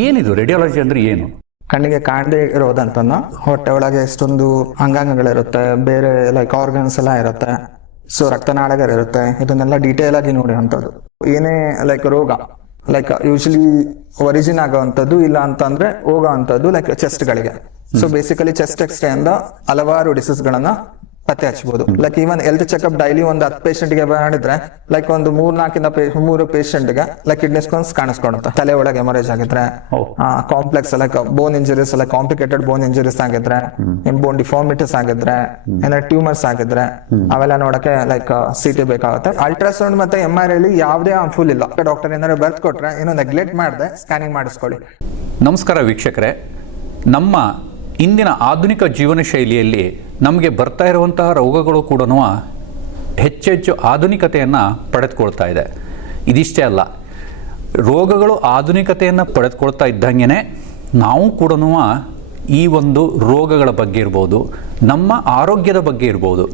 ಏನಿದು ರೇಡಿಯಾಲಜಿ ಅಂದ್ರೆ ಏನು? ಕಣ್ಣಿಗೆ ಕಾಣದೇ ಇರೋದಂತನ ಹೊಟ್ಟೆ ಒಳಗೆ ಎಷ್ಟೊಂದು ಅಂಗಾಂಗಗಳಿರುತ್ತೆ, ಬೇರೆ ಲೈಕ್ ಆರ್ಗನ್ಸ್ ಎಲ್ಲ ಇರುತ್ತೆ, ಸೊ ರಕ್ತನಾಳಗಳಿರುತ್ತೆ, ಇದನ್ನೆಲ್ಲ ಡೀಟೇಲ್ ಆಗಿ ನೋಡಿ ಅಂತದ್ದು. ಏನೇ ಲೈಕ್ ರೋಗ ಲೈಕ್ ಯೂಶಲಿ ಒರಿಜಿನ್ ಆಗೋವಂಥದ್ದು ಇಲ್ಲ ಅಂತಂದ್ರೆ ಹೋಗೋ ಅಂಥದ್ದು ಲೈಕ್ ಚೆಸ್ಟ್ಗಳಿಗೆ. ಸೊ ಬೇಸಿಕಲಿ ಚೆಸ್ಟ್ ಎಕ್ಸ್ರೇ ಇಂದ ಹಲವಾರು ಡಿಸೀಸ್ ಗಳನ್ನ ಪತ್ತೆ ಹಚ್ಚಬಹುದು. Like even health checkup daily ಒಂದು 10 ಪೇಷಂಟ್ಗೆ ಮಾಡಿದ್ರೆ ಲೈಕ್ ಒಂದು 3 ಪೇಷಂಟ್ಗೆ ಲೈಕ್ ಕಿಡ್ನಿ ಸ್ಟೋನ್ಸ್ ಕಾಣಿಸ್ಕೊಳುತ್ತೆ. ತಲೆ ಒಳಗೆ ಹೆಮರೇಜ್ ಆಗಿದ್ರೆ, ಕಾಂಪ್ಲೆಕ್ಸ್ ಲೈಕ್ ಬೋನ್ ಇಂಜುರೀಸ್ ಲೈಕ್ ಕಾಂಪ್ಲಿಕೇಟೆಡ್ ಬೋನ್ ಇಂಜುರೀಸ್ ಆಗಿದ್ರೆ, ಬೋನ್ ಡಿಫಾರ್ಮಿಟೀಸ್ ಆಗಿದ್ರೆ, ಏನಾದ್ರು ಟ್ಯೂಮರ್ಸ್ ಆಗಿದ್ರೆ ಅವೆಲ್ಲ ನೋಡಕ್ಕೆ ಲೈಕ್ CT ಬೇಕಾಗುತ್ತೆ. ಅಲ್ಟ್ರಾಸೌಂಡ್ ಮತ್ತೆ MRI ಅಲ್ಲಿ ಯಾವುದೇ ಹಾರ್ಮ್ಫುಲ್ ಇಲ್ಲ. ಡಾಕ್ಟರ್ ಏನಾದ್ರು ಬರ್ತ್ ಕೊಟ್ರೆ ಏನು ನೆಗ್ಲೆಕ್ಟ್ ಮಾಡದೆ ಸ್ಕ್ಯಾನಿಂಗ್ ಮಾಡಿಸ್ಕೊಳ್ಳಿ. ನಮಸ್ಕಾರ ವೀಕ್ಷಕರೇ, ನಮ್ಮ ಇಂದಿನ ಆಧುನಿಕ ಜೀವನ ಶೈಲಿಯಲ್ಲಿ ನಮಗೆ ಬರ್ತಾ ಇರುವಂತಹ ರೋಗಗಳು ಕೂಡ ಹೆಚ್ಚೆಚ್ಚು ಆಧುನಿಕತೆಯನ್ನು ಪಡೆದುಕೊಳ್ತಾ ಇದೆ. ಇದಿಷ್ಟೇ ಅಲ್ಲ, ರೋಗಗಳು ಆಧುನಿಕತೆಯನ್ನು ಪಡೆದುಕೊಳ್ತಾ ಇದ್ದಂಗೆ ನಾವು ಕೂಡ ಈ ಒಂದು ರೋಗಗಳ ಬಗ್ಗೆ ಇರ್ಬೋದು, ನಮ್ಮ ಆರೋಗ್ಯದ ಬಗ್ಗೆ ಇರ್ಬೋದು,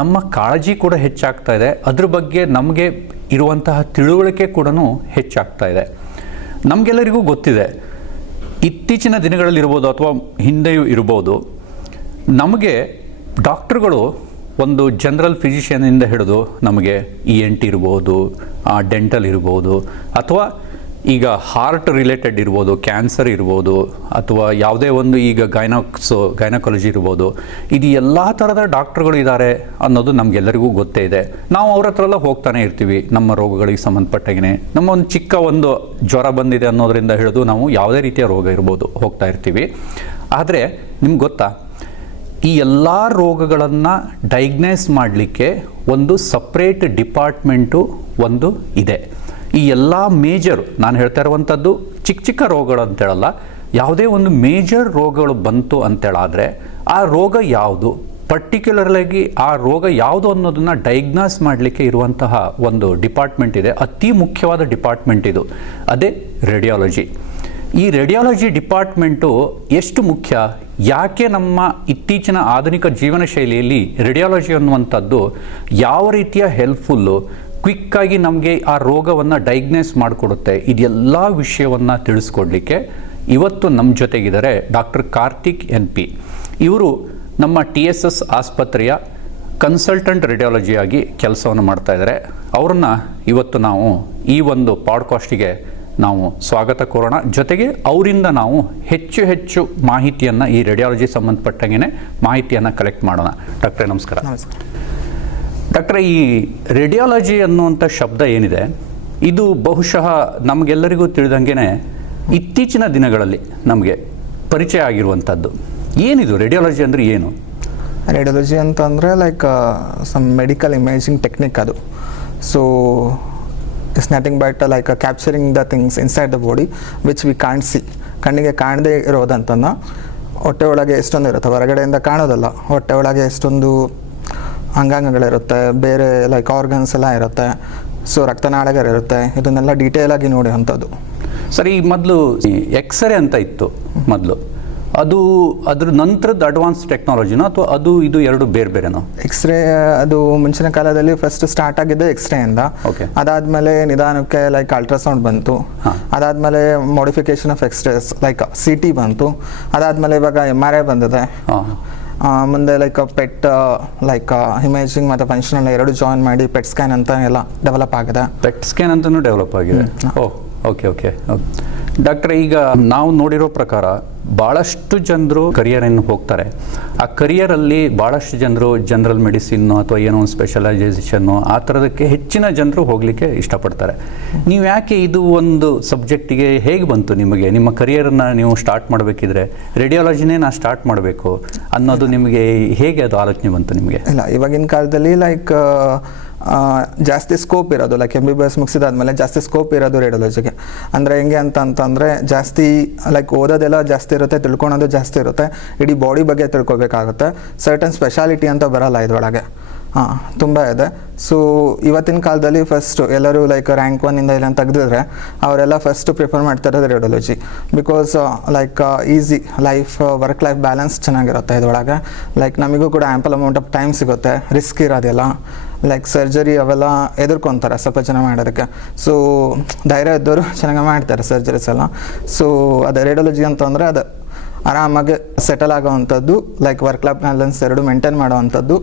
ನಮ್ಮ ಕಾಳಜಿ ಕೂಡ ಹೆಚ್ಚಾಗ್ತಾ ಇದೆ. ಅದ್ರ ಬಗ್ಗೆ ನಮಗೆ ಇರುವಂತಹ ತಿಳುವಳಿಕೆ ಕೂಡ ಹೆಚ್ಚಾಗ್ತಾ ಇದೆ. ನಮಗೆಲ್ಲರಿಗೂ ಗೊತ್ತಿದೆ, ಇತ್ತೀಚಿನ ದಿನಗಳಲ್ಲಿರ್ಬೋದು ಅಥವಾ ಹಿಂದೆಯೂ ಇರ್ಬೋದು, ನಮಗೆ ಡಾಕ್ಟ್ರುಗಳು ಒಂದು ಜನರಲ್ ಫಿಸಿಷಿಯನಿಂದ ಹಿಡಿದು ನಮಗೆ ENT ಇರ್ಬೋದು, ಡೆಂಟಲ್ ಇರ್ಬೋದು, ಅಥವಾ ಈಗ ಹಾರ್ಟ್ ರಿಲೇಟೆಡ್ ಇರ್ಬೋದು, ಕ್ಯಾನ್ಸರ್ ಇರ್ಬೋದು, ಅಥವಾ ಯಾವುದೇ ಒಂದು ಈಗ ಗೈನಕಾಲಜಿ ಇರ್ಬೋದು, ಇದು ಎಲ್ಲ ಥರದ ಡಾಕ್ಟ್ರುಗಳು ಇದ್ದಾರೆ ಅನ್ನೋದು ನಮಗೆಲ್ಲರಿಗೂ ಗೊತ್ತೇ ಇದೆ. ನಾವು ಅವ್ರ ಹತ್ರ ಎಲ್ಲ ಹೋಗ್ತಾನೆ ಇರ್ತೀವಿ ನಮ್ಮ ರೋಗಗಳಿಗೆ ಸಂಬಂಧಪಟ್ಟಾಗೆ. ನಮ್ಮ ಒಂದು ಚಿಕ್ಕ ಒಂದು ಜ್ವರ ಬಂದಿದೆ ಅನ್ನೋದರಿಂದ ಹಿಡಿದು ನಾವು ಯಾವುದೇ ರೀತಿಯ ರೋಗ ಇರ್ಬೋದು ಹೋಗ್ತಾ ಇರ್ತೀವಿ. ಆದರೆ ನಿಮ್ಗೆ ಗೊತ್ತಾ, ಈ ಎಲ್ಲ ರೋಗಗಳನ್ನು ಡಯಾಗ್ನೈಸ್ ಮಾಡಲಿಕ್ಕೆ ಒಂದು ಸಪ್ರೇಟ್ ಡಿಪಾರ್ಟ್ಮೆಂಟು ಒಂದು ಇದೆ. ಈ ಎಲ್ಲ ಮೇಜರ್, ನಾನು ಹೇಳ್ತಾ ಇರುವಂಥದ್ದು ಚಿಕ್ಕ ಚಿಕ್ಕ ರೋಗಗಳು ಅಂತೇಳಲ್ಲ, ಯಾವುದೇ ಒಂದು ಮೇಜರ್ ರೋಗಗಳು ಬಂತು ಅಂತೇಳಾದರೆ ಆ ರೋಗ ಯಾವುದು, ಪರ್ಟಿಕ್ಯುಲರ್ಲಾಗಿ ಆ ರೋಗ ಯಾವುದು ಅನ್ನೋದನ್ನು ಡಯಾಗ್ನೈಸ್ ಮಾಡಲಿಕ್ಕೆ ಇರುವಂತಹ ಒಂದು ಡಿಪಾರ್ಟ್ಮೆಂಟ್ ಇದೆ. ಅತಿ ಮುಖ್ಯವಾದ ಡಿಪಾರ್ಟ್ಮೆಂಟ್ ಇದು, ಅದೇ ರೇಡಿಯಾಲಜಿ. ಈ ರೇಡಿಯಾಲಜಿ ಡಿಪಾರ್ಟ್ಮೆಂಟು ಎಷ್ಟು ಮುಖ್ಯ, ಯಾಕೆ ನಮ್ಮ ಇತ್ತೀಚಿನ ಆಧುನಿಕ ಜೀವನ ಶೈಲಿಯಲ್ಲಿ ರೇಡಿಯಾಲಜಿ ಅನ್ನುವಂಥದ್ದು ಯಾವ ರೀತಿಯ ಹೆಲ್ಪ್ಫುಲ್ಲು, ಕ್ವಿಕ್ಕಾಗಿ ನಮಗೆ ಆ ರೋಗವನ್ನು ಡಯಾಗ್ನೈಸ್ ಮಾಡಿಕೊಡುತ್ತೆ, ಇದೆಲ್ಲ ವಿಷಯವನ್ನು ತಿಳಿಸ್ಕೊಡ್ಲಿಕ್ಕೆ ಇವತ್ತು ನಮ್ಮ ಜೊತೆಗಿದ್ದಾರೆ ಡಾಕ್ಟರ್ ಕಾರ್ತಿಕ್ NP. ಇವರು ನಮ್ಮ TSS ಆಸ್ಪತ್ರೆಯ ಕನ್ಸಲ್ಟೆಂಟ್ ರೇಡಿಯಾಲಜಿಯಾಗಿ ಕೆಲಸವನ್ನು ಮಾಡ್ತಾ ಇದ್ದಾರೆ. ಅವ್ರನ್ನ ಇವತ್ತು ನಾವು ಈ ಒಂದು ಪಾಡ್ಕಾಸ್ಟಿಗೆ ನಾವು ಸ್ವಾಗತ ಕೋರೋಣ. ಜೊತೆಗೆ ಅವರಿಂದ ನಾವು ಹೆಚ್ಚು ಮಾಹಿತಿಯನ್ನು ಈ ರೇಡಿಯಾಲಜಿ ಸಂಬಂಧಪಟ್ಟಂಗೆ ಮಾಹಿತಿಯನ್ನು ಕಲೆಕ್ಟ್ ಮಾಡೋಣ. ಡಾಕ್ಟ್ರೇ ನಮಸ್ಕಾರ. ಡಾಕ್ಟ್ರೆ, ಈ ರೇಡಿಯಾಲಜಿ ಅನ್ನುವಂಥ ಶಬ್ದ ಏನಿದೆ, ಇದು ಬಹುಶಃ ನಮಗೆಲ್ಲರಿಗೂ ತಿಳಿದಂಗೆ ಇತ್ತೀಚಿನ ದಿನಗಳಲ್ಲಿ ನಮಗೆ ಪರಿಚಯ ಆಗಿರುವಂಥದ್ದು. ಏನಿದು ರೇಡಿಯಾಲಜಿ ಅಂದರೆ ಏನು? ರೇಡಿಯಾಲಜಿ ಅಂತಂದರೆ like some medical imaging technique ಅದು. So it's nothing but like capturing the things inside the body which we can't see. ಕಣ್ಣಿಗೆ ಕಾಣದೇ ಇರೋದಂತನ ಹೊಟ್ಟೆ ಒಳಗೆ ಎಷ್ಟೊಂದು ಇರುತ್ತೆ, ಹೊರಗಡೆಯಿಂದ ಕಾಣೋದಲ್ಲ, ಹೊಟ್ಟೆ ಒಳಗೆ ಎಷ್ಟೊಂದು ಅಂಗಾಂಗಗಳಿರುತ್ತೆ, ಬೇರೆ ಲೈಕ್ ಆರ್ಗನ್ಸ್ ಎಲ್ಲ ಇರುತ್ತೆ, ಸೊ ರಕ್ತನಾಳಗಳಿರುತ್ತೆ, ಇದನ್ನೆಲ್ಲ ಡೀಟೇಲ್ ಆಗಿ ನೋಡಿ ಅಂಥದ್ದು. ಸರಿ, ಮೊದಲು ಎಕ್ಸ್ರೇ ಅಂತ ಇತ್ತು ಮೊದಲು, ಅದು ಅದ್ರ ನಂತರದ ಅಡ್ವಾನ್ಸ್ ಟೆಕ್ನಾಲಜಿನೋ ಅಥವಾ ಅದು ಇದು ಎರಡು ಬೇರೆ ಬೇರೆನೋ? ಎಕ್ಸ್ರೇ ಅದು ಮುಂಚಿನ ಕಾಲದಲ್ಲಿ ಫಸ್ಟ್ ಸ್ಟಾರ್ಟ್ ಆಗಿದ್ದು ಎಕ್ಸ್ರೇಯಿಂದ. ಅದಾದ್ಮೇಲೆ ನಿಧಾನಕ್ಕೆ ಲೈಕ್ ಅಲ್ಟ್ರಾಸೌಂಡ್ ಬಂತು, ಅದಾದ್ಮೇಲೆ modification of X-rays like CT ಬಂತು, ಅದಾದ್ಮೇಲೆ ಇವಾಗ MRI ಬಂದಿದೆ. ಮುಂದೆ ಲೈಕ್ ಪೆಟ್ ಲೈಕ್ ಇಮೇಜಿಂಗ್ ಮತ್ತು ಫಂಕ್ಷನಲ್ ಎರಡು ಜಾಯಿನ್ ಮಾಡಿ ಪೆಟ್ ಸ್ಕ್ಯಾನ್ ಅಂತ ಎಲ್ಲ ಡೆವಲಪ್ ಆಗಿದೆ. ಪೆಟ್ ಸ್ಕ್ಯಾನ್ ಅಂತಲೂ ಡೆವಲಪ್ ಆಗಿದೆ. ಓಕೆ. ಡಾಕ್ಟ್ರೆ, ಈಗ ನಾವು ನೋಡಿರೋ ಪ್ರಕಾರ ಭಾಳಷ್ಟು ಜನರು ಕರಿಯರನ್ನು ಹೋಗ್ತಾರೆ. ಆ ಕರಿಯರಲ್ಲಿ ಭಾಳಷ್ಟು ಜನರು ಜನರಲ್ ಮೆಡಿಸಿನ್ನು ಅಥವಾ ಏನೋ ಒಂದು ಸ್ಪೆಷಲೈಸೇಷನ್ನು ಆ ಥರದಕ್ಕೆ ಹೆಚ್ಚಿನ ಜನರು ಹೋಗಲಿಕ್ಕೆ ಇಷ್ಟಪಡ್ತಾರೆ. ನೀವು ಯಾಕೆ ಇದು ಒಂದು ಸಬ್ಜೆಕ್ಟಿಗೆ ಹೇಗೆ ಬಂತು ನಿಮಗೆ? ನಿಮ್ಮ ಕರಿಯರನ್ನು ನೀವು ಸ್ಟಾರ್ಟ್ ಮಾಡಬೇಕಿದ್ರೆ ರೇಡಿಯಾಲಜಿನೇ ನಾನು ಸ್ಟಾರ್ಟ್ ಮಾಡಬೇಕು ಅನ್ನೋದು ನಿಮಗೆ ಹೇಗೆ ಅದು ಆಲೋಚನೆ ಬಂತು ನಿಮಗೆ? ಇಲ್ಲ, ಇವಾಗಿನ ಕಾಲದಲ್ಲಿ ಲೈಕ್ ಜಾಸ್ತಿ ಸ್ಕೋಪ್ ಇರೋದು ಲೈಕ್ MBBS ಮುಗಿಸಿದಾದ್ಮೇಲೆ ಜಾಸ್ತಿ ಸ್ಕೋಪ್ ಇರೋದು ರೇಡಿಯಾಲಜಿಗೆ. ಅಂದರೆ ಹೆಂಗೆ ಅಂತಂದರೆ ಜಾಸ್ತಿ ಲೈಕ್ ಓದೋದೆಲ್ಲ ಜಾಸ್ತಿ ಇರುತ್ತೆ, ತಿಳ್ಕೊಳೋದು ಜಾಸ್ತಿ ಇರುತ್ತೆ, ಇಡೀ ಬಾಡಿ ಬಗ್ಗೆ ತಿಳ್ಕೊಬೇಕಾಗುತ್ತೆ. ಸರ್ಟನ್ ಸ್ಪೆಷಾಲಿಟಿ ಅಂತ ಬರಲ್ಲ ಇದರೊಳಗೆ, ತುಂಬ ಇದೆ. ಸೊ ಇವತ್ತಿನ ಕಾಲದಲ್ಲಿ ಫಸ್ಟ್ ಎಲ್ಲರೂ ಲೈಕ್ ರ್ಯಾಂಕ್ 1 ಇಂದ ಇಲ್ಲ ತೆಗೆದಿದ್ರೆ ಅವರೆಲ್ಲ ಫಸ್ಟ್ ಪ್ರಿಫರ್ ಮಾಡ್ತಾ ಇರೋದು radiology. Because like easy life, work life balance ಚೆನ್ನಾಗಿರುತ್ತೆ ಇದರೊಳಗೆ. ಲೈಕ್ ನಮಗೂ ಕೂಡ ಆ್ಯಂಪಲ್ ಅಮೌಂಟ್ ಆಫ್ ಟೈಮ್ ಸಿಗುತ್ತೆ, ರಿಸ್ಕ್ ಇರೋದಿಲ್ಲ. ಲೈಕ್ ಸರ್ಜರಿ ಅವೆಲ್ಲ ಎದುರ್ಕೊತಾರೆ ಸ್ವಲ್ಪ ಜನ ಮಾಡೋದಕ್ಕೆ. ಸೊ ಧೈರ್ಯ ಇದ್ದವರು ಚೆನ್ನಾಗಿ ಮಾಡ್ತಾರೆ ಸರ್ಜರೀಸ್ ಎಲ್ಲ. ಸೊ ಅದು ರೇಡಿಯಾಲಜಿ ಅಂತಂದರೆ ಅದು ಆರಾಮಾಗಿ ಸೆಟಲ್ ಆಗೋವಂಥದ್ದು, ಲೈಕ್ ವರ್ಕ್ ಲೈಫ್ ಬ್ಯಾಲೆನ್ಸ್ ಎರಡು ಮೇಂಟೈನ್ ಮಾಡೋವಂಥದ್ದು,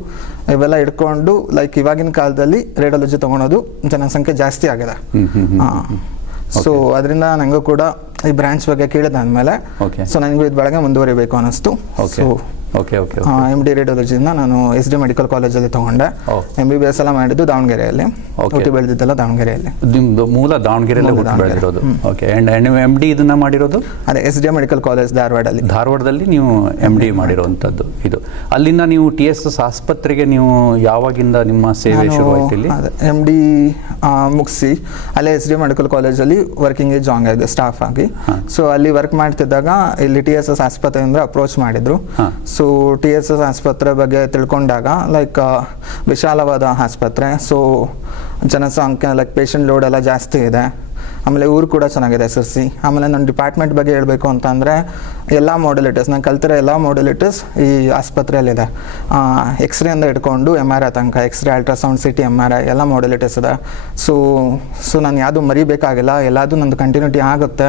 ಇವೆಲ್ಲ ಇಟ್ಕೊಂಡು ಲೈಕ್ ಇವಾಗಿನ ಕಾಲದಲ್ಲಿ ರೇಡಿಯಾಲಜಿ ತೊಗೊಳೋದು ಜನಸಂಖ್ಯೆ ಜಾಸ್ತಿ ಆಗಿದೆ. ಸೊ ಅದರಿಂದ ನನಗೂ ಕೂಡ ಈ ಬ್ರಾಂಚ್ ಬಗ್ಗೆ ಕೇಳಿದಾದ್ಮೇಲೆ ಸೊ ನನಗೂ ಇದ್ರ ಬೆಳಗ್ಗೆ ಮುಂದುವರಿಬೇಕು ಅನ್ನಿಸ್ತು. ಸೊ MD ರೇಡಿಯಾಲಜಿನ ನಾನು SD ಮೆಡಿಕಲ್ ಕಾಲೇಜಲ್ಲಿ ತೊಗೊಂಡೆ. MBBS ಎಲ್ಲ ಮಾಡಿದ್ದು ದಾವಣಗೆರೆಯಲ್ಲಿ, ಹುಟ್ಟಿ ಬೆಳೆದಿದ್ದೆಲ್ಲ ದಾವಣಗೆರೆಯಲ್ಲಿ. ನಿಮ್ದು ಮೂಲ ದಾವಣಗೆರೆಯಲ್ಲೇ ಹುಟ್ಟಿ ಬೆಳೆದಿರೋದು. ಓಕೆ. ಆ್ಯಂಡ್ ನೀವು MD ಇದನ್ನ ಮಾಡಿರೋದು ಅದೇ SD ಮೆಡಿಕಲ್ ಕಾಲೇಜ್ ಧಾರವಾಡದಲ್ಲಿ ನೀವು MD ಮಾಡಿರುವಂಥದ್ದು. ಇದು ಅಲ್ಲಿಂದ ನೀವು TSS ಆಸ್ಪತ್ರೆಗೆ ನೀವು ಯಾವಾಗಿಂದ ನಿಮ್ಮ ಸೇವೆ ಶುರುವಾಯ್ತು ಇಲ್ಲಿ? MD ಮುಗಿಸಿ ಅಲ್ಲೇ SD ಮೆಡಿಕಲ್ ಕಾಲೇಜಲ್ಲಿ ವರ್ಕಿಂಗ್ಗೆ ಜಾಯ್ನ್ ಆಗಿದೆ ಸ್ಟಾಫ್ ಆಗಿ. ಸೊ ಅಲ್ಲಿ ವರ್ಕ್ ಮಾಡ್ತಿದ್ದಾಗ ಇಲ್ಲಿ TSS ಆಸ್ಪತ್ರೆಯಿಂದ ಅಪ್ರೋಚ್ ಮಾಡಿದ್ರು. ಸೊ TSS ಆಸ್ಪತ್ರೆ ಬಗ್ಗೆ ತಿಳ್ಕೊಂಡಾಗ ಲೈಕ್ ವಿಶಾಲವಾದ ಆಸ್ಪತ್ರೆ, ಸೊ ಜನಸಂಖ್ಯೆ ಲೈಕ್ ಪೇಷಂಟ್ ಲೋಡ್ ಎಲ್ಲ ಜಾಸ್ತಿ ಇದೆ, ಆಮೇಲೆ ಊರು ಕೂಡ ಚೆನ್ನಾಗಿದೆ SSC. ಆಮೇಲೆ ನನ್ನ ಡಿಪಾರ್ಟ್ಮೆಂಟ್ ಬಗ್ಗೆ ಹೇಳಬೇಕು ಅಂತಂದರೆ ಎಲ್ಲ ಮಾಡ್ಯುಲಿಟೀಸ್ ನಾನು ಕಲ್ತಿರೋ ಎಲ್ಲ ಮಾಡ್ಯುಲಿಟೀಸ್ ಈ ಆಸ್ಪತ್ರೆಯಲ್ಲಿದೆ. ಎಕ್ಸ್ರೇಯಿಂದ ಇಟ್ಕೊಂಡು MRI ತನಕ, ಎಕ್ಸ್ರೇ, ಅಲ್ಟ್ರಾಸೌಂಡ್, CT, MRI ಎಲ್ಲ ಮಾಡ್ಯುಲಿಟೀಸ್ ಇದೆ. ಸೊ ನಾನು ಯಾವುದು ಮರಿಬೇಕಾಗಿಲ್ಲ, ಎಲ್ಲದೂ ನಂದು ಕಂಟಿನ್ಯೂಟಿ ಆಗುತ್ತೆ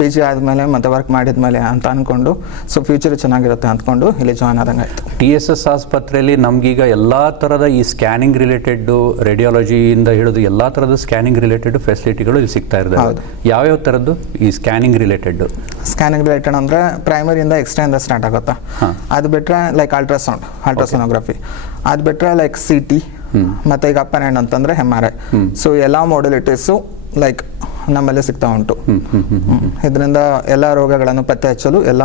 PG ಆದಮೇಲೆ ಮತ್ತು ವರ್ಕ್ ಮಾಡಿದ್ಮೇಲೆ ಅಂತ ಅಂದ್ಕೊಂಡು, ಸೊ ಫ್ಯೂಚರ್ ಚೆನ್ನಾಗಿರುತ್ತೆ ಅಂದ್ಕೊಂಡು ಇಲ್ಲಿ ಜಾಯ್ನ್ ಆದಂಗೆ ಆಯಿತು. TSS ಆಸ್ಪತ್ರೆಯಲ್ಲಿ ನಮಗೀಗ ಎಲ್ಲ ಥರದ ಈ ಸ್ಕ್ಯಾನಿಂಗ್ ರಿಲೇಟೆಡ್, ರೇಡಿಯಾಲಜಿಯಿಂದ ಹಿಡಿದು ಎಲ್ಲ ಥರದ ಸ್ಕ್ಯಾನಿಂಗ್ ರಿಲೇಟೆಡ್ ಫೆಸಿಲಿಟಿಗಳು ಇಲ್ಲಿ ಸಿಗ್ತಾ ಇರ್ತದೆ. ಯಾವ್ಯಾವ ಥರದ್ದು ಈ ಸ್ಕ್ಯಾನಿಂಗ್ ರಿಲೇಟೆಡ್ ಅಂದರೆ ಪ್ರೈಮರಿಯಿಂದ ಎಕ್ಸ್ರೇಯಿಂದ ಸ್ಟಾರ್ಟ್ ಆಗುತ್ತೆ. ಅದು ಬಿಟ್ಟರೆ ಲೈಕ್ ಅಲ್ಟ್ರಾಸೋನೋಗ್ರಫಿ, ಅದು ಬಿಟ್ಟರೆ ಲೈಕ್ CT, ಮತ್ತು ಈಗ ಅಪ್ಪರ್ ಹ್ಯಾಂಡ್ ಅಂತಂದರೆ MRI. ಸೊ ಎಲ್ಲ ಮಾಡ್ಯುಲಿಟೀಸು ಲೈಕ್ ನಮ್ಮಲ್ಲಿ ಸಿಗ್ತಾ ಉಂಟು. ಇದರಿಂದ ಎಲ್ಲ ರೋಗಗಳನ್ನು ಪತ್ತೆ ಹಚ್ಚಲು ಎಲ್ಲ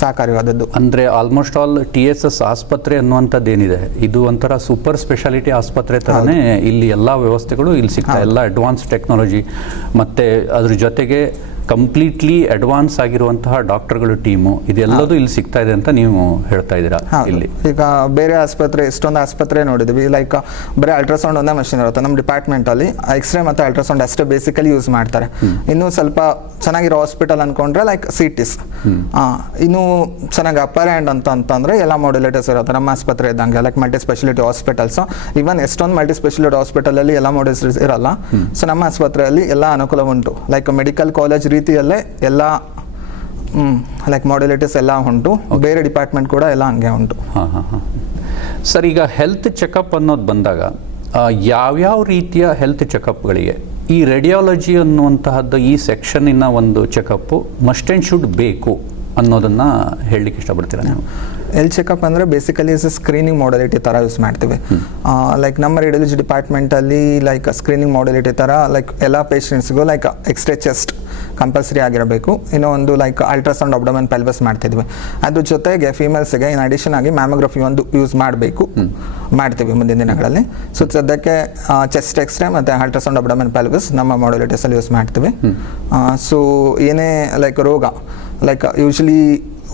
ಸಹಕಾರಿವಾದದ್ದು. ಅಂದರೆ ಆಲ್ಮೋಸ್ಟ್ ಆಲ್ TSS ಆಸ್ಪತ್ರೆ ಅನ್ನುವಂಥದ್ದು ಏನಿದೆ, ಇದು ಒಂಥರ ಸೂಪರ್ ಸ್ಪೆಷಾಲಿಟಿ ಆಸ್ಪತ್ರೆ ಥರನೇ ಇಲ್ಲಿ ಎಲ್ಲ ವ್ಯವಸ್ಥೆಗಳು ಇಲ್ಲಿ ಸಿಗ್ತಾ, ಎಲ್ಲ ಅಡ್ವಾನ್ಸ್ ಟೆಕ್ನಾಲಜಿ ಮತ್ತು ಅದ್ರ ಜೊತೆಗೆ ಕಂಪ್ಲೀಟ್ಲಿ ಅಡ್ವಾನ್ಸ್ ಆಗಿರುವಂತಹ ಡಾಕ್ಟರ್ಗಳು ಟೀಮು, ಇದೆಲ್ಲದೂ ಇಲ್ಲಿ ಸಿಗ್ತಾ ಇದೆ ಅಂತ ನೀವು ಹೇಳ್ತಾ ಇದ್ದೀರಾ. ಇಲ್ಲಿ ಈಗ ಬೇರೆ ಆಸ್ಪತ್ರೆ ಎಷ್ಟೊಂದು ಆಸ್ಪತ್ರೆ ನೋಡಿದ್ವಿ, ಲೈಕ್ ಬರೀ ಅಲ್ಟ್ರಾಸೌಂಡ್ ಒಂದೇ ಮಷಿನ್ ಇರುತ್ತೆ. ನಮ್ಮ ಡಿಪಾರ್ಟ್ಮೆಂಟಲ್ಲಿ ಎಕ್ಸ್ರೇ ಮತ್ತು ಅಲ್ಟ್ರಾಸೌಂಡ್ ಅಷ್ಟೇ ಬೇಸಿಕಲಿ ಯೂಸ್ ಮಾಡ್ತಾರೆ. ಇನ್ನೂ ಸ್ವಲ್ಪ ಚೆನ್ನಾಗಿರೋ ಹಾಸ್ಪಿಟಲ್ ಅಂದ್ಕೊಂಡ್ರೆ ಲೈಕ್ CTs, ಇನ್ನೂ ಚೆನ್ನಾಗಿ ಅಪ್ಪರ್ ಹ್ಯಾಂಡ್ ಅಂತಂದರೆ ಎಲ್ಲ ಮಾಡ್ಯುಲಿಟೀಸ್ ಇರುತ್ತೆ ನಮ್ಮ ಆಸ್ಪತ್ರೆ ಇದ್ದಂಗೆ, ಲೈಕ್ ಮಲ್ಟಿ ಸ್ಪೆಷಾಲಿಟಿ ಹಾಸ್ಪಿಟಲ್ಸ್. ಇವನ್ ಎಷ್ಟೊಂದು ಮಲ್ಟಿ ಸ್ಪೆಷಾಲಿಟಿ ಹಾಸ್ಪಿಟಲಲ್ಲಿ ಎಲ್ಲ ಮಾಡ್ಯುಲಿಟೀಸ್ ಇರಲ್ಲ. ಸೊ ನಮ್ಮ ಆಸ್ಪತ್ರೆಯಲ್ಲಿ ಎಲ್ಲ ಅನುಕೂಲ ಉಂಟು, ಲೈಕ್ ಮೆಡಿಕಲ್ ಕಾಲೇಜ್ ರೀತಿಯಲ್ಲೇ ಎಲ್ಲ ಲೈಕ್ ಮಾಡ್ಯುಲಿಟೀಸ್ ಎಲ್ಲ ಉಂಟು. ಬೇರೆ ಡಿಪಾರ್ಟ್ಮೆಂಟ್ ಕೂಡ ಎಲ್ಲ ಹಂಗೆ ಉಂಟು. ಸರ್, ಈಗ ಹೆಲ್ತ್ ಚೆಕಪ್ ಅನ್ನೋದು ಬಂದಾಗ ಯಾವ್ಯಾವ ರೀತಿಯ ಹೆಲ್ತ್ ಚೆಕಪ್ಗಳಿಗೆ ಈ ರೇಡಿಯಾಲಜಿ ಅನ್ನುವಂತಹದ್ದು ಈ ಸೆಕ್ಷನ್ನಿನ ಒಂದು ಚೆಕಪ್ಪು ಮಸ್ಟ್ ಆ್ಯಂಡ್ ಶುಡ್ ಬೇಕು ಅನ್ನೋದನ್ನು ಹೇಳಲಿಕ್ಕೆ ಇಷ್ಟಪಡ್ತೀರಾ ನೀವು? ಹೆಲ್ತ್ ಚೆಕಪ್ ಅಂದರೆ ಬೇಸಿಕಲಿ ಸ್ಕ್ರೀನಿಂಗ್ ಮಾಡ್ಯುಲಿಟಿ ಥರ ಯೂಸ್ ಮಾಡ್ತೀವಿ. ಲೈಕ್ ನಮ್ಮ ರೇಡಿಯಾಲಜಿ ಡಿಪಾರ್ಟ್ಮೆಂಟಲ್ಲಿ ಲೈಕ್ ಸ್ಕ್ರೀನಿಂಗ್ ಮಾಡ್ಯುಲಿಟಿ ಥರ ಲೈಕ್ ಎಲ್ಲ ಪೇಷಂಟ್ಸ್ಗೂ ಲೈಕ್ ಎಕ್ಸ್ರೇ ಚೆಸ್ಟ್ ಕಂಪಲ್ಸರಿ ಆಗಿರಬೇಕು. ಇನ್ನೂ ಒಂದು ಲೈಕ್ ಅಲ್ಟ್ರಾಸೌಂಡ್ ಅಬ್ಡೋಮೆನ್ ಪೆಲ್ವಿಸ್ ಮಾಡ್ತಿದ್ವಿ. ಅದ್ರ ಜೊತೆಗೆ ಫೀಮೇಲ್ಸ್ಗೆ ಇನ್ ಅಡಿಷನ್ ಆಗಿ ಮ್ಯಾಮೋಗ್ರಫಿ ಒಂದು ಯೂಸ್ ಮಾಡ್ತೀವಿ ಮುಂದಿನ ದಿನಗಳಲ್ಲಿ. ಸೊ ಸದ್ಯಕ್ಕೆ ಚೆಸ್ಟ್ ಎಕ್ಸ್ರೇ ಮತ್ತು ಅಲ್ಟ್ರಾಸೌಂಡ್ ಅಬ್ಡೋಮೆನ್ ಪೆಲ್ವಿಸ್ ನಮ್ಮ ಮಾಡ್ಯುಲಿಟೀಸಲ್ಲಿ ಯೂಸ್ ಮಾಡ್ತೀವಿ. ಸೊ ಏನೇ ಲೈಕ್ ರೋಗ ಲೈಕ್ ಯೂಶ್ವಲಿ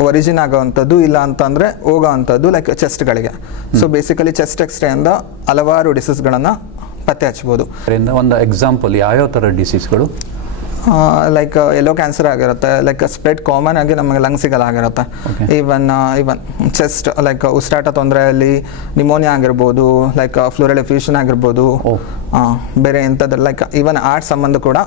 ಒರಿಜಿನ್ ಆಗೋವಂಥದ್ದು ಇಲ್ಲ ಅಂತಂದರೆ ಹೋಗೋ ಅಂಥದ್ದು ಲೈಕ್ ಚೆಸ್ಟ್ಗಳಿಗೆ. ಸೊ ಬೇಸಿಕಲಿ ಚೆಸ್ಟ್ ಎಕ್ಸ್ರೇಯಿಂದ ಹಲವಾರು ಡಿಸೀಸ್ಗಳನ್ನು ಪತ್ತೆ ಹಚ್ಬೋದು. ಒಂದು ಎಕ್ಸಾಂಪಲ್ ಯಾವ್ಯಾವ ಥರ ಡಿಸೀಸ್ಗಳು? ಲೈಕ್ ಎಲ್ಲೋ ಕ್ಯಾನ್ಸರ್ ಆಗಿರುತ್ತೆ, ಲೈಕ್ ಸ್ಪ್ರೆಡ್ ಕಾಮನ್ ಆಗಿ ನಮಗೆ ಲಂಗ್ಸಿಗೆಲ್ಲ ಆಗಿರುತ್ತೆ. ಈವನ್ ಚೆಸ್ಟ್ ಲೈಕ್ ಉಸಿರಾಟ ತೊಂದರೆಯಲ್ಲಿ ನಿಮೋನಿಯಾ ಆಗಿರ್ಬೋದು, ಲೈಕ್ ಫ್ಲೋರಲ್ ಎಫ್ಯೂಷನ್ ಆಗಿರ್ಬೋದು, ಬೇರೆ ಎಂಥದ್ದು ಲೈಕ್ ಈವನ್ ಆರ್ಟ್ ಸಂಬಂಧ ಕೂಡ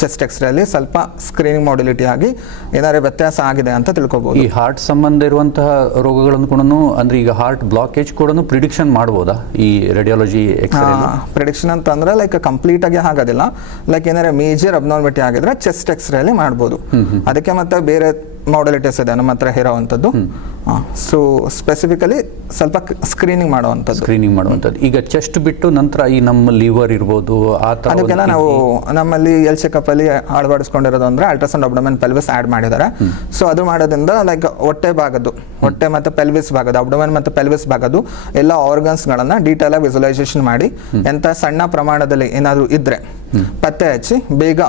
ಚೆಸ್ಟ್ ಎಕ್ಸ್ರೇಲಿ ಸ್ವಲ್ಪ ಸ್ಕ್ರೀನಿಂಗ್ ಮಾಡ್ಯುಲಿಟಿ ಆಗಿ ಏನಾದ್ರು ವ್ಯತ್ಯಾಸ ಆಗಿದೆ ಅಂತ ತಿಳ್ಕೊಬಹುದು. ಈ ಹಾರ್ಟ್ ಸಂಬಂಧ ಇರುವಂತಹ ರೋಗಗಳನ್ನು ಕೂಡ ಅಂದ್ರೆ ಈಗ ಹಾರ್ಟ್ ಬ್ಲಾಕೇಜ್ ಕೂಡ ಪ್ರಿಡಿಕ್ಷನ್ ಮಾಡ್ಬೋದಾ ಈ ರೇಡಿಯಾಲಜಿ ಎಕ್ಸ್ರೇ? ಪ್ರಿಡಿಕ್ಷನ್ ಅಂತಂದ್ರೆ ಲೈಕ್ ಕಂಪ್ಲೀಟ್ ಆಗಿ ಆಗೋದಿಲ್ಲ, ಲೈಕ್ ಏನಾದ್ರು ಮೇಜರ್ ಅಬ್ನಾರ್ಮಲಿಟಿ ಆಗಿದ್ರೆ ಚೆಸ್ಟ್ ಎಕ್ಸ್ರೇಲಿ ಮಾಡ್ಬೋದು. ಅದಕ್ಕೆ ಮತ್ತೆ ಬೇರೆ ಮಾಡ್ಯುಲಿಟೀಸ್ ಇದೆ ನಮ್ಮ ಹತ್ರ ಇರೋವಂಥದ್ದು. ಸೊ ಸ್ಪೆಸಿಫಿಕಲಿ ಸ್ವಲ್ಪ ಸ್ಕ್ರೀನಿಂಗ್ ಮಾಡುವಂಥದ್ದು. ಈಗ ಚೆಸ್ಟ್ ಬಿಟ್ಟು ನಂತರ ಈ ನಮ್ಮ ಲಿವರ್ ಇರ್ಬೋದು ಆ ಥರ ಅದಕ್ಕೆಲ್ಲ ನಾವು ನಮ್ಮಲ್ಲಿ ಹೆಲ್ತ್ ಚೆಕಪ್ ಅಲ್ಲಿ ಅಳವಡಿಸ್ಕೊಂಡಿರೋದು ಅಂದ್ರೆ ಅಲ್ಟ್ರಾಸೌಂಡ್ ಅಬ್ಡೋಮೆನ್ ಪೆಲ್ವಿಸ್ ಆಡ್ ಮಾಡಿದ್ದಾರೆ. ಸೊ ಅದು ಮಾಡೋದ್ರಿಂದ ಲೈಕ್ ಹೊಟ್ಟೆ ಮತ್ತು ಪೆಲ್ವಿಸ್ ಭಾಗದ ಅಬ್ಡೋಮೆನ್ ಮತ್ತು ಪೆಲ್ವಿಸ್ ಭಾಗದ್ದು ಎಲ್ಲ ಆರ್ಗನ್ಸ್ಗಳನ್ನು ಡೀಟೇಲ್ ಆಗಿ ವಿಜುವಲೈಸೇಷನ್ ಮಾಡಿ ಎಂಥ ಸಣ್ಣ ಪ್ರಮಾಣದಲ್ಲಿ ಏನಾದರೂ ಇದ್ರೆ ಪತ್ತೆ ಹಚ್ಚಿ ಬೇಗ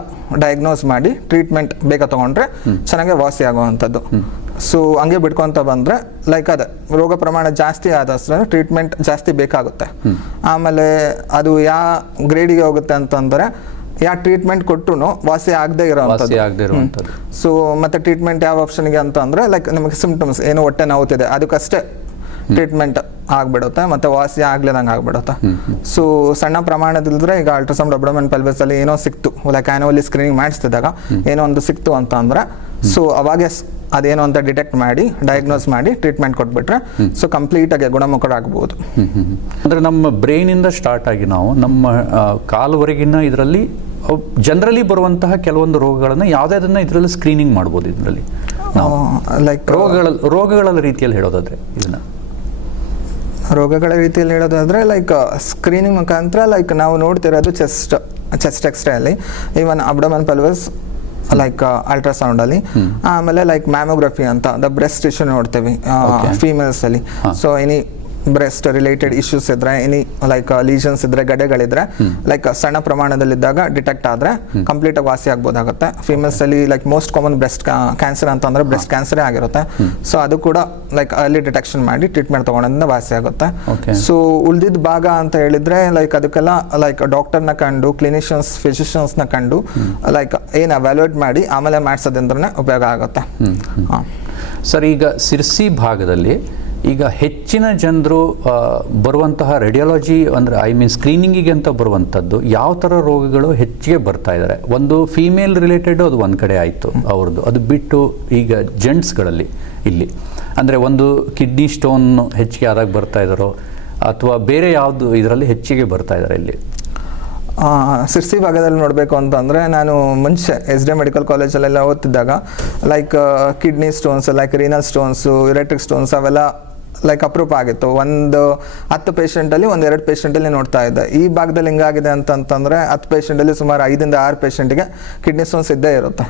ಡಯಾಗ್ನೋಸ್ ಮಾಡಿ ಟ್ರೀಟ್ಮೆಂಟ್ ಬೇಗ ತಗೊಂಡ್ರೆ ಚೆನ್ನಾಗಿ ವಾಸಿ ಆಗುವಂಥದ್ದು. ಸೊ ಹಂಗೆ ಬಿಡ್ಕೊಂತ ಬಂದರೆ ಲೈಕ್ ಅದೇ ರೋಗ ಪ್ರಮಾಣ ಜಾಸ್ತಿ ಆದಷ್ಟು ಟ್ರೀಟ್ಮೆಂಟ್ ಜಾಸ್ತಿ ಬೇಕಾಗುತ್ತೆ. ಆಮೇಲೆ ಅದು ಯಾವ ಗ್ರೇಡಿಗೆ ಹೋಗುತ್ತೆ ಅಂತಂದರೆ ಯಾವ ಟ್ರೀಟ್ಮೆಂಟ್ ಕೊಟ್ಟರು ವಾಸಿ ಆಗದೆ ಇರೋವಂಥದ್ದು. ಸೊ ಮತ್ತೆ ಟ್ರೀಟ್ಮೆಂಟ್ ಯಾವ ಆಪ್ಷನ್ಗೆ ಅಂತ ಅಂದರೆ ಲೈಕ್ ನಮಗೆ ಸಿಂಪ್ಟಮ್ಸ್ ಏನು ಹೊಟ್ಟೆ ನೋವುತ್ತಿದೆ ಅದಕ್ಕಷ್ಟೇ ಟ್ರೀಟ್ಮೆಂಟ್ ಆಗ್ಬಿಡುತ್ತೆ ಮತ್ತೆ ವಾಸಿ ಆಗ್ಲಿದಂಗೆ ಆಗ್ಬಿಡುತ್ತೆ. ಸೊ ಸಣ್ಣ ಪ್ರಮಾಣದಿಲ್ದ್ರೆ ಈಗ ಅಲ್ಟ್ರಾಸೌಂಡ್ ಅಬ್ಡೋಮೆನ್ ಪೆಲ್ವಿಸ್ ಅಲ್ಲಿ ಏನೋ ಸಿಕ್ತು, ಲೈಕ್ ಆನ್ಯುವಲಿ ಸ್ಕ್ರೀನಿಂಗ್ ಮಾಡಿಸಿದಾಗ ಏನೋ ಒಂದು ಸಿಕ್ತು ಅಂತ ಅಂದ್ರೆ ಸೊ ಅವಾಗ ಅದೇನೋ ಅಂತ ಡಿಟೆಕ್ಟ್ ಮಾಡಿ ಡಯಾಗ್ನೋಸ್ ಮಾಡಿ ಟ್ರೀಟ್ಮೆಂಟ್ ಕೊಟ್ಬಿಟ್ರೆ ಸೊ ಕಂಪ್ಲೀಟ್ ಆಗಿ ಗುಣಮುಖರಾಗಬಹುದು. ಅಂದ್ರೆ ನಮ್ಮ ಬ್ರೈನ್ ಇಂದ ಸ್ಟಾರ್ಟ್ ಆಗಿ ನಾವು ನಮ್ಮ ಕಾಲುವರೆಗಿನ ಇದರಲ್ಲಿ ಜನರಲಿ ಬರುವಂತಹ ಕೆಲವೊಂದು ರೋಗಗಳನ್ನು ಯಾವುದಾದನ್ನ ಇದರಲ್ಲಿ ಸ್ಕ್ರೀನಿಂಗ್ ಮಾಡ್ಬೋದು. ಇದರಲ್ಲಿ ಲೈಕ್ ರೋಗಗಳ ರೀತಿಯಲ್ಲಿ ಹೇಳೋದಾದ್ರೆ ಇದನ್ನ ರೋಗಗಳ ರೀತಿಯಲ್ಲಿ ಹೇಳೋದಾದ್ರೆ ಲೈಕ್ ಸ್ಕ್ರೀನಿಂಗ್ ಮುಖಾಂತರ ಲೈಕ್ ನಾವು ನೋಡ್ತಿರೋದು ಚೆಸ್ಟ್ ಎಕ್ಸ್ರೇ ಅಲ್ಲಿ, even abdomen pelvis like ultrasound ಅಲ್ಲಿ, ಆಮೇಲೆ ಲೈಕ್ ಮ್ಯಾಮೋಗ್ರಫಿ ಅಂತ ದ ಬ್ರೆಸ್ಟ್ ಟಿಶ್ಯೂ ನೋಡ್ತೀವಿ ಫೀಮೇಲ್ಸ್ ಅಲ್ಲಿ. So any breast related issues ಇದ್ರೆ, ಎನಿ ಲೈಕ್ ಲೀಷನ್ಸ್ ಇದ್ರೆ, ಗಡ್ಡೆಗಳಿದ್ರೆ ಲೈಕ್ ಸಣ್ಣ ಪ್ರಮಾಣದಲ್ಲಿದ್ದಾಗ ಡಿಟೆಕ್ಟ್ ಆದ್ರೆ ಕಂಪ್ಲೀಟ್ ಆಗಿ ವಾಸಿ ಆಗ್ಬೋದಾಗುತ್ತೆ. ಫೀಮೇಲ್ಸ್ ಅಲ್ಲಿ like most common breast cancer ಅಂತ ಅಂದ್ರೆ ಬ್ರೆಸ್ಟ್ ಕ್ಯಾನ್ಸರೇ ಆಗಿರುತ್ತೆ. ಸೊ ಅದು ಕೂಡ ಲೈಕ್ ಅರ್ಲಿ ಡಿಟೆಕ್ಷನ್ ಮಾಡಿ ಟ್ರೀಟ್ಮೆಂಟ್ ತಗೊಂಡ್ರಿಂದ ವಾಸಿ ಆಗುತ್ತೆ. ಸೊ ಉಳಿದಿದ್ದ ಭಾಗ ಅಂತ ಹೇಳಿದ್ರೆ ಲೈಕ್ ಅದಕ್ಕೆಲ್ಲ ಲೈಕ್ ಡಾಕ್ಟರ್ನ ಕಂಡು ಕ್ಲಿನಿಷಿಯನ್ಸ್ ಫಿಸಿಷಿಯನ್ಸ್ನ ಕಂಡು ಲೈಕ್ ಏನು ಅವ್ಯಾಲ್ಯೂಯೇಟ್ ಮಾಡಿ ಆಮೇಲೆ ಮಾಡಿಸೋದ್ರಿಂದನೇ ಉಪಯೋಗ ಆಗುತ್ತೆ. ಸರ್, ಈಗ ಸಿರ್ಸಿ ಭಾಗದಲ್ಲಿ ಈಗ ಹೆಚ್ಚಿನ ಜನರು ಬರುವಂತಹ ರೇಡಿಯಾಲಜಿ ಅಂದರೆ ಸ್ಕ್ರೀನಿಂಗಿಗೆ ಅಂತ ಬರುವಂಥದ್ದು ಯಾವ ಥರ ರೋಗಗಳು ಹೆಚ್ಚಿಗೆ ಬರ್ತಾ ಇದ್ದಾರೆ? ಒಂದು ಫೀಮೇಲ್ ರಿಲೇಟೆಡ್ ಅದು ಒಂದು ಕಡೆ ಆಯಿತು ಅವ್ರದ್ದು, ಅದು ಬಿಟ್ಟು ಈಗ ಜೆಂಟ್ಸ್ಗಳಲ್ಲಿ ಇಲ್ಲಿ ಅಂದರೆ ಒಂದು ಕಿಡ್ನಿ ಸ್ಟೋನ್ ಹೆಚ್ಚಿಗೆ ಆದಾಗ ಬರ್ತಾ ಇದ್ದಾರೋ ಅಥವಾ ಬೇರೆ ಯಾವುದು ಇದರಲ್ಲಿ ಹೆಚ್ಚಿಗೆ ಬರ್ತಾ ಇದ್ದಾರೆ ಇಲ್ಲಿ? ಸಿರ್ಸಿ ಭಾಗದಲ್ಲಿ ನೋಡಬೇಕು ಅಂತಂದರೆ ನಾನು ಮುಂಚೆ SDM ಮೆಡಿಕಲ್ ಕಾಲೇಜಲ್ಲೆಲ್ಲ ಓದ್ತಿದ್ದಾಗ like kidney stones, like renal stones, ureteric stones ಅವೆಲ್ಲ ಲೈಕ್ ಅಪ್ರೂಪ ಆಗಿತ್ತು. ಒಂದು 10 ಪೇಷಂಟಲ್ಲಿ 1-2 ಪೇಷಂಟಲ್ಲಿ ನೋಡ್ತಾ ಇದ್ದೆ. ಈ ಭಾಗದಲ್ಲಿ ಹಿಂಗಾಗಿದೆ ಅಂತಂತಂದರೆ 10 ಪೇಷಂಟಲ್ಲಿ ಸುಮಾರು 5-6 ಪೇಷಂಟಿಗೆ ಕಿಡ್ನಿ ಸ್ಟೋನ್ಸ್ ಇದ್ದೇ ಇರುತ್ತೆ.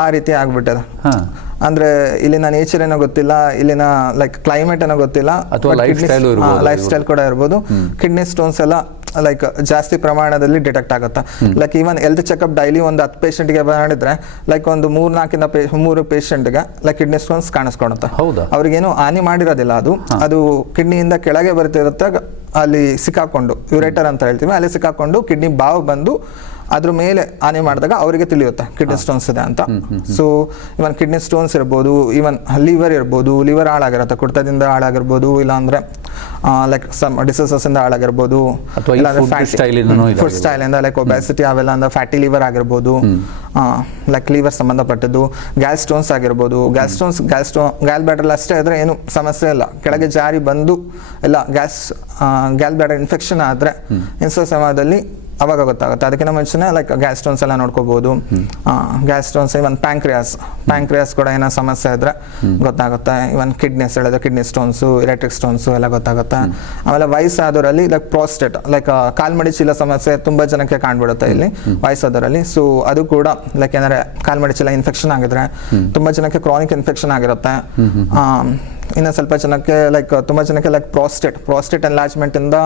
ಆ ರೀತಿ ಆಗ್ಬಿಟ್ಟಿದೆ. ಅಂದ್ರೆ ಇಲ್ಲಿನ ನೇಚರ್ ಏನೋ ಗೊತ್ತಿಲ್ಲ, ಇಲ್ಲಿನ ಲೈಕ್ ಕ್ಲೈಮೇಟ್ ಏನೋ ಗೊತ್ತಿಲ್ಲ, ಲೈಫ್ ಸ್ಟೈಲ್ ಕೂಡ ಇರ್ಬೋದು. ಕಿಡ್ನಿ ಸ್ಟೋನ್ಸ್ ಎಲ್ಲ ಲೈಕ್ ಜಾಸ್ತಿ ಪ್ರಮಾಣದಲ್ಲಿ ಡಿಟೆಕ್ಟ್ ಆಗುತ್ತೆ. Like even health checkup daily ಒಂದು 10 ಪೇಷಂಟ್ಗೆ ಮಾಡಿದ್ರೆ ಲೈಕ್ ಒಂದು 3 ಪೇಷಂಟ್ಗೆ ಲೈಕ್ ಕಿಡ್ನಿ ಸ್ಟೋನ್ಸ್ ಕಾಣಿಸ್ಕೊಳುತ್ತೆ. ಅವ್ರಿಗೇನು ಹಾನಿ ಮಾಡಿರೋದಿಲ್ಲ, ಅದು ಕಿಡ್ನಿಯಿಂದ ಕೆಳಗೆ ಬರ್ತಿರುತ್ತೆ, ಅಲ್ಲಿ ಸಿಕ್ಕಾಕೊಂಡು ಯುರೇಟರ್ ಅಂತ ಹೇಳ್ತೀವಿ, ಅಲ್ಲಿ ಸಿಕ್ಕಾಕೊಂಡು ಕಿಡ್ನಿ ಬಾವು ಬಂದು ಅದ್ರ ಮೇಲೆ ಹಾನಿ ಮಾಡಿದಾಗ ಅವರಿಗೆ ತಿಳಿಯುತ್ತೆ ಕಿಡ್ನಿ ಸ್ಟೋನ್ಸ್ ಇದೆ ಅಂತ. ಸೊ ಇವನ್ ಕಿಡ್ನಿ ಸ್ಟೋನ್ಸ್ ಇರ್ಬೋದು, ಇವನ್ ಲಿವರ್ ಇರ್ಬೋದು, ಲಿವರ್ ಹಾಳಾಗಿರುತ್ತೆ, ಕುಡಿತದಿಂದ ಹಾಳಾಗಿರ್ಬೋದು, ಇಲ್ಲಾಂದ್ರೆ ಲೈಕ್ ಸಮ್ ಡಿಸೀಸಸ್ ಇಂದ ಹಾಳಾಗಿರ್ಬೋದು, ಫುಡ್ ಸ್ಟೈಲ್ ಇಂದ ಲೈಕ್ ಒಬೆಸಿಟಿ ಅವೆಲ್ಲ ಅಂದ್ರೆ ಫ್ಯಾಟಿ ಲಿವರ್ ಆಗಿರ್ಬೋದು, ಲೈಕ್ ಲಿವರ್ ಸಂಬಂಧಪಟ್ಟದ್ದು, ಗ್ಯಾಲ್ ಸ್ಟೋನ್ಸ್ ಆಗಿರ್ಬೋದು. ಗ್ಯಾಲ್ ಬ್ಯಾಡರ್ ಅಷ್ಟೇ ಇದ್ರೆ ಏನು ಸಮಸ್ಯೆ ಇಲ್ಲ, ಕೆಳಗೆ ಜಾರಿ ಬಂದು ಎಲ್ಲ ಗ್ಯಾಲ್ ಬ್ಯಾಡರ್ ಇನ್ಫೆಕ್ಷನ್ ಆದ್ರೆ ಇಂಥ ಸಮಯದಲ್ಲಿ ಅವಾಗ ಗೊತ್ತಾಗುತ್ತೆ. ಅದಕ್ಕಿಂತ ಮುಂಚೆನೆ ಲೈಕ್ ಗ್ಯಾಸ್ ಸ್ಟೋನ್ಸ್ ಎಲ್ಲ ನೋಡ್ಕೋಬಹುದು. ಗ್ಯಾಸ್ ಸ್ಟೋನ್ಸ್, ಇವನ್ ಪ್ಯಾಂಕ್ರಿಯಾಸ್ ಕೂಡ ಏನೋ ಸಮಸ್ಯೆ ಇದ್ರೆ ಗೊತ್ತಾಗುತ್ತೆ. ಇವನ್ ಕಿಡ್ನಿಸ್ ಹೇಳಿದ್ರೆ ಕಿಡ್ನಿ ಸ್ಟೋನ್ಸು, ಇಲೆಕ್ಟ್ರಿಕ್ ಸ್ಟೋನ್ಸು ಎಲ್ಲ ಗೊತ್ತಾಗುತ್ತೆ. ಆಮೇಲೆ ವಯಸ್ಸಾದವರಲ್ಲಿ ಲೈಕ್ ಪ್ರೋಸ್ಟೇಟ್, ಲೈಕ್ ಕಾಲ್ಮಡಿ ಚೀಲ ಸಮಸ್ಯೆ ತುಂಬಾ ಜನಕ್ಕೆ ಕಾಣ್ಬಿಡುತ್ತೆ ಇಲ್ಲಿ ವಯಸ್ಸಾದವರಲ್ಲಿ. ಸೊ ಅದು ಕೂಡ ಲೈಕ್ ಏನಾದ್ರೆ ಕಾಲ್ಮಡಿ ಚೀಲ ಇನ್ಫೆಕ್ಷನ್ ಆಗಿದ್ರೆ, ತುಂಬಾ ಜನಕ್ಕೆ ಕ್ರಾನಿಕ್ ಇನ್ಫೆಕ್ಷನ್ ಆಗಿರುತ್ತೆ. ಇನ್ನು ಸ್ವಲ್ಪ ಜನಕ್ಕೆ ಲೈಕ್ ತುಂಬಾ ಜನಕ್ಕೆ ಲೈಕ್ ಪ್ರೋಸ್ಟೇಟ್ ಎನ್ಲಾರ್ಜ್ಮೆಂಟ್ ಇಂದ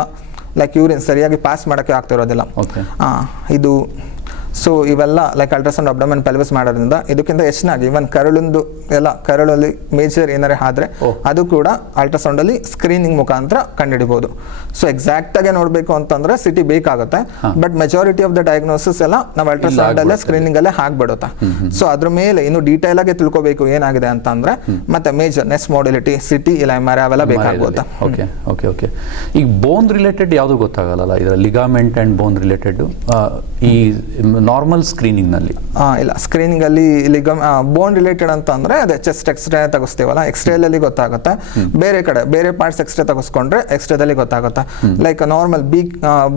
ಲೈಕ್ ಯೂರಿನ್ ಸರಿಯಾಗಿ ಪಾಸ್ ಮಾಡೋಕ್ಕೆ ಆಗ್ತಿರೋದಿಲ್ಲ. ಇದು ಸೊ ಇವೆಲ್ಲ ಲೈಕ್ ಅಲ್ಟ್ರಾಸೌಂಡ್ ಅಬ್ಡೋಮೆನ್ ಪೆಲ್ವಿಸ್ ಮಾಡೋದ್ರಿಂದ ಇದಕ್ಕಿಂತ ಹೆಚ್ಚಿನಾಗಿ ಇವನ್ ಕರಳಲ್ಲಿ ಮೇಜರ್ ಏನಾರೇ ಆದ್ರೆ ಅದು ಕೂಡ ಅಲ್ಟ್ರಾಸೌಂಡ್ ಅಲ್ಲಿ ಸ್ಕ್ರೀನಿಂಗ್ ಮುಖಾಂತರ ಕಂಡುಹಿಡಿಬಹುದು. ಸೊ ಎಕ್ಸಾಕ್ಟ್ ಆಗಿ ನೋಡ್ಬೇಕು ಅಂತಂದ್ರೆ ಸಿಟಿ ಬೇಕಾಗುತ್ತೆ, but majority of the diagnosis ಎಲ್ಲ ನಾವು ಅಲ್ಟ್ರಾಸೌಂಡ್ ಅಲ್ಲೇ ಸ್ಕ್ರೀನಿಂಗ್ ಅಲ್ಲೇ ಆಗ್ಬಿಡುತ್ತೆ. ಸೊ ಅದ್ರ ಮೇಲೆ ಇನ್ನು ಡೀಟೇಲ್ ಆಗಿ ತಿಳ್ಕೊಬೇಕು ಏನಾಗಿದೆ ಅಂತಂದ್ರೆ ಮತ್ತೆ ಮೇಜರ್ ನೆಕ್ಸ್ಟ್ ಮಾಡೆಲಿಟಿ ಸಿಟಿ ಇಲ್ಲ MRI ಅವೆಲ್ಲ ಬೇಕಾಗುತ್ತೆ. ಓಕೆ. ಈಗ ಬೋನ್ ರಿಲೇಟೆಡ್ ಯಾವುದು ಗೊತ್ತಾಗಲ್ಲ, ಇದರ ಲಿಗಾಮೆಂಟ್ ಅಂಡ್ ಬೋನ್ ರಿಲೇಟೆಡ್ ಈ ನಾರ್ಮಲ್ ಸ್ಕ್ರೀನಿಂಗ್ ನಲ್ಲಿ ಇಲ್ಲ. ಸ್ಕ್ರೀನಿಂಗ್ ಅಲ್ಲಿ ಬೋನ್ ರಿಲೇಟೆಡ್ ಅಂತ ಅಂದ್ರೆ ಅದೇ ಚೆಸ್ಟ್ ಎಕ್ಸ್ರೇ ತೆಗಿಸ್ತೀವಲ್ಲ, ಎಕ್ಸ್ರೇಲಲ್ಲಿ ಗೊತ್ತಾಗುತ್ತೆ. ಬೇರೆ ಪಾರ್ಟ್ಸ್ ಎಕ್ಸ್ರೇ ತೆಗೆಸ್ಕೊಂಡ್ರೆ ಎಕ್ಸ್ರೇದಲ್ಲಿ ಗೊತ್ತಾಗುತ್ತೆ. ಲೈಕ್ ನಾರ್ಮಲ್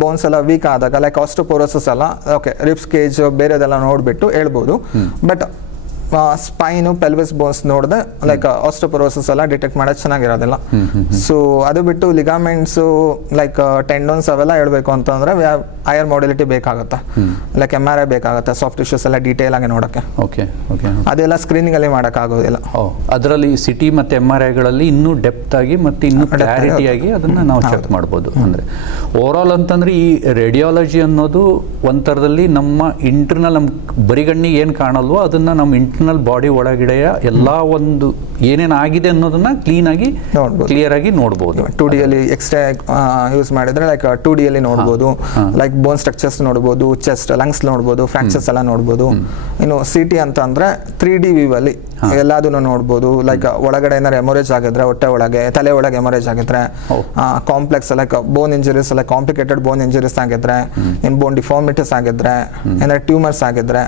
ಬೋನ್ಸ್ ಎಲ್ಲ ವೀಕ್ ಆದಾಗ ಲೈಕ್ ಆಸ್ಟೋಪೋರೋಸಿಸ್ ಎಲ್ಲ ಓಕೆ ರಿಬ್ಸ್ ಕೇಜ್ ಬೇರೆದೆಲ್ಲ ನೋಡ್ಬಿಟ್ಟು ಹೇಳ್ಬೋದು. ಬಟ್ ಸ್ಪೈನು ಪೆಲ್ವಿಸ್ ಬೋನ್ಸ್ ನೋಡಿದೆ ಲೈಕ್ ಆಸ್ಟೋಪೊರೋಸಿಸ್ ಎಲ್ಲ ಡಿಟೆಕ್ಟ್ ಮಾಡೋದು ಚೆನ್ನಾಗಿರೋದಿಲ್ಲ. ಸೊ ಅದು ಬಿಟ್ಟು ಲಿಗಾಮೆಂಟ್ಸು ಲೈಕ್ ಟೆಂಡೋನ್ಸ್ ಅವೆಲ್ಲ ಹೇಳ್ಬೇಕು ಅಂತಂದ್ರೆ ಹೈಯರ್ ಮಾಡೆಲಿಟಿ ಬೇಕಾಗುತ್ತೆ, ಲೈಕ್ MRI ಬೇಕಾಗುತ್ತೆ, ಸಾಫ್ಟ್ ಟಿಶ್ಯೂಸ್ ಎಲ್ಲ ಡೀಟೇಲ್ ಆಗಿ ನೋಡಕ್ಕೆ. ಅದೆಲ್ಲ ಸ್ಕ್ರೀನಿಂಗ್ ಅಲ್ಲಿ ಮಾಡಕ್ ಆಗೋದಿಲ್ಲ. ಅದರಲ್ಲಿ ಸಿಟಿ ಮತ್ತೆ MRIಗಳಲ್ಲಿ ಇನ್ನೂ ಡೆಪ್ತ್ ಆಗಿ ಮತ್ತೆ ಇನ್ನೂ ಕ್ಲಾರಿಟಿ ಆಗಿ ಅದನ್ನ ನಾವು ಚೆಕ್ ಮಾಡ್ಬೋದು. ಅಂದ್ರೆ ಓವರ್ ಆಲ್ ಅಂತಂದ್ರೆ ಈ ರೇಡಿಯಾಲಜಿ ಅನ್ನೋದು ಒಂಥರದಲ್ಲಿ ನಮ್ಮ ಇಂಟರ್ನಲ್ ನಮ್ ಬರಿಗಣ್ಣಿಗೆ ಏನ್ ಕಾಣಲ್ವೋ ಅದನ್ನ ನಮ್ಮ ಇಂಟರ್ನಲ್ ಬಾಡಿ ಒಳಗಡೆಯ ಎಲ್ಲಾ ಒಂದು ಏನೇನಾಗಿದೆ ಅನ್ನೋದನ್ನ ಕ್ಲಿಯರ್ ಆಗಿ ನೋಡ್ಬೋದು. 2D ಅಲ್ಲಿ ಎಕ್ಸ್ರೇ ಯೂಸ್ ಮಾಡಿದ್ರೆ ಲೈಕ್ 2D ಅಲ್ಲಿ ನೋಡ್ಬೋದು, ಲೈಕ್ ಬೋನ್ ಸ್ಟ್ರಕ್ಚರ್ಸ್ ನೋಡ್ಬೋದು, ಚೆಸ್ಟ್ ಲಂಗ್ಸ್ ನೋಡ್ಬೋದು, ಫ್ರಾಕ್ಚರ್ಸ್ ಎಲ್ಲ ನೋಡ್ಬೋದು. ಇನ್ನು CT ಅಂತ ಅಂದ್ರೆ 3D ವ್ಯೂ ಅಲ್ಲಿ ಎಲ್ಲದನ್ನು ನೋಡ್ಬೋದು. ಲೈಕ್ ಒಳಗಡೆ ಏನಾರು ಎಮೊರೇಜ್ ಆಗಿದ್ರೆ, ಹೊಟ್ಟೆ ಒಳಗೆ, ತಲೆ ಒಳಗೆ ಎಮೊರೇಜ್ ಆಗಿದ್ರೆ, ಕಾಂಪ್ಲೆಕ್ಸ್ ಲೈಕ್ ಬೋನ್ ಇಂಜುರೀಸ್, ಲೈಕ್ ಕಾಂಪ್ಲಿಕೇಟೆಡ್ ಬೋನ್ ಇಂಜುರೀಸ್ ಆಗಿದ್ರೆ, ಇನ್ ಬೋನ್ ಡಿಫಾರ್ಮಿಟೀಸ್ ಆಗಿದ್ರೆ, ಏನಾದ್ರು ಟ್ಯೂಮರ್ಸ್ ಆಗಿದ್ರೆ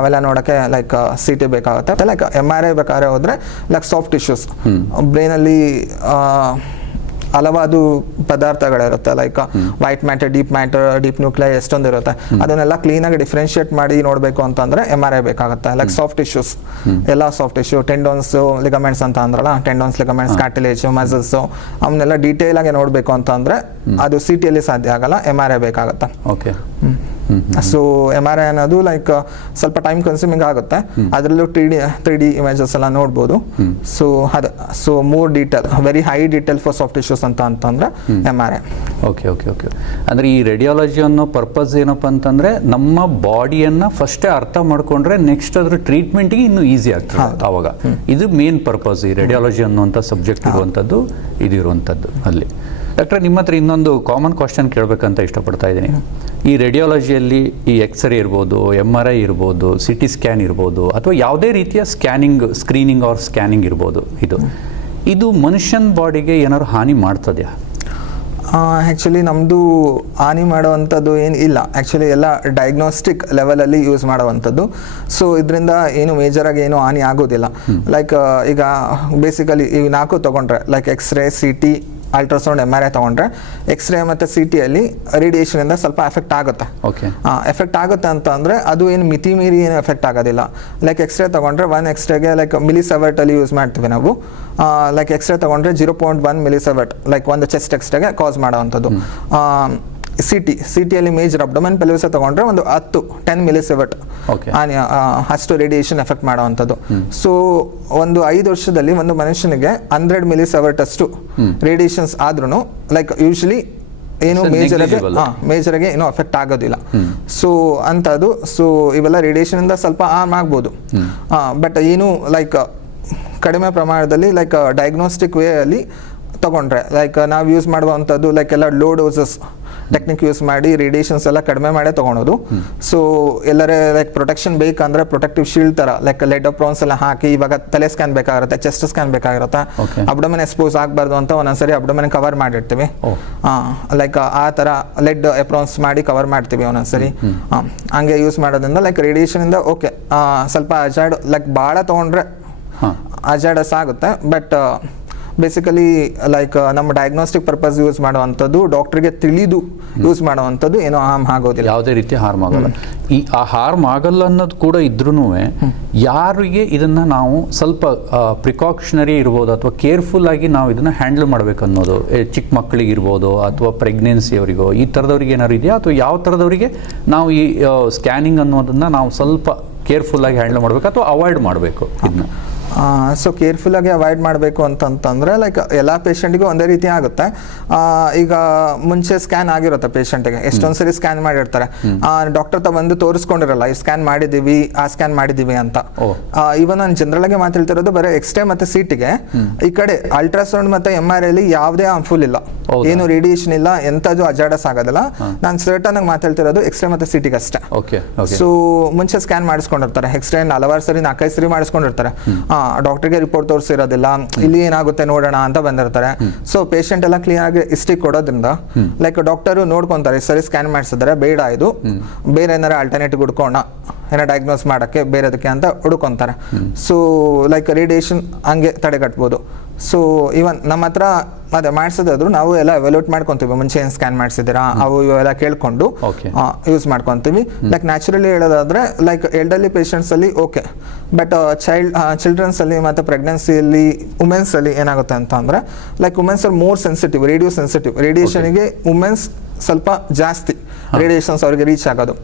ಅವೆಲ್ಲ ನೋಡಕ್ಕೆ ಲೈಕ್ CT ಬೇಕಾಗುತ್ತೆ. ಲೈಕ್ MRI ಬೇಕಾದ್ರೆ ಹೋದ್ರೆ ಲೈಕ್ ಸಾಫ್ಟ್ ಟಿಶ್ಯೂಸ್, ಬ್ರೈನ್ ಅಲ್ಲಿ ಹಲವಾರು ಪದಾರ್ಥಗಳಿರುತ್ತೆ, like white matter, deep nuclei ಎಷ್ಟೊಂದು ಇರುತ್ತೆ, ಅದನ್ನೆಲ್ಲ ಕ್ಲೀನಾಗಿ ಡಿಫ್ರೆನ್ಶಿಯೇಟ್ ಮಾಡಿ ನೋಡಬೇಕು ಅಂತಂದ್ರೆ MRI ಬೇಕಾಗುತ್ತೆ. ಲೈಕ್ ಸಾಫ್ಟ್ ಟಿಶ್ಯೂಸ್, ಎಲ್ಲ ಸಾಫ್ಟ್ ಟಿಶ್ಯೂ, ಟೆಂಡೋನ್ಸ್, ಲಿಗಮೆಂಟ್ಸ್ ಅಂತ ಅಂದ್ರಲ್ಲ, ಟೆಂಡೋನ್ಸ್, ಲಿಗಮೆಂಟ್ಸ್, ಕಾರ್ಟಿಲೇಜ್, ಮಸಲ್ಸ್, ಅವನ್ನೆಲ್ಲ ಡೀಟೇಲ್ ಆಗಿ ನೋಡಬೇಕು ಅಂತಂದ್ರೆ ಅದು CT ಅಲ್ಲಿ ಸಾಧ್ಯ ಆಗಲ್ಲ, MRI ಬೇಕಾಗುತ್ತೆ. ಓಕೆ. ಸೊ MRI ಅನ್ನೋದು ಲೈಕ್ ಸ್ವಲ್ಪ ಟೈಮ್ ಕನ್ಸ್ಯೂಮಿಂಗ್ ಆಗುತ್ತೆ, ಅದರಲ್ಲೂ 3D ಇಮೇಜಸ್ ಎಲ್ಲ ನೋಡ್ಬೋದು. So more detail, very high detail for soft tissues ಅಂತಂದ್ರೆ MRI. Okay okay okay. ಅಂದರೆ ಈ ರೇಡಿಯಾಲಜಿ ಅನ್ನೋ ಪರ್ಪಸ್ ಏನಪ್ಪ ಅಂತಂದರೆ ನಮ್ಮ ಬಾಡಿಯನ್ನು ಫಸ್ಟೇ ಅರ್ಥ ಮಾಡ್ಕೊಂಡ್ರೆ ನೆಕ್ಸ್ಟ್ ಅದ್ರ ಟ್ರೀಟ್ಮೆಂಟ್ಗೆ ಇನ್ನೂ ಈಸಿ ಆಗ್ತದೆ ಆವಾಗ. ಇದು ಮೇನ್ ಪರ್ಪಸ್ ಈ ರೇಡಿಯಾಲಜಿ ಅನ್ನುವಂಥ ಸಬ್ಜೆಕ್ಟ್ ಇರುವಂಥದ್ದು, ಇದು ಇರುವಂಥದ್ದು ಅಲ್ಲಿ. ಡಾಕ್ಟ್ರೆ, ನಿಮ್ಮ ಹತ್ರ ಇನ್ನೊಂದು ಕಾಮನ್ ಕ್ವಶನ್ ಕೇಳಬೇಕಂತ ಇಷ್ಟಪಡ್ತಾ ಇದ್ದೀನಿ. ಈ ರೇಡಿಯಾಲಜಿಯಲ್ಲಿ ಈ ಎಕ್ಸ್ರೇ ಇರ್ಬೋದು, MRI ಇರ್ಬೋದು, CT ಸ್ಕ್ಯಾನ್ ಇರ್ಬೋದು, ಅಥವಾ ಯಾವುದೇ ರೀತಿಯ ಸ್ಕ್ರೀನಿಂಗ್ ಆರ್ ಸ್ಕ್ಯಾನಿಂಗ್ ಇರ್ಬೋದು, ಇದು ಮನುಷ್ಯನ ಬಾಡಿಗೆ ಏನಾದ್ರು ಹಾನಿ ಮಾಡ್ತದೆಯಾ? ಆ್ಯಕ್ಚುಲಿ ನಮ್ಮದು ಹಾನಿ ಮಾಡುವಂಥದ್ದು ಏನು ಇಲ್ಲ. ಆ್ಯಕ್ಚುಲಿ ಎಲ್ಲ ಡಯಾಗ್ನೋಸ್ಟಿಕ್ ಲೆವೆಲಲ್ಲಿ ಯೂಸ್ ಮಾಡುವಂಥದ್ದು. ಸೊ ಇದರಿಂದ ಏನು ಮೇಜರಾಗಿ ಏನು ಹಾನಿ ಆಗೋದಿಲ್ಲ. ಲೈಕ್ ಈಗ ಬೇಸಿಕಲಿ ಈ 4 ತೊಗೊಂಡ್ರೆ, like X-ray, CT, ultrasound, MRI ತೊಗೊಂಡ್ರೆ, ಎಕ್ಸ್ರೇ ಮತ್ತು CT ಅಲ್ಲಿ ರೇಡಿಯೇಷನಿಂದ ಸ್ವಲ್ಪ ಎಫೆಕ್ಟ್ ಆಗುತ್ತೆ. ಎಫೆಕ್ಟ್ ಆಗುತ್ತೆ ಅಂತ ಅಂದರೆ ಅದು ಏನು ಮಿತಿ ಮೀರಿ ಏನು ಎಫೆಕ್ಟ್ ಆಗೋದಿಲ್ಲ. ಲೈಕ್ ಎಕ್ಸ್ರೇ ತೊಗೊಂಡ್ರೆ 1 ಎಕ್ಸ್ರೇಗೆ ಲೈಕ್ ಮಿಲಿಸೆವರ್ಟಲ್ಲಿ ಯೂಸ್ ಮಾಡ್ತೀವಿ ನಾವು. ಲೈಕ್ ಎಕ್ಸ್ರೇ ತೊಗೊಂಡ್ರೆ 0.1 ಮಿಲಿಸೆವರ್ಟ್, ಲೈಕ್ ಒಂದು ಚೆಸ್ಟ್ ಎಕ್ಸ್ರೇಗೆ ಕಾಸ್ ಮಾಡೋವಂಥದ್ದು. CT ಅಲ್ಲಿ ಮೇಜರ್ ಅಬ್ಡೊಮೆನ್ ಪೆಲ್ವಿಸ್ ತೊಗೊಂಡ್ರೆ ಒಂದು 10 ಮಿಲಿಸೆವರ್ಟ್ ಅಷ್ಟು ರೇಡಿಯೇಷನ್ ಎಫೆಕ್ಟ್ ಮಾಡುವಂಥದ್ದು. ಸೊ ಒಂದು 5 ವರ್ಷದಲ್ಲಿ ಒಂದು ಮನುಷ್ಯನಿಗೆ 100 ಮಿಲಿಸೆವರ್ಟ್ ಅಷ್ಟು ರೇಡಿಯೇಷನ್ಸ್ ಆದ್ರೂ ಲೈಕ್ ಯೂಶಲಿ ಏನು ಮೇಜರ್ಗೆ ಏನೋ ಎಫೆಕ್ಟ್ ಆಗೋದಿಲ್ಲ. ಸೊ ಅಂಥದ್ದು. ಸೊ ಇವೆಲ್ಲ ರೇಡಿಯೇಷನಿಂದ ಸ್ವಲ್ಪ ಹಾರ್ಮ್ ಆಗ್ಬೋದು, ಬಟ್ ಏನು ಲೈಕ್ ಕಡಿಮೆ ಪ್ರಮಾಣದಲ್ಲಿ, ಲೈಕ್ ಡಯಾಗ್ನೋಸ್ಟಿಕ್ ವೇ ಅಲ್ಲಿ ತಗೊಂಡ್ರೆ, ಲೈಕ್ ನಾವು ಯೂಸ್ ಮಾಡುವಂಥದ್ದು ಲೈಕ್ ಎಲ್ಲ ಲೋ ಡೋಸಸ್ ಟೆಕ್ನಿಕ್ ಯೂಸ್ ಮಾಡಿ ರೇಡಿಯೇಷನ್ಸ್ ಎಲ್ಲ ಕಡಿಮೆ ಮಾಡೇ ತೊಗೊಳೋದು. ಸೊ ಎಲ್ಲರೇ ಲೈಕ್ ಪ್ರೊಟೆಕ್ಷನ್ ಬೇಕಂದ್ರೆ ಪ್ರೊಟೆಕ್ಟಿವ್ ಶೀಲ್ಡ್ ಥರ ಲೈಕ್ ಲೆಡ್ ಅಪ್ರಾನ್ಸ್ ಎಲ್ಲ ಹಾಕಿ, ಇವಾಗ ತಲೆ ಸ್ಕ್ಯಾನ್ ಬೇಕಾಗಿರುತ್ತೆ, ಚೆಸ್ಟ್ ಸ್ಕ್ಯಾನ್ ಬೇಕಾಗಿರುತ್ತೆ, ಅಬ್ಡೊಮೆನ್ ಎಕ್ಸ್ಪೋಸ್ ಆಗಬಾರ್ದು ಅಂತ ಒಂದೊಂದ್ಸರಿ ಅಬ್ಡೊಮೆನ್ ಕವರ್ ಮಾಡಿರ್ತೀವಿ. ಲೈಕ್ ಆ ಥರ ಲೆಡ್ ಅಪ್ರಾನ್ಸ್ ಮಾಡಿ ಕವರ್ ಮಾಡ್ತೀವಿ ಒಂದೊಂದ್ಸರಿ. ಹಂಗೆ ಯೂಸ್ ಮಾಡೋದ್ರಿಂದ ಲೈಕ್ ರೇಡಿಯೇಷನಿಂದ ಓಕೆ ಸ್ವಲ್ಪ ಅಜಾಡ್, ಲೈಕ್ ಭಾಳ ತೊಗೊಂಡ್ರೆ ಅಜಾಡಸ್ ಆಗುತ್ತೆ. ಬಟ್ ಬೇಸಿಕಲಿ ಲೈಕ್ ನಮ್ಮ ಡಯಾಗ್ನೋಸ್ಟಿಕ್ ಪರ್ಪಸ್ ಯೂಸ್ ಮಾಡುವಂಥದ್ದು, ಡಾಕ್ಟ್ರಿಗೆ ತಿಳಿದು ಯೂಸ್ ಮಾಡುವಂಥದ್ದು ಏನೋ ಹಾರ್ಮ್ ಆಗೋದಿಲ್ಲ, ಯಾವುದೇ ರೀತಿ ಹಾರ್ಮ್ ಆಗಲ್ಲ. ಆ ಹಾರ್ಮ್ ಆಗಲ್ಲ ಅನ್ನೋದು ಕೂಡ ಇದ್ರೂ ಯಾರಿಗೆ ಇದನ್ನು ನಾವು ಸ್ವಲ್ಪ ಪ್ರಿಕಾಕ್ಷನರಿ ಇರ್ಬೋದು ಅಥವಾ ಕೇರ್ಫುಲ್ ಆಗಿ ನಾವು ಇದನ್ನು ಹ್ಯಾಂಡಲ್ ಮಾಡಬೇಕು ಅನ್ನೋದು, ಚಿಕ್ಕ ಮಕ್ಕಳಿಗೆ ಇರ್ಬೋದು ಅಥವಾ ಪ್ರೆಗ್ನೆನ್ಸಿಯವರಿಗೋ ಈ ಥರದವ್ರಿಗೆ ಏನಾದ್ರು ಇದೆಯಾ, ಅಥವಾ ಯಾವ ಥರದವರಿಗೆ ನಾವು ಈ ಸ್ಕ್ಯಾನಿಂಗ್ ಅನ್ನೋದನ್ನು ನಾವು ಸ್ವಲ್ಪ ಕೇರ್ಫುಲ್ಲಾಗಿ ಹ್ಯಾಂಡಲ್ ಮಾಡಬೇಕು ಅಥವಾ ಅವಾಯ್ಡ್ ಮಾಡಬೇಕು ಇದನ್ನ? ಸೊ ಕೇರ್ಫುಲ್ಲಾಗಿ ಅವಾಯ್ಡ್ ಮಾಡಬೇಕು ಅಂತಂತಂದರೆ ಲೈಕ್ ಎಲ್ಲ ಪೇಷಂಟಿಗೂ ಒಂದೇ ರೀತಿ ಆಗುತ್ತೆ. ಈಗ ಮುಂಚೆ ಸ್ಕ್ಯಾನ್ ಆಗಿರುತ್ತೆ ಪೇಷಂಟಿಗೆ, ಎಷ್ಟೊಂದು ಸರಿ ಸ್ಕ್ಯಾನ್ ಮಾಡಿರ್ತಾರೆ, ಡಾಕ್ಟರ್ ತ ಬಂದು ತೋರಿಸ್ಕೊಂಡಿರಲ್ಲ ಈ ಸ್ಕ್ಯಾನ್ ಮಾಡಿದ್ದೀವಿ, ಆ ಸ್ಕ್ಯಾನ್ ಮಾಡಿದ್ದೀವಿ ಅಂತ. ಇವನ್ ನಾನು ಜನರಲ್ ಆಗಿ ಮಾತಾಡ್ತಿರೋದು ಬರೀ ಎಕ್ಸ್ರೇ ಮತ್ತು CTಗೆ. ಈ ಕಡೆ ಅಲ್ಟ್ರಾಸೌಂಡ್ ಮತ್ತು MRI ಅಲ್ಲಿ ಯಾವುದೇ ಹಾರ್ಮ್ಫುಲ್ ಇಲ್ಲ, ಏನು ರೇಡಿಯೇಷನ್ ಇಲ್ಲ, ಎಂಥದ್ದು ಅಜಾಡಸ್ ಆಗೋದಿಲ್ಲ. ನಾನು ಸರ್ಟನ್ ಆಗಿ ಮಾತಾಡ್ತಿರೋದು ಎಕ್ಸ್ರೇ ಮತ್ತು CTಗೆ ಅಷ್ಟೇ. ಸೊ ಮುಂಚೆ ಸ್ಕ್ಯಾನ್ ಮಾಡಿಸ್ಕೊಂಡಿರ್ತಾರೆ, ಎಕ್ಸ್ರೇ 4 ಸರಿ 4-5 ಸರಿ ಮಾಡಿಸ್ಕೊಂಡಿರ್ತಾರೆ, ಡಾಕ್ಟರ್ಗೆ ರಿಪೋರ್ಟ್ ತೋರಿಸಿರೋದಿಲ್ಲ, ಇಲ್ಲಿ ಏನಾಗುತ್ತೆ ನೋಡೋಣ ಅಂತ ಬಂದಿರ್ತಾರೆ. ಸೊ ಪೇಷಂಟ್ ಎಲ್ಲ ಕ್ಲೀನ್ ಆಗಿ ಹಿಸ್ಟ್ರಿ ಕೊಡೋದ್ರಿಂದ ಲೈಕ್ ಡಾಕ್ಟರು ನೋಡ್ಕೊಂತಾರೆ, ಸರಿ ಸ್ಕ್ಯಾನ್ ಮಾಡಿಸಿದ್ರೆ ಬೇಡ, ಇದು ಬೇರೆ ಏನಾರ ಆಲ್ಟರ್ನೇಟಿವ್ ಹುಡ್ಕೋಣ ಏನೋ ಡಯಾಗ್ನೋಸ್ ಮಾಡೋಕ್ಕೆ ಬೇರೆದಕ್ಕೆ ಅಂತ ಹುಡ್ಕೊತಾರೆ. ಸೊ ಲೈಕ್ ರೇಡಿಯೇಷನ್ ಹಂಗೆ ತಡೆಗಟ್ಬೋದು. ಸೊ ಇವನ್ ನಮ್ಮ ಹತ್ರ ಅದೇ ಮಾಡಿಸೋದಾದ್ರು ನಾವು ಎಲ್ಲ ಎವ್ಯಾಲ್ಯೂಟ್ ಮಾಡ್ಕೊತೀವಿ, ಮುಂಚೆ ಏನು ಸ್ಕ್ಯಾನ್ ಮಾಡಿಸಿದ್ದೀರಾ ಅವು ಇವೆಲ್ಲ ಕೇಳ್ಕೊಂಡು ಯೂಸ್ ಮಾಡ್ಕೊತೀವಿ. ಲೈಕ್ ನ್ಯಾಚುರಲಿ ಹೇಳೋದಾದ್ರೆ ಲೈಕ್ ಎಲ್ಡರ್ಲಿ ಪೇಷಂಟ್ಸ್ ಅಲ್ಲಿ ಓಕೆ, ಬಟ್ ಚಿಲ್ಡ್ರನ್ಸ್ ಅಲ್ಲಿ ಮತ್ತು ಪ್ರೆಗ್ನೆನ್ಸಿಯಲ್ಲಿ ವುಮೆನ್ಸ್ ಅಲ್ಲಿ ಏನಾಗುತ್ತೆ ಅಂತ ಅಂದ್ರೆ like womens are more sensitive, radio sensitive. ರೇಡಿಯೇಷನ್ಗೆ ವುಮೆನ್ಸ್ ಸ್ವಲ್ಪ ಜಾಸ್ತಿ ರೇಡಿಯೇಷನ್ಸ್ ಅವ್ರಿಗೆ ರೀಚ್ ಆಗೋದು.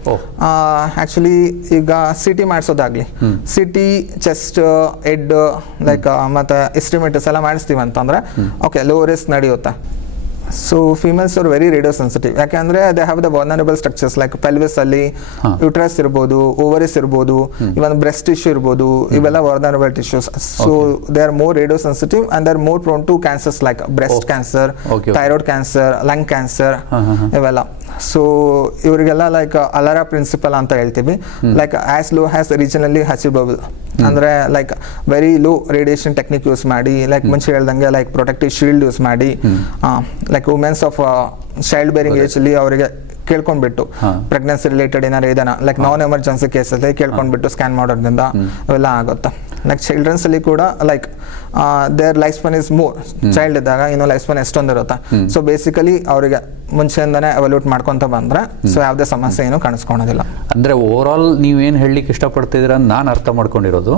ಆ್ಯಕ್ಚುಲಿ ಈಗ CT ಮಾಡಿಸೋದಾಗ್ಲಿ, CT ಚೆಸ್ಟ್, ಹೆಡ್ ಲೈಕ್ ಮತ್ತು ಎಸ್ಟಿಮೇಟಸ್ ಎಲ್ಲ ಮಾಡಿಸ್ತೀವಿ ಅಂತಂದ್ರೆ ಓಕೆ ಲೋ ರಿಸ್ಕ್ ನಡೆಯುತ್ತೆ. So females are very radio sensitive, ಯಾಕೆಂದ್ರೆ they have the vulnerable structures like pelvis ಅಲ್ಲಿ ಯುಟ್ರಸ್ ಇರ್ಬೋದು, ಓವರಿಸ್ ಇರ್ಬೋದು, ಇವನ್ ಬ್ರೆಸ್ಟ್ ಟಿಶ್ಯೂ ಇರ್ಬೋದು, ಇವೆಲ್ಲ vulnerable tissues. So they are more radio sensitive and they are more prone to cancers like breast cancer, thyroid cancer, lung cancer ಇವೆಲ್ಲ. So ಇವರಿಗೆಲ್ಲ like ALARA principle ಅಂತ ಹೇಳ್ತೀವಿ. Like as low as reasonably achievable ಅಂದ್ರೆ like very low radiation technique use ಮಾಡಿ, like ಮುಂಚೆ ಹೇಳ್ದಂಗೆ like protective shield use ಮಾಡಿ, like womens of child bearing age ಅಲ್ಲಿ ಅವರಿಗೆ ಕೇಳ್ಕೊಂಡ್ಬಿಟ್ಟು ಪ್ರೆಗ್ನೆನ್ಸಿ ರಿಲೇಟೆಡ್ ಏನಾರು ಇದನ್ನ ಲೈಕ್ ನಾನ್ ಎಮರ್ಜೆನ್ಸಿ ಕೇಸಲ್ಲಿ ಕೇಳ್ಕೊಂಡ್ಬಿಟ್ಟು ಸ್ಕ್ಯಾನ್ ಮಾಡೋದ್ರಿಂದ ಅವೆಲ್ಲ ಆಗುತ್ತೆ. ಲೈಕ್ ಚಿಲ್ಡ್ರನ್ಸ್ ಅಲ್ಲಿ ಕೂಡ like their life span is more, child ಇದ್ದಾಗ ಇನ್ನೂ ಲೈಫ್ ಸ್ಪಾನ್ ಎಷ್ಟೊಂದು ಇರುತ್ತೆ. ಸೊ ಬೇಸಿಕಲಿ ಅವರಿಗೆ ಮುಂಚೆಯಿಂದಾನೆ ಎವಲ್ಯೂಟ್ ಮಾಡ್ಕೊಂತ ಬಂದ್ರೆ ಸೊ ಯಾವುದೇ ಸಮಸ್ಯೆ ಏನು ಕಾಣಿಸ್ಕೊಳೋದಿಲ್ಲ. ಅಂದ್ರೆ ಓವರ್ ಆಲ್ ನೀವೇನು ಹೇಳಲಿಕ್ಕೆ ಇಷ್ಟಪಡ್ತಿದ್ದೀರ ನಾನು ಅರ್ಥ ಮಾಡ್ಕೊಂಡಿರೋದು,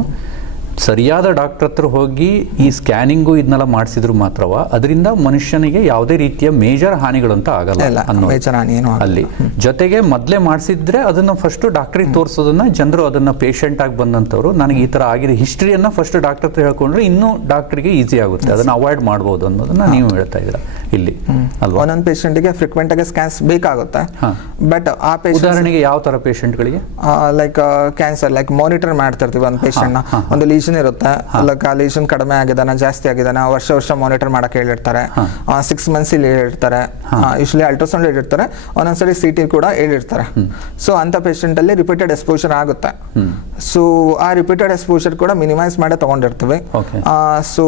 ಸರಿಯಾದ ಡಾಕ್ಟರ್ ಹತ್ರ ಹೋಗಿ ಈ ಸ್ಕ್ಯಾನಿಂಗು ಇದನ್ನೆಲ್ಲ ಮಾಡಿಸಿದ್ರು ಮಾತ್ರವ ಅದರಿಂದ ಮನುಷ್ಯನಿಗೆ ಯಾವುದೇ ರೀತಿಯ ಮೇಜರ್ ಹಾನಿಗಳು ಅಂತ ಆಗಲ್ಲ ಅಲ್ಲಿ. ಜೊತೆಗೆ ಮೊದಲೇ ಮಾಡಿಸಿದ್ರೆ ಅದನ್ನ ಫಸ್ಟ್ ಡಾಕ್ಟರಿಗೆ ತೋರಿಸೋದನ್ನ ಜನರು ಅದನ್ನ ಪೇಷಂಟ್ ಆಗಿ ಬಂದಂತವ್ರು ನನಗೆ ಈ ತರ ಆಗಿದೆ ಹಿಸ್ಟ್ರಿಯನ್ನ ಫಸ್ಟ್ ಡಾಕ್ಟರ್ ಹತ್ರ ಹೇಳ್ಕೊಂಡ್ರೆ ಇನ್ನೂ ಡಾಕ್ಟರ್ಗೆ ಈಸಿ ಆಗುತ್ತೆ, ಅದನ್ನ ಅವಾಯ್ಡ್ ಮಾಡ್ಬೋದು ಅನ್ನೋದನ್ನ ನೀವು ಹೇಳ್ತಾ ಇದ್ದೀರಾ ಇಲ್ಲಿ ಅಲ್ವಾ. ಒಂದೊಂದು ಪೇಷಂಟ್ಗೆ ಫ್ರೀಕ್ವೆಂಟ್ ಆಗಿ ಸ್ಕ್ಯಾನ್ಸ್ ಬೇಕಾಗುತ್ತೆ. ಬಟ್ ಆ ಪೇಷಂಟ್ ಉದಾಹರಣೆಗೆ ಯಾವ ತರ ಪೇಷಂಟ್ಗಳಿಗೆ ಲೈಕ್ ಕ್ಯಾನ್ಸರ್ ಲೈಕ್ ಮಾನಿಟರ್ ಮಾಡ್ತಿರ್ತೀವಿ ಒಂದು ಪೇಷಂಟ್ ನ, ಒಂದು ಲೀಷನ್ ಇರುತ್ತೆ, ಲೈಕ್ ಆ ಲೀಷನ್ ಕಡಿಮೆ ಆಗಿದಾನ ಜಾಸ್ತಿ ಆಗಿದಾನ ವರ್ಷ ಮಾನಿಟರ್ ಮಾಡಕ್ ಹೇಳಿರ್ತಾರೆ, 6 months ಇಲ್ಲಿ ಹೇಳಿರ್ತಾರೆ, ಯೂಶಲಿ ಅಲ್ಟ್ರಾಸೌಂಡ್ ಹೇಳಿರ್ತಾರೆ, ಒಂದೊಂದ್ಸರಿ CT ಕೂಡ ಹೇಳಿರ್ತಾರೆ. ಸೊ ಅಂತ ಪೇಷಂಟ್ ಅಲ್ಲಿ ರಿಪೀಟೆಡ್ ಎಕ್ಸ್ಪೋಜರ್ ಆಗುತ್ತೆ. ಸೊ ಆ ರಿಪೀಟೆಡ್ ಎಕ್ಸ್ಪೋಜರ್ ಕೂಡ ಮಿನಿಮೈಸ್ ಮಾಡೇ ತಗೊಂಡಿರ್ತೀವಿ. ಸೊ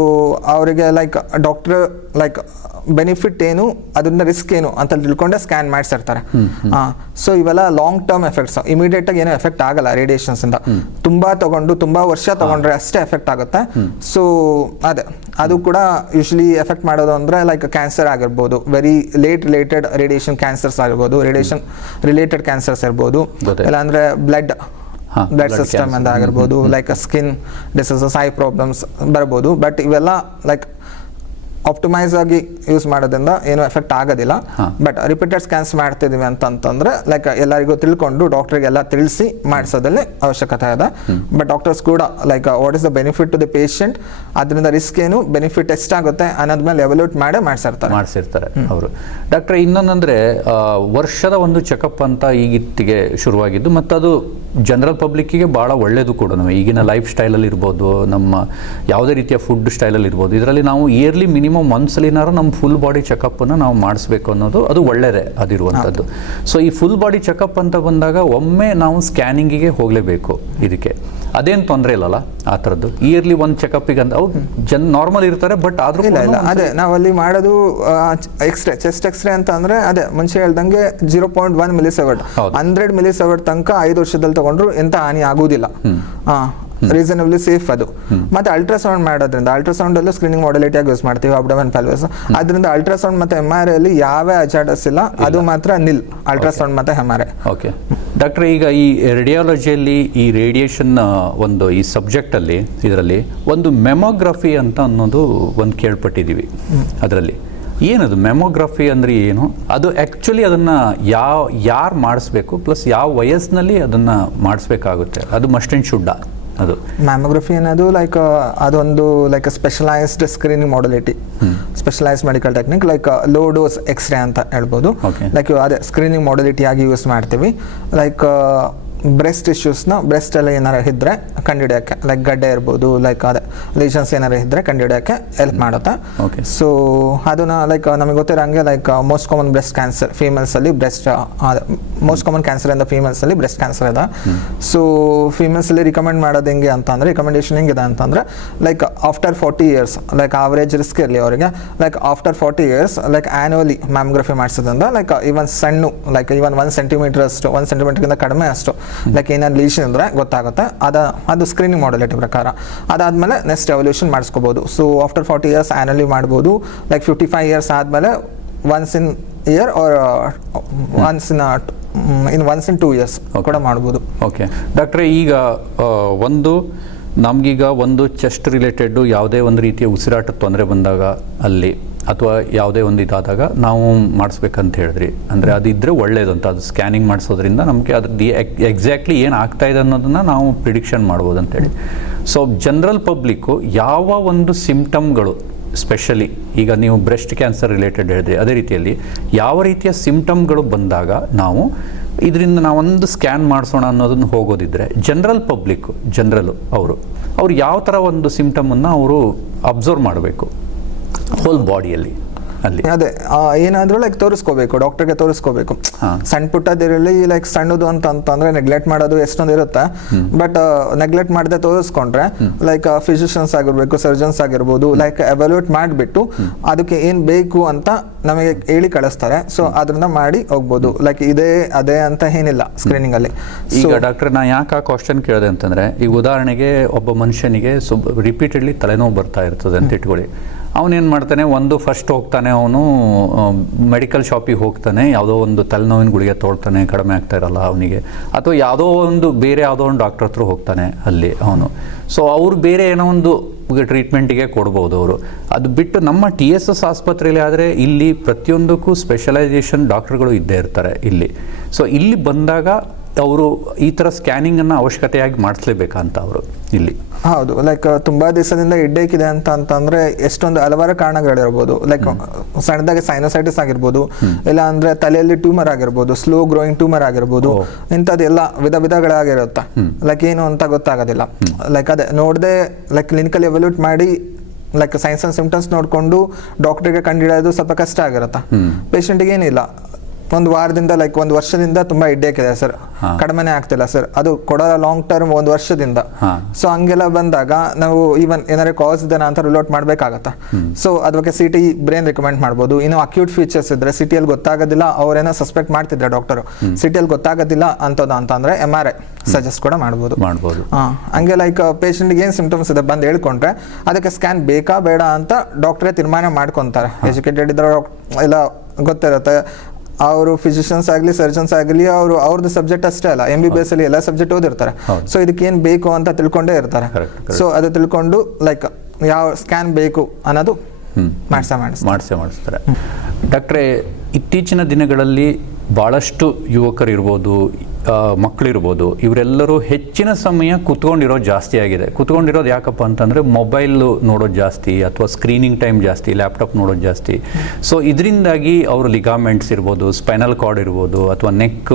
ಅವರಿಗೆ ಲೈಕ್ ಡಾಕ್ಟರ್ ಲೈಕ್ ಬೆನಿಫಿಟ್ ಏನು ಅದನ್ನ ರಿಸ್ಕ್ ಏನು ಅಂತ ತಿಳ್ಕೊಂಡೆ ಸ್ಕ್ಯಾನ್ ಮಾಡಿಸಿರ್ತಾರೆ. ಸೊ ಇವೆಲ್ಲ ಲಾಂಗ್ ಟರ್ಮ್ ಎಫೆಕ್ಟ್ಸ್, ಇಮಿಡಿಯೇಟ್ ಆಗಿ ಏನೋ ಎಫೆಕ್ಟ್ ಆಗಲ್ಲ ರೇಡಿಯೇಷನ್ಸ್ ಇಂದ. ತುಂಬಾ ವರ್ಷ ತಗೊಂಡ್ರೆ ಅಷ್ಟೇ ಎಫೆಕ್ಟ್ ಆಗುತ್ತೆ. ಸೊ ಅದು ಕೂಡ ಯೂಶಲಿ ಎಫೆಕ್ಟ್ ಮಾಡೋದು ಅಂದ್ರೆ ಲೈಕ್ ಕ್ಯಾನ್ಸರ್ ಆಗಿರ್ಬೋದು, very late related radiation cancers ಆಗಿರ್ಬೋದು, ರೇಡಿಯೇಷನ್ ರಿಲೇಟೆಡ್ ಕ್ಯಾನ್ಸರ್ಸ್ ಇರ್ಬೋದು, ಇಲ್ಲಾಂದ್ರೆ ಬ್ಲಡ್ ಸಿಸ್ಟಮ್ ಅಂತ ಆಗಿರ್ಬೋದು, like skin diseases, I problems ಬರ್ಬೋದು. ಬಟ್ ಇವೆಲ್ಲ ಲೈಕ್ ಆಪ್ಟಿಮೈಸ್ ಆಗಿ ಯೂಸ್ ಮಾಡೋದ್ರಿಂದ ಏನು ಎಫೆಕ್ಟ್ ಆಗೋದಿಲ್ಲ. ಬಟ್ ರಿಪೀಟೆಡ್ ಸ್ಕ್ಯಾನ್ಸ್ ಮಾಡ್ತಿದೀವಿ ಅಂತಂದ್ರೆ ಲೈಕ್ ಎಲ್ಲರಿಗೂ ತಿಳ್ಕೊಂಡು ಡಾಕ್ಟರ್ಗೆ ಎಲ್ಲ ತಿಳಿಸಿ ಮಾಡಿಸೋದ್ರಲ್ಲಿ ಅವಶ್ಯಕತೆ ಇದೆ. ಬಟ್ ಡಾಕ್ಟರ್ಸ್ ಕೂಡ like what is the benefit to the patient, ಅದರಿಂದ ರಿಸ್ಕ್ ಏನು ಬೆನಿಫಿಟ್ ಎಷ್ಟಾಗುತ್ತೆ ಅನ್ನೋದ್ಮೇಲೆ ಎವಲ್ಯೂಟ್ ಮಾಡಿಸಿರ್ತಾರೆ ಅವರು. ಡಾಕ್ಟರ್ ಇನ್ನೊಂದಂದ್ರೆ ವರ್ಷದ ಒಂದು ಚೆಕಪ್ ಅಂತ ಈಗಿತ್ತಿಗೆ ಶುರುವಾಗಿದ್ದು, ಮತ್ತು ಅದು ಜನರಲ್ ಪಬ್ಲಿಕ್ಕಿಗೆ ಭಾಳ ಒಳ್ಳೆಯದು ಕೂಡ. ಈಗಿನ ಲೈಫ್ ಸ್ಟೈಲಲ್ಲಿ ಇರ್ಬೋದು, ನಮ್ಮ ಯಾವುದೇ ರೀತಿಯ ಫುಡ್ ಸ್ಟೈಲಲ್ಲಿ ಇರ್ಬೋದು, ಇದರಲ್ಲಿ ನಾವು ಇಯರ್ಲಿ ಮಿನಿಮಮ್ ಒಂದ್ಸಲಿನಾರು ನಮ್ಮ ಫುಲ್ ಬಾಡಿ ಚೆಕಪ್ಪನ್ನು ನಾವು ಮಾಡಿಸ್ಬೇಕು ಅನ್ನೋದು ಅದು ಒಳ್ಳೆಯದೇ ಅದಿರುವಂಥದ್ದು. ಸೊ ಈ ಫುಲ್ ಬಾಡಿ ಚೆಕಪ್ ಅಂತ ಬಂದಾಗ ಒಮ್ಮೆ ನಾವು ಸ್ಕ್ಯಾನಿಂಗಿಗೆ ಹೋಗಲೇಬೇಕು. ಇದಕ್ಕೆ ಅದೇನು ತೊಂದರೆ ಇಲ್ಲಲ್ಲ ಆ ಥರದ್ದು ಇಯರ್ಲಿ ಒಂದು ಚೆಕಪ್ಪಿಗೆ ಅಂತ ಅವ್ರು ನಾರ್ಮಲ್ ಇರ್ತಾರೆ. ಬಟ್ ಆದ್ರೂ ಅದೇ ನಾವಲ್ಲಿ ಮಾಡೋದು ಎಕ್ಸ್ರೇ, ಚೆಸ್ಟ್ ಎಕ್ಸ್ರೇ ಅಂತ ಅಂದ್ರೆ ಅದೇ ಮುಂಚೆ ಹೇಳ್ದಂಗೆ 0.1 ಮಿಲಿಸೆವರ್ಟ್ 100 ಮಿಲಿಸೆವರ್ಟ್ ತನಕ 5 ವರ್ಷದಲ್ಲಿ ತಗೊಂಡ್ರು ಎಂತ ಹಾನಿ ಆಗುವುದಿಲ್ಲ, ರೀಸನಬ್ಲಿ ಸೇಫ್ ಅದು. ಮತ್ತೆ ಅಲ್ಟ್ರಾಸೌಂಡ್ ಮಾಡೋದ್ರಿಂದ ಅಲ್ಟ್ರಾಸೌಂಡ್ ಅಲ್ಲೂ ಸ್ಕ್ರೀನಿಂಗ್ ಮಾಡೆಲಿಟಿ ಆಗಿ ಯೂಸ್ ಮಾಡ್ತೀವಿ, ಅಬ್ಡಮನ್ ಪೆಲ್ವಿಸ್. ಅದರಿಂದ ಅಲ್ಟ್ರಾಸೌಂಡ್ ಮತ್ತೆ MRI ಅಲ್ಲಿ ಯಾವ ಅಜಾರ್ಡಸ್ ಇಲ್ಲ, ಅದು ಮಾತ್ರ ನಿಲ್ ಅಲ್ಟ್ರಾಸೌಂಡ್ ಮತ್ತೆ MRI. ಓಕೆ ಡಾಕ್ಟರ್, ಈಗ ಈ ರೇಡಿಯಾಲಜಿಯಲ್ಲಿ ಈ ರೇಡಿಯೇಷನ್ ಒಂದು ಈ ಸಬ್ಜೆಕ್ಟ್ ಅಲ್ಲಿ ಇದರಲ್ಲಿ ಒಂದು ಮೆಮೊಗ್ರಫಿ ಅಂತ ಅನ್ನೋದು ಒಂದು ಕೇಳ್ಪಟ್ಟಿದ್ದೀವಿ. ಅದರಲ್ಲಿ ಏನದು ಮೆಮೊಗ್ರಫಿ ಅಂದ್ರೆ ಏನು? ಅದು ಆ್ಯಕ್ಚುಲಿ ಅದನ್ನು ಯಾರು ಮಾಡಿಸ್ಬೇಕು, ಪ್ಲಸ್ ಯಾವ ವಯಸ್ಸಿನಲ್ಲಿ ಅದನ್ನು ಮಾಡಿಸ್ಬೇಕಾಗುತ್ತೆ? ಅದು ಮಸ್ಟ್ ಆ್ಯಂಡ್ ಶುಡ್ಡ ಅದು ಮ್ಯಾಮೋಗ್ರಫಿ ಅನ್ನೋದು ಲೈಕ್ ಅದೊಂದು like specialised screening modality, specialised medical technique, like low dose x-ray ಅಂತ ಹೇಳ್ಬೋದು. ಲೈಕ್ ಅದೇ ಸ್ಕ್ರೀನಿಂಗ್ ಮಾಡೆಲಿಟಿ ಆಗಿ ಯೂಸ್ ಮಾಡ್ತೀವಿ. ಲೈಕ್ ಬ್ರೆಸ್ಟ್ ಇಶ್ಯೂಸ್ನ ಬ್ರೆಸ್ಟ್ ಎಲ್ಲ ಏನಾರ ಇದ್ರೆ ಕಂಡುಹಿಡಿಯೋಕ್ಕೆ, ಲೈಕ್ ಗಡ್ಡೆ ಇರ್ಬೋದು, ಲೈಕ್ ಅದೇ ಲೀಷನ್ಸ್ ಏನಾರ ಇದ್ರೆ ಕಂಡುಹಿಡಿಯೋಕ್ಕೆ ಹೆಲ್ಪ್ ಮಾಡುತ್ತೆ. ಸೊ ಅದನ್ನ ಲೈಕ್ ನಮಗೆ ಗೊತ್ತಿರೋಂಗೆ like most common breast cancer females ಅಲ್ಲಿ ಬ್ರೆಸ್ಟ್, ಮೋಸ್ಟ್ ಕಾಮನ್ ಕ್ಯಾನ್ಸರ್ ಇಂದ ಫೀಮೇಲ್ಸ್ ಅಲ್ಲಿ ಬ್ರೆಸ್ಟ್ ಕ್ಯಾನ್ಸರ್ ಇದೆ. ಸೊ ಫೀಮೇಲ್ಸ್ ಅಲ್ಲಿ ರಿಕಮೆಂಡ್ ಮಾಡೋದು ಹೆಂಗೆ ಅಂತಂದ್ರೆ, ರಿಕಮೆಂಡೇಶನ್ ಹೆಂಗಿದೆ ಅಂತಂದ್ರೆ like after 40 years like average risk ಇರಲಿ ಅವರಿಗೆ, like after 40 years like annually mammography ಮಾಡಿಸೋದ್ರಿಂದ ಲೈಕ್ ಇವನ್ ಸಣ್ಣ ಲೈಕ್ ಇವನ್ 1 centimeter ಅಷ್ಟು 1 centimeterಗಿಂತ ಕಡಿಮೆ ಅಷ್ಟು ಲೈಕ್ ಏನಾದ್ರು ಲೀಷನ್ ಅಂದ್ರೆ ಗೊತ್ತಾಗುತ್ತೆ. ಅದು ಸ್ಕ್ರೀನಿಂಗ್ ಮಾಡೆಲಿಟಿ ಪ್ರಕಾರ. ಅದಾದ್ಮೇಲೆ ನೆಕ್ಸ್ಟ್ ಎವಲ್ಯೂಷನ್ ಮಾಡಿಸ್ಕೋಬಹುದು. ಸೊ ಆಫ್ಟರ್ 40 years ಆನ್ಯುವಲಿ ಮಾಡ್ಬೋದು. ಲೈಕ್ 55 years ಆದ್ಮೇಲೆ once in year or once in 2 years ಕೂಡ ಮಾಡ್ಬೋದು. ಓಕೆ ಡಾಕ್ಟ್ರೆ, ಈಗ ನಮಗೀಗ ಒಂದು ಚೆಸ್ಟ್ ರಿಲೇಟೆಡ್ ಯಾವುದೇ ಒಂದು ರೀತಿಯ ಉಸಿರಾಟದ ತೊಂದರೆ ಬಂದಾಗ ಅಲ್ಲಿ ಅಥವಾ ಯಾವುದೇ ಒಂದು ಇದಾದಾಗ ನಾವು ಮಾಡಿಸ್ಬೇಕಂತ ಹೇಳಿದ್ರಿ. ಅಂದರೆ ಅದಿದ್ದರೆ ಒಳ್ಳೇದು ಅಂತ, ಅದು ಸ್ಕ್ಯಾನಿಂಗ್ ಮಾಡಿಸೋದ್ರಿಂದ ನಮಗೆ ಅದ್ರದ್ದು ಎಕ್ಸಾಕ್ಟ್ಲಿ ಏನು ಆಗ್ತಾ ಇದೆ ಅನ್ನೋದನ್ನು ನಾವು ಪ್ರಿಡಿಕ್ಷನ್ ಮಾಡ್ಬೋದು ಅಂತೇಳಿ. ಸೊ ಜನರಲ್ ಪಬ್ಲಿಕ್ಕು ಯಾವ ಒಂದು ಸಿಂಪ್ಟಮ್ಗಳು, ಸ್ಪೆಷಲಿ ಈಗ ನೀವು ಬ್ರೆಸ್ಟ್ ಕ್ಯಾನ್ಸರ್ ರಿಲೇಟೆಡ್ ಹೇಳಿದ್ರಿ, ಅದೇ ರೀತಿಯಲ್ಲಿ ಯಾವ ರೀತಿಯ ಸಿಂಪ್ಟಮ್ಗಳು ಬಂದಾಗ ನಾವು ಇದರಿಂದ ನಾವೊಂದು ಸ್ಕ್ಯಾನ್ ಮಾಡಿಸೋಣ ಅನ್ನೋದನ್ನು ಹೋಗೋದಿದ್ರೆ ಜನರಲ್ ಪಬ್ಲಿಕ್ಕು ಅವ್ರು ಯಾವ ಥರ ಒಂದು ಸಿಂಪ್ಟಮನ್ನು ಅವರು ಅಬ್ಸರ್ವ್ ಮಾಡಬೇಕು ಹೋಲ್ ಬಾಡಿಯಲ್ಲಿ? ಅಲ್ಲಿ? ಅದೇ ಏನಾದ್ರೂ ಲೈಕ್ ತೋರಿಸ್ಕೋಬೇಕು, ಡಾಕ್ಟರ್ಗೆ ತೋರಿಸ್ಕೋಬೇಕು. ಸಣ್ಣ ಪುಟ್ಟದಿರಲಿ ಲೈಕ್ ಸಣ್ಣದು ಅಂತಂದ್ರೆ ನೆಗ್ಲೆಕ್ಟ್ ಮಾಡೋದು ಎಷ್ಟೊಂದು ಇರುತ್ತೆ. ಬಟ್ ನೆಗ್ಲೆಕ್ಟ್ ಮಾಡದೆ ತೋರಿಸ್ಕೊಂಡ್ರೆ ಲೈಕ್ ಫಿಸಿಷಿಯನ್ಸ್ ಆಗಿರ್ಬೇಕು, ಸರ್ಜನ್ಸ್ ಆಗಿರ್ಬೋದು, ಲೈಕ್ ಎವ್ಯಾಲ್ಯೂಟ್ ಮಾಡಿಬಿಟ್ಟು ಅದಕ್ಕೆ ಏನ್ ಬೇಕು ಅಂತ ನಮಗೆ ಹೇಳಿ ಕಳಿಸ್ತಾರೆ. ಸೊ ಅದನ್ನ ಮಾಡಿ ಹೋಗ್ಬೋದು. ಲೈಕ್ ಇದೇ ಅದೇ ಅಂತ ಏನಿಲ್ಲ ಸ್ಕ್ರೀನಿಂಗ್ ಅಲ್ಲಿ. ಈಗ ಡಾಕ್ಟರ್, ನಾ ಯಾಕೆ ಆ ಕ್ವಶನ್ ಕೇಳಿದೆ ಅಂತಂದ್ರೆ, ಈಗ ಉದಾಹರಣೆಗೆ ಒಬ್ಬ ಮನುಷ್ಯನಿಗೆ ರಿಪೀಟೆಡ್ಲಿ ತಲೆನೋವು ಬರ್ತಾ ಇರ್ತದೆ ಅಂತ ಇಟ್ಕೊಳ್ಳಿ. ಅವನೇನು ಮಾಡ್ತಾನೆ, ಫಸ್ಟ್ ಹೋಗ್ತಾನೆ, ಅವನು ಮೆಡಿಕಲ್ ಶಾಪಿಗೆ ಹೋಗ್ತಾನೆ, ಯಾವುದೋ ಒಂದು ತಲೆನೋವಿನ ಗುಳಿಗೆ ತೊಳ್ತಾನೆ, ಕಡಿಮೆ ಆಗ್ತಾ ಇರಲ್ಲ ಅವನಿಗೆ, ಅಥವಾ ಯಾವುದೋ ಒಂದು ಡಾಕ್ಟರ್ ಹತ್ರ ಹೋಗ್ತಾನೆ ಅಲ್ಲಿ ಅವನು. ಸೊ ಅವ್ರು ಬೇರೆ ಏನೋ ಒಂದು ಟ್ರೀಟ್ಮೆಂಟಿಗೆ ಕೊಡ್ಬೋದು ಅವರು. ಅದು ಬಿಟ್ಟು ನಮ್ಮ TSS ಆಸ್ಪತ್ರೆಯಲ್ಲಿ ಆದರೆ ಇಲ್ಲಿ ಪ್ರತಿಯೊಂದಕ್ಕೂ ಸ್ಪೆಷಲೈಸೇಷನ್ ಡಾಕ್ಟರ್ಗಳು ಇದ್ದೇ ಇರ್ತಾರೆ ಇಲ್ಲಿ. ಸೊ ಇಲ್ಲಿ ಬಂದಾಗ ಅವರು ಈ ಥರ ಸ್ಕ್ಯಾನಿಂಗನ್ನು ಅವಶ್ಯಕತೆಯಾಗಿ ಮಾಡಿಸ್ಲೇಬೇಕಂತ ಅವರು ಇಲ್ಲಿ. ಹೌದು, ಲೈಕ್ ತುಂಬಾ ದಿವಸದಿಂದ ಹೆಡ್ಡೇಕ್ ಇದೆ ಅಂತಂದ್ರೆ ಎಷ್ಟೊಂದು ಹಲವಾರು ಕಾರಣಗಳಿರ್ಬೋದು. ಲೈಕ್ ಸಣ್ಣದಾಗಿ ಸೈನೋಸೈಟಿಸ್ ಆಗಿರ್ಬೋದು, ಇಲ್ಲ ಅಂದ್ರೆ ತಲೆಯಲ್ಲಿ ಟ್ಯೂಮರ್ ಆಗಿರ್ಬೋದು, ಸ್ಲೋ ಗ್ರೋಯಿಂಗ್ ಟ್ಯೂಮರ್ ಆಗಿರ್ಬೋದು, ಇಂಥದ್ದೆಲ್ಲ ವಿಧಗಳಾಗಿರುತ್ತೆ. ಲೈಕ್ ಏನು ಅಂತ ಗೊತ್ತಾಗೋದಿಲ್ಲ. ಲೈಕ್ ಅದೇ ನೋಡದೆ ಲೈಕ್ ಕ್ಲಿನಿಕಲ್ ಎವ್ಯಾಲ್ಯೂಟ್ ಮಾಡಿ ಲೈಕ್ ಸೈನ್ಸ್ ಅಂಡ್ ಸಿಂಪ್ಟಮ್ಸ್ ನೋಡಿಕೊಂಡು ಡಾಕ್ಟರ್ಗೆ ಕಂಡುಹಿಡಿಯೋದು ಸ್ವಲ್ಪ ಕಷ್ಟ ಆಗಿರುತ್ತೆ. ಪೇಷಂಟ್ಗೆ ಏನಿಲ್ಲ, ಒಂದು ವಾರದಿಂದ ಲೈಕ್ ಒಂದು ವರ್ಷದಿಂದ ತುಂಬಾ ಹೆಡ್ಡೇಕ್ ಇದೆ ಸರ್, ಕಡಿಮೆನೇ ಆಗ್ತಿಲ್ಲ ಸರ್, ಅದು ಕೊಡೋ ಲಾಂಗ್ ಟರ್ಮ್ ಒಂದು ವರ್ಷದಿಂದ. ಸೊ ಹಂಗೆಲ್ಲ ಬಂದಾಗ ನಾವು ಈವನ್ ಏನಾದ್ರು ಕಾಸ್ ಇದನ್ನ ಅಂತ ರಿಲೋಟ್ ಮಾಡ್ಬೇಕಾಗತ್ತ. ಸೊ ಅದಕ್ಕೆ CT ಬ್ರೈನ್ ರಿಕಮೆಂಡ್ ಮಾಡ್ಬೋದು. ಇನ್ನು ಅಕ್ಯೂಟ್ ಫೀಚರ್ಸ್ ಇದ್ರೆ CTಯಲ್ಲಿ ಗೊತ್ತಾಗೋದಿಲ್ಲ, ಅವ್ರೇನೋ ಸಸ್ಪೆಕ್ಟ್ ಮಾಡ್ತಿದ್ರೆ ಡಾಕ್ಟರ್, CTಯಲ್ಲಿ ಗೊತ್ತಾಗೋದಿಲ್ಲ ಅಂತದ ಅಂತಂದ್ರೆ MRI ಸಜೆಸ್ಟ್ ಕೂಡ ಮಾಡ್ಬೋದು. ಹಂಗೆ ಲೈಕ್ ಪೇಷಂಟ್ಗೆ ಏನ್ ಸಿಂಪ್ಟಮ್ಸ್ ಇದೆ ಬಂದು ಹೇಳ್ಕೊಂಡ್ರೆ ಅದಕ್ಕೆ ಸ್ಕ್ಯಾನ್ ಬೇಕಾ ಬೇಡ ಅಂತ ಡಾಕ್ಟ್ರೇ ತೀರ್ಮಾನ ಮಾಡ್ಕೊಂತಾರೆ. ಎಜುಕೇಟೆಡ್ ಇದ್ರೆ ಎಲ್ಲ ಗೊತ್ತಿರುತ್ತೆ. ಅವರು ಫಿಸಿಷಿಯನ್ಸ್ ಆಗಲಿ ಸರ್ಜನ್ಸ್ ಆಗಲಿ ಅವ್ರದ್ದು ಸಬ್ಜೆಕ್ಟ್ ಅಷ್ಟೇ ಅಲ್ಲ, MBBS ಅಲ್ಲಿ ಎಲ್ಲ ಸಬ್ಜೆಕ್ಟ್ ಓದಿರ್ತಾರೆ. ಸೊ ಇದಕ್ಕೆ ಏನ್ ಬೇಕು ಅಂತ ತಿಳ್ಕೊಂಡೇ ಇರ್ತಾರೆ. ಸೊ ಅದು ತಿಳ್ಕೊಂಡು ಲೈಕ್ ಯಾವ ಸ್ಕ್ಯಾನ್ ಬೇಕು ಅನ್ನೋದು ಮಾಡಿಸ್ತಾರೆ. ಡಾಕ್ಟ್ರೇ, ಇತ್ತೀಚಿನ ದಿನಗಳಲ್ಲಿ ಭಾಳಷ್ಟು ಯುವಕರಿರ್ಬೋದು, ಮಕ್ಕಳಿರ್ಬೋದು, ಇವರೆಲ್ಲರೂ ಹೆಚ್ಚಿನ ಸಮಯ ಕುತ್ಕೊಂಡಿರೋದು ಜಾಸ್ತಿ ಆಗಿದೆ. ಕುತ್ಕೊಂಡಿರೋದು ಯಾಕಪ್ಪ ಅಂತಂದರೆ ಮೊಬೈಲ್ ನೋಡೋದು ಜಾಸ್ತಿ, ಅಥವಾ ಸ್ಕ್ರೀನಿಂಗ್ ಟೈಮ್ ಜಾಸ್ತಿ, ಲ್ಯಾಪ್ಟಾಪ್ ನೋಡೋದು ಜಾಸ್ತಿ. ಸೊ ಇದರಿಂದಾಗಿ ಅವರು ಲಿಗಾಮೆಂಟ್ಸ್ ಇರ್ಬೋದು, ಸ್ಪೈನಲ್ ಕಾರ್ಡ್ ಇರ್ಬೋದು, ಅಥವಾ ನೆಕ್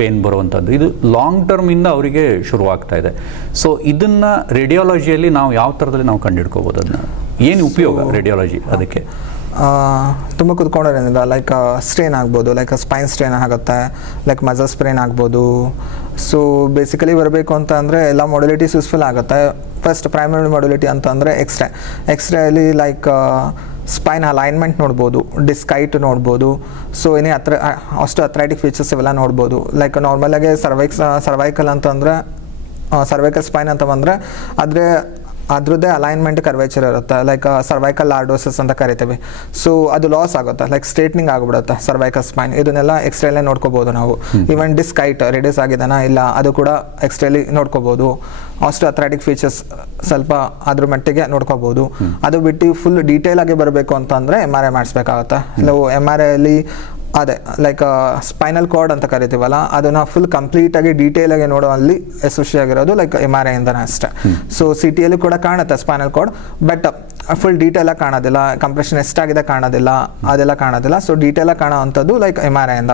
ಪೇನ್ ಬರುವಂಥದ್ದು, ಇದು ಲಾಂಗ್ ಟರ್ಮಿಂದ ಅವರಿಗೆ ಶುರುವಾಗ್ತಾ ಇದೆ. ಸೊ ಇದನ್ನು ರೇಡಿಯಾಲಜಿಯಲ್ಲಿ ನಾವು ಯಾವ ಥರದಲ್ಲಿ ನಾವು ಕಂಡುಹಿಡ್ಕೋಬೋದು? ಅದನ್ನ ಏನು ಉಪಯೋಗ ರೇಡಿಯಾಲಜಿ ಅದಕ್ಕೆ? ತುಂಬ ಕುತ್ಕೊಂಡೋದ್ರಿಂದ ಲೈಕ್ ಸ್ಟ್ರೇನ್ ಆಗ್ಬೋದು, ಲೈಕ್ ಸ್ಪೈನ್ ಸ್ಟ್ರೇನ್ ಆಗುತ್ತೆ, ಲೈಕ್ ಮಸಲ್ ಸ್ಟ್ರೇನ್ ಆಗ್ಬೋದು. ಸೊ ಬೇಸಿಕಲಿ ಬರಬೇಕು ಅಂತ ಅಂದರೆ ಎಲ್ಲ ಮಾಡ್ಯುಲಿಟೀಸ್ ಯೂಸ್ಫುಲ್ ಆಗುತ್ತೆ. ಫಸ್ಟ್ ಪ್ರೈಮರಿ ಮಾಡ್ಯುಲಿಟಿ ಅಂತ ಅಂದರೆ ಎಕ್ಸ್ರೇಯಲ್ಲಿ ಲೈಕ್ ಸ್ಪೈನ್ ಅಲೈನ್ಮೆಂಟ್ ನೋಡ್ಬೋದು, ಡಿಸ್ಕ್ ಹೈಟ್ ನೋಡ್ಬೋದು. ಸೊ ಏನೇ ಆಸ್ಟಿಯೋಆರ್ಥ್ರೈಟಿಕ್ ಫೀಚರ್ಸ್ ಇವೆಲ್ಲ ನೋಡ್ಬೋದು. ಲೈಕ್ ನಾರ್ಮಲಾಗಿ ಸರ್ವೈಕಲ್ ಅಂತಂದರೆ ಸರ್ವೈಕಲ್ ಸ್ಪೈನ್ ಅಂತ ಬಂದರೆ ಅದ್ರದ್ದೇ ಅಲೈನ್ಮೆಂಟ್ ಕರ್ವೇಚರ್ ಇರುತ್ತೆ, ಲೈಕ್ ಸರ್ವೈಕಲ್ ಲಾರ್ಡೋಸಿಸ್ ಅಂತ ಕರಿತೀವಿ. ಸೊ ಅದು ಲಾಸ್ ಆಗುತ್ತೆ, ಲೈಕ್ ಸ್ಟ್ರೇಟ್ನಿಂಗ್ ಆಗಿಬಿಡುತ್ತೆ ಸರ್ವೈಕಲ್ ಸ್ಪೈನ್. ಇದನ್ನೆಲ್ಲ ಎಕ್ಸ್ರೇಲೇ ನೋಡ್ಕೋಬಹುದು ನಾವು. ಈವನ್ ಡಿಸ್ಕ್ ಹೈಟ್ ರಿಡ್ಯೂಸ್ ಆಗಿದೆನಾ ಇಲ್ಲ ಅದು ಕೂಡ ಎಕ್ಸ್ರೇಲಿ ನೋಡ್ಕೋಬಹುದು. ಆಸ್ಟಿಯೋಆರ್ಥ್ರೈಟಿಕ್ ಫೀಚರ್ಸ್ ಸ್ವಲ್ಪ ಅದ್ರ ಮಟ್ಟಿಗೆ ನೋಡ್ಕೋಬಹುದು. ಅದು ಬಿಟ್ಟು ಫುಲ್ ಡೀಟೇಲ್ ಆಗಿ ಬರಬೇಕು ಅಂತಂದ್ರೆ MRI ಮಾಡಿಸ್ಬೇಕಾಗತ್ತೆ. ನಾವು MRI ಅಲ್ಲಿ ಅದೇ ಲೈಕ್ ಸ್ಪೈನಲ್ ಕಾರ್ಡ್ ಅಂತ ಕರಿತೀವಲ್ಲ, ಅದನ್ನ ಫುಲ್ ಕಂಪ್ಲೀಟ್ ಆಗಿ ಡೀಟೇಲ್ ಆಗಿ ನೋಡುವಲ್ಲಿ ಯಶಸ್ವಿಯಾಗಿರೋದು ಲೈಕ್ MRI ಇಂದನೇ ಅಷ್ಟೇ. ಸೊ CTಯಲ್ಲಿ ಕೂಡ ಕಾಣುತ್ತೆ spinal cord, but full detail ಆಗಿ ಕಾಣೋದಿಲ್ಲ, ಕಂಪ್ರೆಷನ್ ಎಷ್ಟಾಗಿದೆ ಕಾಣೋದಿಲ್ಲ, ಅದೆಲ್ಲ ಕಾಣೋದಿಲ್ಲ. ಸೊ ಡೀಟೇಲ್ ಆಗಿ ಕಾಣುವಂಥದ್ದು ಲೈಕ್ MRI ಇಂದ.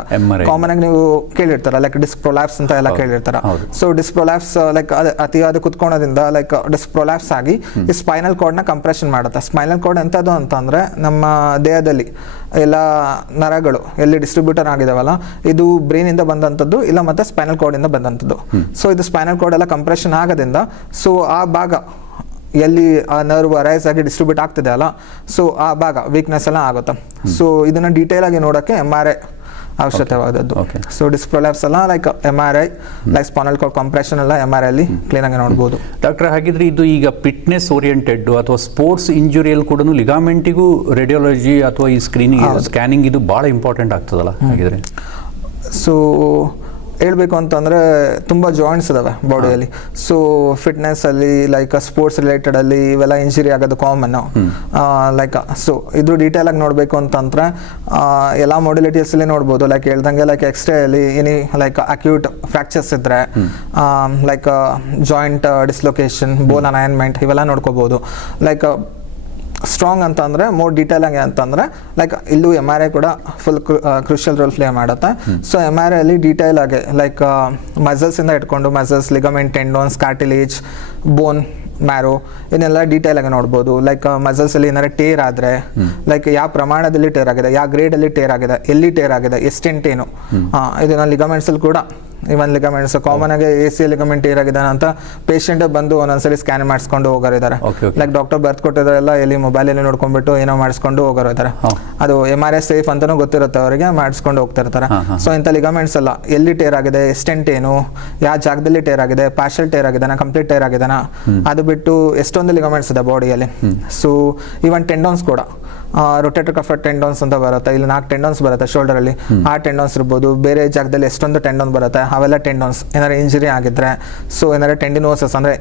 ಕಾಮನ್ ಆಗಿ ನೀವು ಕೇಳಿರ್ತಾರ ಲೈಕ್ ಡಿಸ್ಕ್ ಪ್ರೊಲ್ಯಾಪ್ಸ್ ಅಂತ ಎಲ್ಲ ಕೇಳಿರ್ತಾರ. ಸೊ ಡಿಸ್ಕ್ ಪ್ರೊಲ್ಯಾಪ್ಸ್ ಲೈಕ್ ಅತಿಯಾದ ಕುತ್ಕೊಳ್ಳೋದ್ರಿಂದ ಲೈಕ್ ಡಿಸ್ಕ್ ಪ್ರೊಲ್ಯಾಪ್ಸ್ ಆಗಿ ಈ ಸ್ಪೈನಲ್ ಕಾರ್ಡ್ ನ ಕಂಪ್ರೆಷನ್ ಮಾಡುತ್ತೆ. ಸ್ಪೈನಲ್ ಕಾರ್ಡ್ ಎಂಥದ್ದು ಅಂತಂದ್ರೆ ನಮ್ಮ ದೇಹದಲ್ಲಿ ಎಲ್ಲ ನರಗಳು ಎಲ್ಲಿ ಡಿಸ್ಟ್ರಿಬ್ಯೂಟರ್ ಆಗಿದಾವಲ್ಲ, ಇದು ಬ್ರೈನ್ ಇಂದ ಬಂದಂಥದ್ದು, ಇಲ್ಲ ಮತ್ತೆ ಸ್ಪೈನಲ್ ಕಾರ್ಡ್ ಇಂದ ಬಂದಂಥದ್ದು. ಸೊ ಇದು ಸ್ಪೈನಲ್ ಕಾರ್ಡ್ ಎಲ್ಲ ಕಂಪ್ರೆಷನ್ ಆಗೋದ್ರಿಂದ ಸೊ ಆ ಭಾಗ ಎಲ್ಲಿ ಆ ನರ್ವ್ ಅರೈಸ್ ಆಗಿ ಡಿಸ್ಟ್ರಿಬ್ಯೂಟ್ ಆಗ್ತಿದೆ ಅಲ್ಲ, ಸೊ ಆ ಭಾಗ ವೀಕ್ನೆಸ್ ಎಲ್ಲ ಆಗುತ್ತೆ. ಸೊ ಇದನ್ನ ಡೀಟೇಲ್ ಆಗಿ ನೋಡೋಕ್ಕೆ MRI ಅವಶ್ಯಕವಾದದ್ದು. ಸೊ ಡಿಸ್ಕ್ ಪ್ರೊಲ್ಯಾಪ್ಸ್ ಎಲ್ಲ like MRI, like spinal cord compression ಎಲ್ಲ MRI ಅಲ್ಲಿ ಕ್ಲೀನ್ ಆಗಿ ನೋಡಬಹುದು. ಡಾಕ್ಟರ್, ಹಾಗಿದ್ರೆ ಇದು ಈಗ ಫಿಟ್ನೆಸ್ ಓರಿಯೆಂಟೆಡ್ ಅಥವಾ ಸ್ಪೋರ್ಟ್ಸ್ ಇಂಜುರಿಯಲ್ಲಿ ಕೂಡ ಲಿಗಾಮೆಂಟಿಗೂ ರೇಡಿಯಾಲಜಿ ಅಥವಾ ಈ ಸ್ಕ್ಯಾನಿಂಗ್ ಇದು ಭಾಳ ಇಂಪಾರ್ಟೆಂಟ್ ಆಗ್ತದಲ್ಲ ಹಾಗಿದ್ರೆ? ಸೊ ಹೇಳ್ಬೇಕು ಅಂತಂದರೆ ತುಂಬ ಜಾಯಿಂಟ್ಸ್ ಇದಾವೆ ಬಾಡಿಯಲ್ಲಿ. ಸೊ ಫಿಟ್ನೆಸ್ ಅಲ್ಲಿ ಲೈಕ್ ಸ್ಪೋರ್ಟ್ಸ್ ರಿಲೇಟೆಡ್ ಅಲ್ಲಿ ಇವೆಲ್ಲ ಇಂಜುರಿ ಆಗೋದು ಕಾಮನ್. ಲೈಕ್ ಸೊ ಇದು ಡೀಟೇಲ್ ಆಗಿ ನೋಡಬೇಕು ಅಂತಂದ್ರೆ ಎಲ್ಲ ಮಾಡ್ಯುಲಿಟೀಸ್ ಅಲ್ಲಿ ನೋಡ್ಬೋದು. ಲೈಕ್ ಹೇಳ್ದಂಗೆ ಲೈಕ್ ಎಕ್ಸ್ರೇ ಅಲ್ಲಿ ಏನಿ ಲೈಕ್ ಅಕ್ಯೂಟ್ ಫ್ರಾಕ್ಚರ್ಸ್ ಇದ್ರೆ, ಲೈಕ್ ಜಾಯಿಂಟ್ ಡಿಸ್ಲೊಕೇಶನ್, ಬೋನ್ ಅಲೈನ್ಮೆಂಟ್ ಇವೆಲ್ಲ ನೋಡ್ಕೋಬಹುದು. ಲೈಕ್ ಸ್ಟ್ರಾಂಗ್ ಅಂತ ಅಂದ್ರೆ ಮೋರ್ ಡೀಟೇಲ್ ಆಗಿ ಅಂತಂದ್ರೆ ಲೈಕ್ ಇಲ್ಲೂ MRI ಕೂಡ ಫುಲ್ ಕ್ರೂಷಿಯಲ್ ರೋಲ್ ಪ್ಲೇ ಮಾಡುತ್ತೆ. ಸೊ MRI ಅಲ್ಲಿ ಡೀಟೇಲ್ ಆಗಿ ಲೈಕ್ ಮಸಲ್ಸ್ ಇಂದ ಇಟ್ಕೊಂಡು muscles, ligament, tendons, cartilage, bone marrow ಇದನ್ನೆಲ್ಲ ಡೀಟೇಲ್ ಆಗಿ ನೋಡ್ಬೋದು. ಲೈಕ್ ಮಸಲ್ಸ್ ಅಲ್ಲಿ ಏನಾದ್ರು ಟೇರ್ ಆದ್ರೆ ಲೈಕ್ ಯಾವ ಪ್ರಮಾಣದಲ್ಲಿ ಟೇರ್ ಆಗಿದೆ, ಯಾವ ಗ್ರೇಡ್ ಅಲ್ಲಿ ಟೇರ್ ಆಗಿದೆ, ಎಲ್ಲಿ ಟೇರ್ ಆಗಿದೆ, ಎಷ್ಟೆಂಟೇನು, ಇದನ್ನ ಲಿಗಮೆಂಟ್ಸ್ ಅಲ್ಲಿ ಕೂಡ ಇವನ್ ಲಿಗಮೆಂಟ್ಸ್ ಕಾಮನ್ ಆಗಿ ACL ಲಿಗಮೆಂಟ್ ಏರಾಗಿದ್ದಾನೆ ಅಂತ ಪೇಷಂಟ್ ಬಂದು ಒಂದೊಂದ್ಸಲಿ ಸ್ಕ್ಯಾನ್ ಮಾಡಿಸ್ಕೊಂಡು ಹೋಗೋರಿದ್ದಾರೆ. ಲೈಕ್ ಡಾಕ್ಟರ್ ಬರ್ತ್ ಕೊಟ್ಟಿದ್ರೆಲ್ಲ ಎಲ್ಲಿ ಮೊಬೈಲಲ್ಲಿ ನೋಡ್ಕೊಂಡ್ಬಿಟ್ಟು ಏನೋ ಮಾಡಿಸ್ಕೊಂಡು ಹೋಗೋರಿದ್ದಾರೆ. ಅದು MRI ಸೇಫ್ ಅಂತಾನೂ ಗೊತ್ತಿರುತ್ತೆ ಅವರಿಗೆ, ಮಾಡಿಸ್ಕೊಂಡು ಹೋಗ್ತಿರ್ತಾರೆ. ಸೊ ಇಂಥ ಲಿಗಮೆಂಟ್ಸ್ ಎಲ್ಲ ಎಲ್ಲಿ ಟೇರ್ ಆಗಿದೆ, ಎಸ್ಟೆಂಟ್ ಏನು, ಯಾವ ಜಾಗದಲ್ಲಿ ಟೇರ್ ಆಗಿದೆ, ಪಾರ್ಷಲ್ ಟೇರ್ ಆಗಿದಾನ, ಕಂಪ್ಲೀಟ್ ಟೇರ್ ಆಗಿದಾನ, ಅದು ಬಿಟ್ಟು ಎಷ್ಟೊಂದು ಲಿಗಮೆಂಟ್ಸ್ ಇದೆ ಬಾಡಿಯಲ್ಲಿ. ಸೊ ಇವನ್ ಟೆಂಡೋನ್ಸ್ ಕೂಡ ರೊಟೇಟರ್ ಕಫ್ ಟೆಂಡೋನ್ಸ್ ಅಂತ ಬರುತ್ತೆ, ಇಲ್ಲಿ 4 ಟೆಂಡೋನ್ಸ್ ಬರುತ್ತೆ ಶೋಲ್ಡರ್ ಅಲ್ಲಿ, ಆ ಟೆಂಡೋನ್ಸ್ ಇರ್ಬೋದು. ಬೇರೆ ಜಾಗದಲ್ಲಿ ಎಷ್ಟೊಂದು ಟೆಂಡೋನ್ ಬರುತ್ತೆ, ಅವೆಲ್ಲ ಟೆಂಡೋನ್ಸ್. ಏನಾದ್ರು ಇಂಜುರಿ ಆಗಿದ್ರೆ, ಸೊ ಏನಾದ್ರು ಟೆಂಡಿನೋಸಸ್ ಅಂದ್ರೆ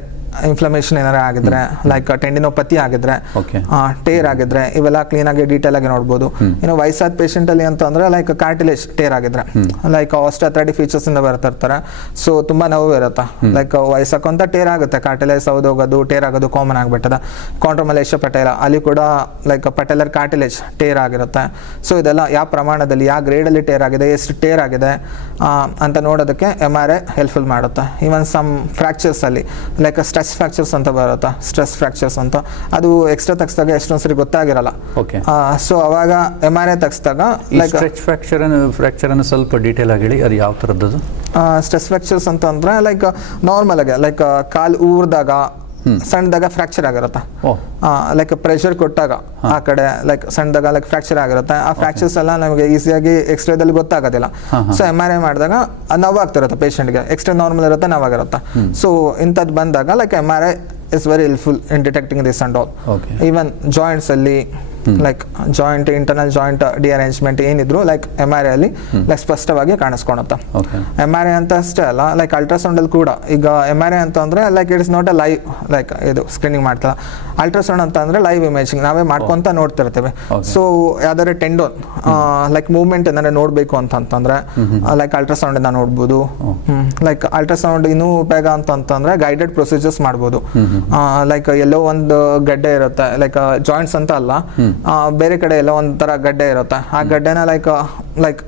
ಇನ್ಫ್ಲಮೇಷನ್ ಏನಾರ ಆಗಿದ್ರೆ, ಲೈಕ್ ಟೆಂಡಿನೋಪತಿ ಆಗಿದ್ರೆ, ಟೇರ್ ಆಗಿದ್ರೆ, ಇವೆಲ್ಲ ಕ್ಲೀನ್ ಆಗಿ ಡೀಟೇಲ್ ಆಗಿ ನೋಡ್ಬೋದು. ಇನ್ನು ವಯಸ್ಸಾದ ಪೇಷಂಟ್ ಅಲ್ಲಿ ಅಂತ ಅಂದ್ರೆ ಲೈಕ್ ಕಾರ್ಟಿಲೇಜ್ ಟೇರ್ ಆಗಿದ್ರೆ, ಲೈಕ್ ಆಸ್ಟಿಯೋಆರ್ಥ್ರೈಟಿಸ್ ಫೀಚರ್ಸ್ ಇಂದ ಬರ್ತಿರ್ತಾರೆ. ಸೊ ತುಂಬಾ ನೋವು ಇರುತ್ತೆ, ಲೈಕ್ ವಯಸ್ಸಾಕೊಂತ ಟೇರ್ ಆಗುತ್ತೆ, ಕಾರ್ಟಿಲೇಜ್ ಸೌದೋಗೋದು, ಟೇರ್ ಆಗೋದು ಕಾಮನ್ ಆಗ್ಬಿಟ್ಟದ. ಕಾಂಟ್ರಮಲೇಷಿಯಾ ಪಟೇಲ ಅಲ್ಲಿ ಕೂಡ ಲೈಕ್ ಪಟೇಲರ್ ಕಾರ್ಟಿಲೇಜ್ ಟೇರ್ ಆಗಿರುತ್ತೆ. ಸೊ ಇದೆಲ್ಲ ಯಾವ ಪ್ರಮಾಣದಲ್ಲಿ, ಯಾವ ಗ್ರೇಡ್ ಅಲ್ಲಿ ಟೇರ್ ಆಗಿದೆ, ಎಷ್ಟು ಟೇರ್ ಆಗಿದೆ ಅಂತ ನೋಡೋದಕ್ಕೆ MRI ಹೆಲ್ಪ್ಫುಲ್ ಮಾಡುತ್ತೆ. ಈವನ್ ಸಮ್ ಫ್ರಾಕ್ಚರ್ಸ್ ಅಲ್ಲಿ ಲೈಕ್ ಸ್ಟ್ರೆಸ್ ಫ್ರಾಕ್ಚರ್ಸ್ ಅಂತ ಬರುತ್ತೆ, ಸ್ಟ್ರೆಸ್ ಫ್ರಾಕ್ಚರ್ಸ್ ಅಂತ, ಅದು ಎಕ್ಸ್ಟ್ರಾ ತೆಗ್ಸಿದಾಗ ಎಷ್ಟೊಂದ್ಸರಿ ಗೊತ್ತಾಗಿರಲ್ಲ. ಸೊ ಅವಾಗ MRI ತೆಗ್ಸಿದಾಗ ಲೈಕ್ ಫ್ರಾಕ್ಚರ್ ಅನ್ನು ಸ್ವಲ್ಪ ಡೀಟೇಲ್ ಆಗಿ ಹೇಳಿ, ಅದು ಯಾವ ಥರದ್ದು? ಸ್ಟ್ರೆಸ್ ಫ್ರಾಕ್ಚರ್ಸ್ ಅಂತ ಅಂದ್ರೆ ಲೈಕ್ ನಾರ್ಮಲ್ ಆಗಿ ಲೈಕ್ ಕಾಲು ಊರ್ದಾಗ ಸಣ್ಣದಾಗ ಫ್ರಾಕ್ಚರ್ ಆಗಿರುತ್ತೆ, ಲೈಕ್ ಪ್ರೆಷರ್ ಕೊಟ್ಟಾಗ ಆ ಕಡೆ ಲೈಕ್ ಸಣ್ಣದಾಗ ಲೈಕ್ ಫ್ರಾಕ್ಚರ್ ಆಗಿರುತ್ತೆ. ಆ ಫ್ರಾಕ್ಚರ್ಸ್ ಎಲ್ಲ ನಮಗೆ ಈಸಿಯಾಗಿ ಎಕ್ಸ್ರೇದಲ್ಲಿ ಗೊತ್ತಾಗೋದಿಲ್ಲ. ಸೊ MRI ಮಾಡಿದಾಗ ನೋವಾಗ್ತಿರುತ್ತೆ ಪೇಷಂಟ್ಗೆ, ಎಕ್ಸ್ರೇ ನಾರ್ಮಲ್ ಇರುತ್ತೆ, ನೋವಾಗಿರುತ್ತೆ. ಸೊ ಇಂಥದ್ದು ಬಂದಾಗ like MRI is very helpful in detecting this and all. Even joints ಅಲ್ಲಿ ಲೈಕ್ ಜಾಯಿಂಟ್, ಇಂಟರ್ನಲ್ ಜಾಯಿಂಟ್ ಡಿಅರೇಂಜ್ಮೆಂಟ್ ಏನಿದ್ರು ಲೈಕ್ MRI ಅಲ್ಲಿ ಲೈಕ್ ಸ್ಪಷ್ಟವಾಗಿ ಕಾಣಿಸ್ಕೊಳುತ್ತೆ. MRI ಅಂತ ಅಷ್ಟೇ ಅಲ್ಲ, ಲೈಕ್ ಅಲ್ಟ್ರಾಸೌಂಡ್ ಅಲ್ಲಿ ಕೂಡ ಈಗ MRI ಅಂತ ಅಂದ್ರೆ like it is not a live like ಇದು ಸ್ಕ್ರೀನಿಂಗ್ ಮಾಡ್ತಲ್ಲ. ಅಲ್ಟ್ರಾಸೌಂಡ್ ಅಂತ ಅಂದ್ರೆ ಲೈವ್ ಇಮೇಜಿಂಗ್ ನಾವೇ ಮಾಡ್ಕೊಂತ ನೋಡ್ತಿರ್ತೇವೆ. ಸೊ ಯಾವ್ದಾದ್ರು ಟೆಂಡೋನ್ ಲೈಕ್ ಮೂವ್ಮೆಂಟ್ ಏನಾದ್ರು ನೋಡ್ಬೇಕು ಅಂತಂದ್ರೆ ಲೈಕ್ ಅಲ್ಟ್ರಾಸೌಂಡ್ ಇಂದ ನೋಡ್ಬೋದು. ಲೈಕ್ ಅಲ್ಟ್ರಾಸೌಂಡ್ ಇನ್ನೂ ಉಪಯೋಗ ಅಂತಂದ್ರೆ ಗೈಡೆಡ್ ಪ್ರೊಸೀಜರ್ಸ್ ಮಾಡ್ಬೋದು. ಲೈಕ್ ಎಲ್ಲೋ ಒಂದು ಗಡ್ಡೆ ಇರುತ್ತೆ, ಲೈಕ್ ಜಾಯಿಂಟ್ಸ್ ಅಂತ ಅಲ್ಲ, ಬೇರೆ ಕಡೆ ಎಲ್ಲ ಒಂಥರ ಗಡ್ಡೆ ಇರುತ್ತೆ, ಆ ಗಡ್ಡೆನ ಲೈಕ್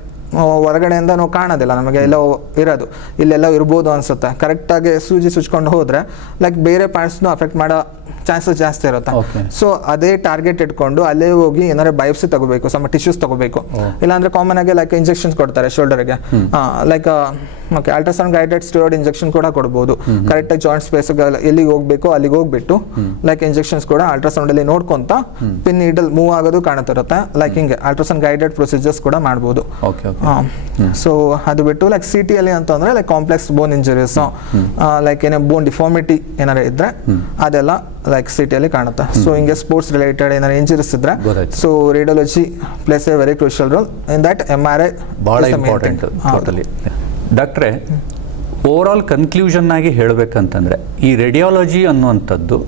ಹೊರಗಡೆಯಿಂದ ನಾವು ಕಾಣೋದಿಲ್ಲ, ನಮಗೆ ಎಲ್ಲೋ ಇರೋದು ಇಲ್ಲೆಲ್ಲ ಇರ್ಬೋದು ಅನ್ಸುತ್ತೆ. ಕರೆಕ್ಟಾಗಿ ಸೂಜಿ ಸುಚ್ಕೊಂಡು ಹೋದ್ರೆ ಲೈಕ್ ಬೇರೆ ಪಾರ್ಟ್ಸ್ನು ಅಫೆಕ್ಟ್ ಮಾಡೋ ಚಾನ್ಸಸ್ ಜಾಸ್ತಿ ಇರುತ್ತೆ. ಸೊ ಅದೇ ಟಾರ್ಗೆಟ್ ಇಟ್ಕೊಂಡು ಅಲ್ಲೇ ಹೋಗಿ ಏನಾದ್ರು ಬಯೋಪ್ಸಿ ತಗೋಬೇಕು, ಸಮ ಟಿಶ್ಯೂಸ್ ತಗೋಬೇಕು. ಇಲ್ಲಾಂದ್ರೆ ಕಾಮನ್ ಆಗಿ ಲೈಕ್ ಇಂಜೆಕ್ಷನ್ಸ್ ಕೊಡ್ತಾರೆ ಶೋಲ್ಡರ್ಗೆ, like okay ultrasound guided steroid injection ಕೂಡ ಕೊಡ್ಬೋದು. ಕರೆಕ್ಟಾಗಿ ಜಾಯಿಂಟ್ ಸ್ಪೇಸ್ ಎಲ್ಲಿಗೆ ಹೋಗ್ಬೇಕು ಅಲ್ಲಿಗೆ ಹೋಗ್ಬಿಟ್ಟು ಲೈಕ್ ಇಂಜೆಕ್ಷನ್ಸ್ ಕೂಡ ಅಲ್ಟ್ರಾಸೌಂಡ್ ಅಲ್ಲಿ ನೋಡ್ಕೊಂತ ಪಿನ್ ನೀಡಲ್ ಮೂವ್ ಆಗೋದು ಕಾಣುತ್ತಿರುತ್ತೆ. ಲೈಕ್ ಹಿಂಗೆ ಅಲ್ಟ್ರಾಸೌಂಡ್ ಗೈಡೆಡ್ ಪ್ರೊಸೀಜರ್ಸ್ ಕೂಡ ಮಾಡ್ಬೋದು. ಸೊ ಅದು ಬಿಟ್ಟು ಲೈಕ್ CT ಅಲ್ಲಿ ಅಂತಂದ್ರೆ ಲೈಕ್ ಕಾಂಪ್ಲೆಕ್ಸ್ ಬೋನ್ ಇಂಜುರೀಸ್, ಲೈಕ್ ಏನೇ ಬೋನ್ ಡಿಫಾರ್ಮಿಟಿ ಏನಾರ ಇದ್ರೆ ಅದೆಲ್ಲ ಲೈಕ್ CT ಅಲ್ಲಿ ಕಾಣುತ್ತೆ. ಸೊ ಹಿಂಗೆ ಸ್ಪೋರ್ಟ್ಸ್ ರಿಲೇಟೆಡ್ ಏನಾರ ಇಂಜುರೀಸ್ ಇದ್ರೆ so radiology place A very crucial role in that. MRI ಬಹಳ ಇಂಪಾರ್ಟೆಂಟ್. ಡಾಕ್ಟ್ರೆ, ಓವರ್ ಆಲ್ ಕನ್ಕ್ಲೂಷನ್ ಆಗಿ ಹೇಳಬೇಕಂತಂದ್ರೆ ಈ ರೇಡಿಯಾಲಜಿ ಅನ್ನುವಂಥದ್ದು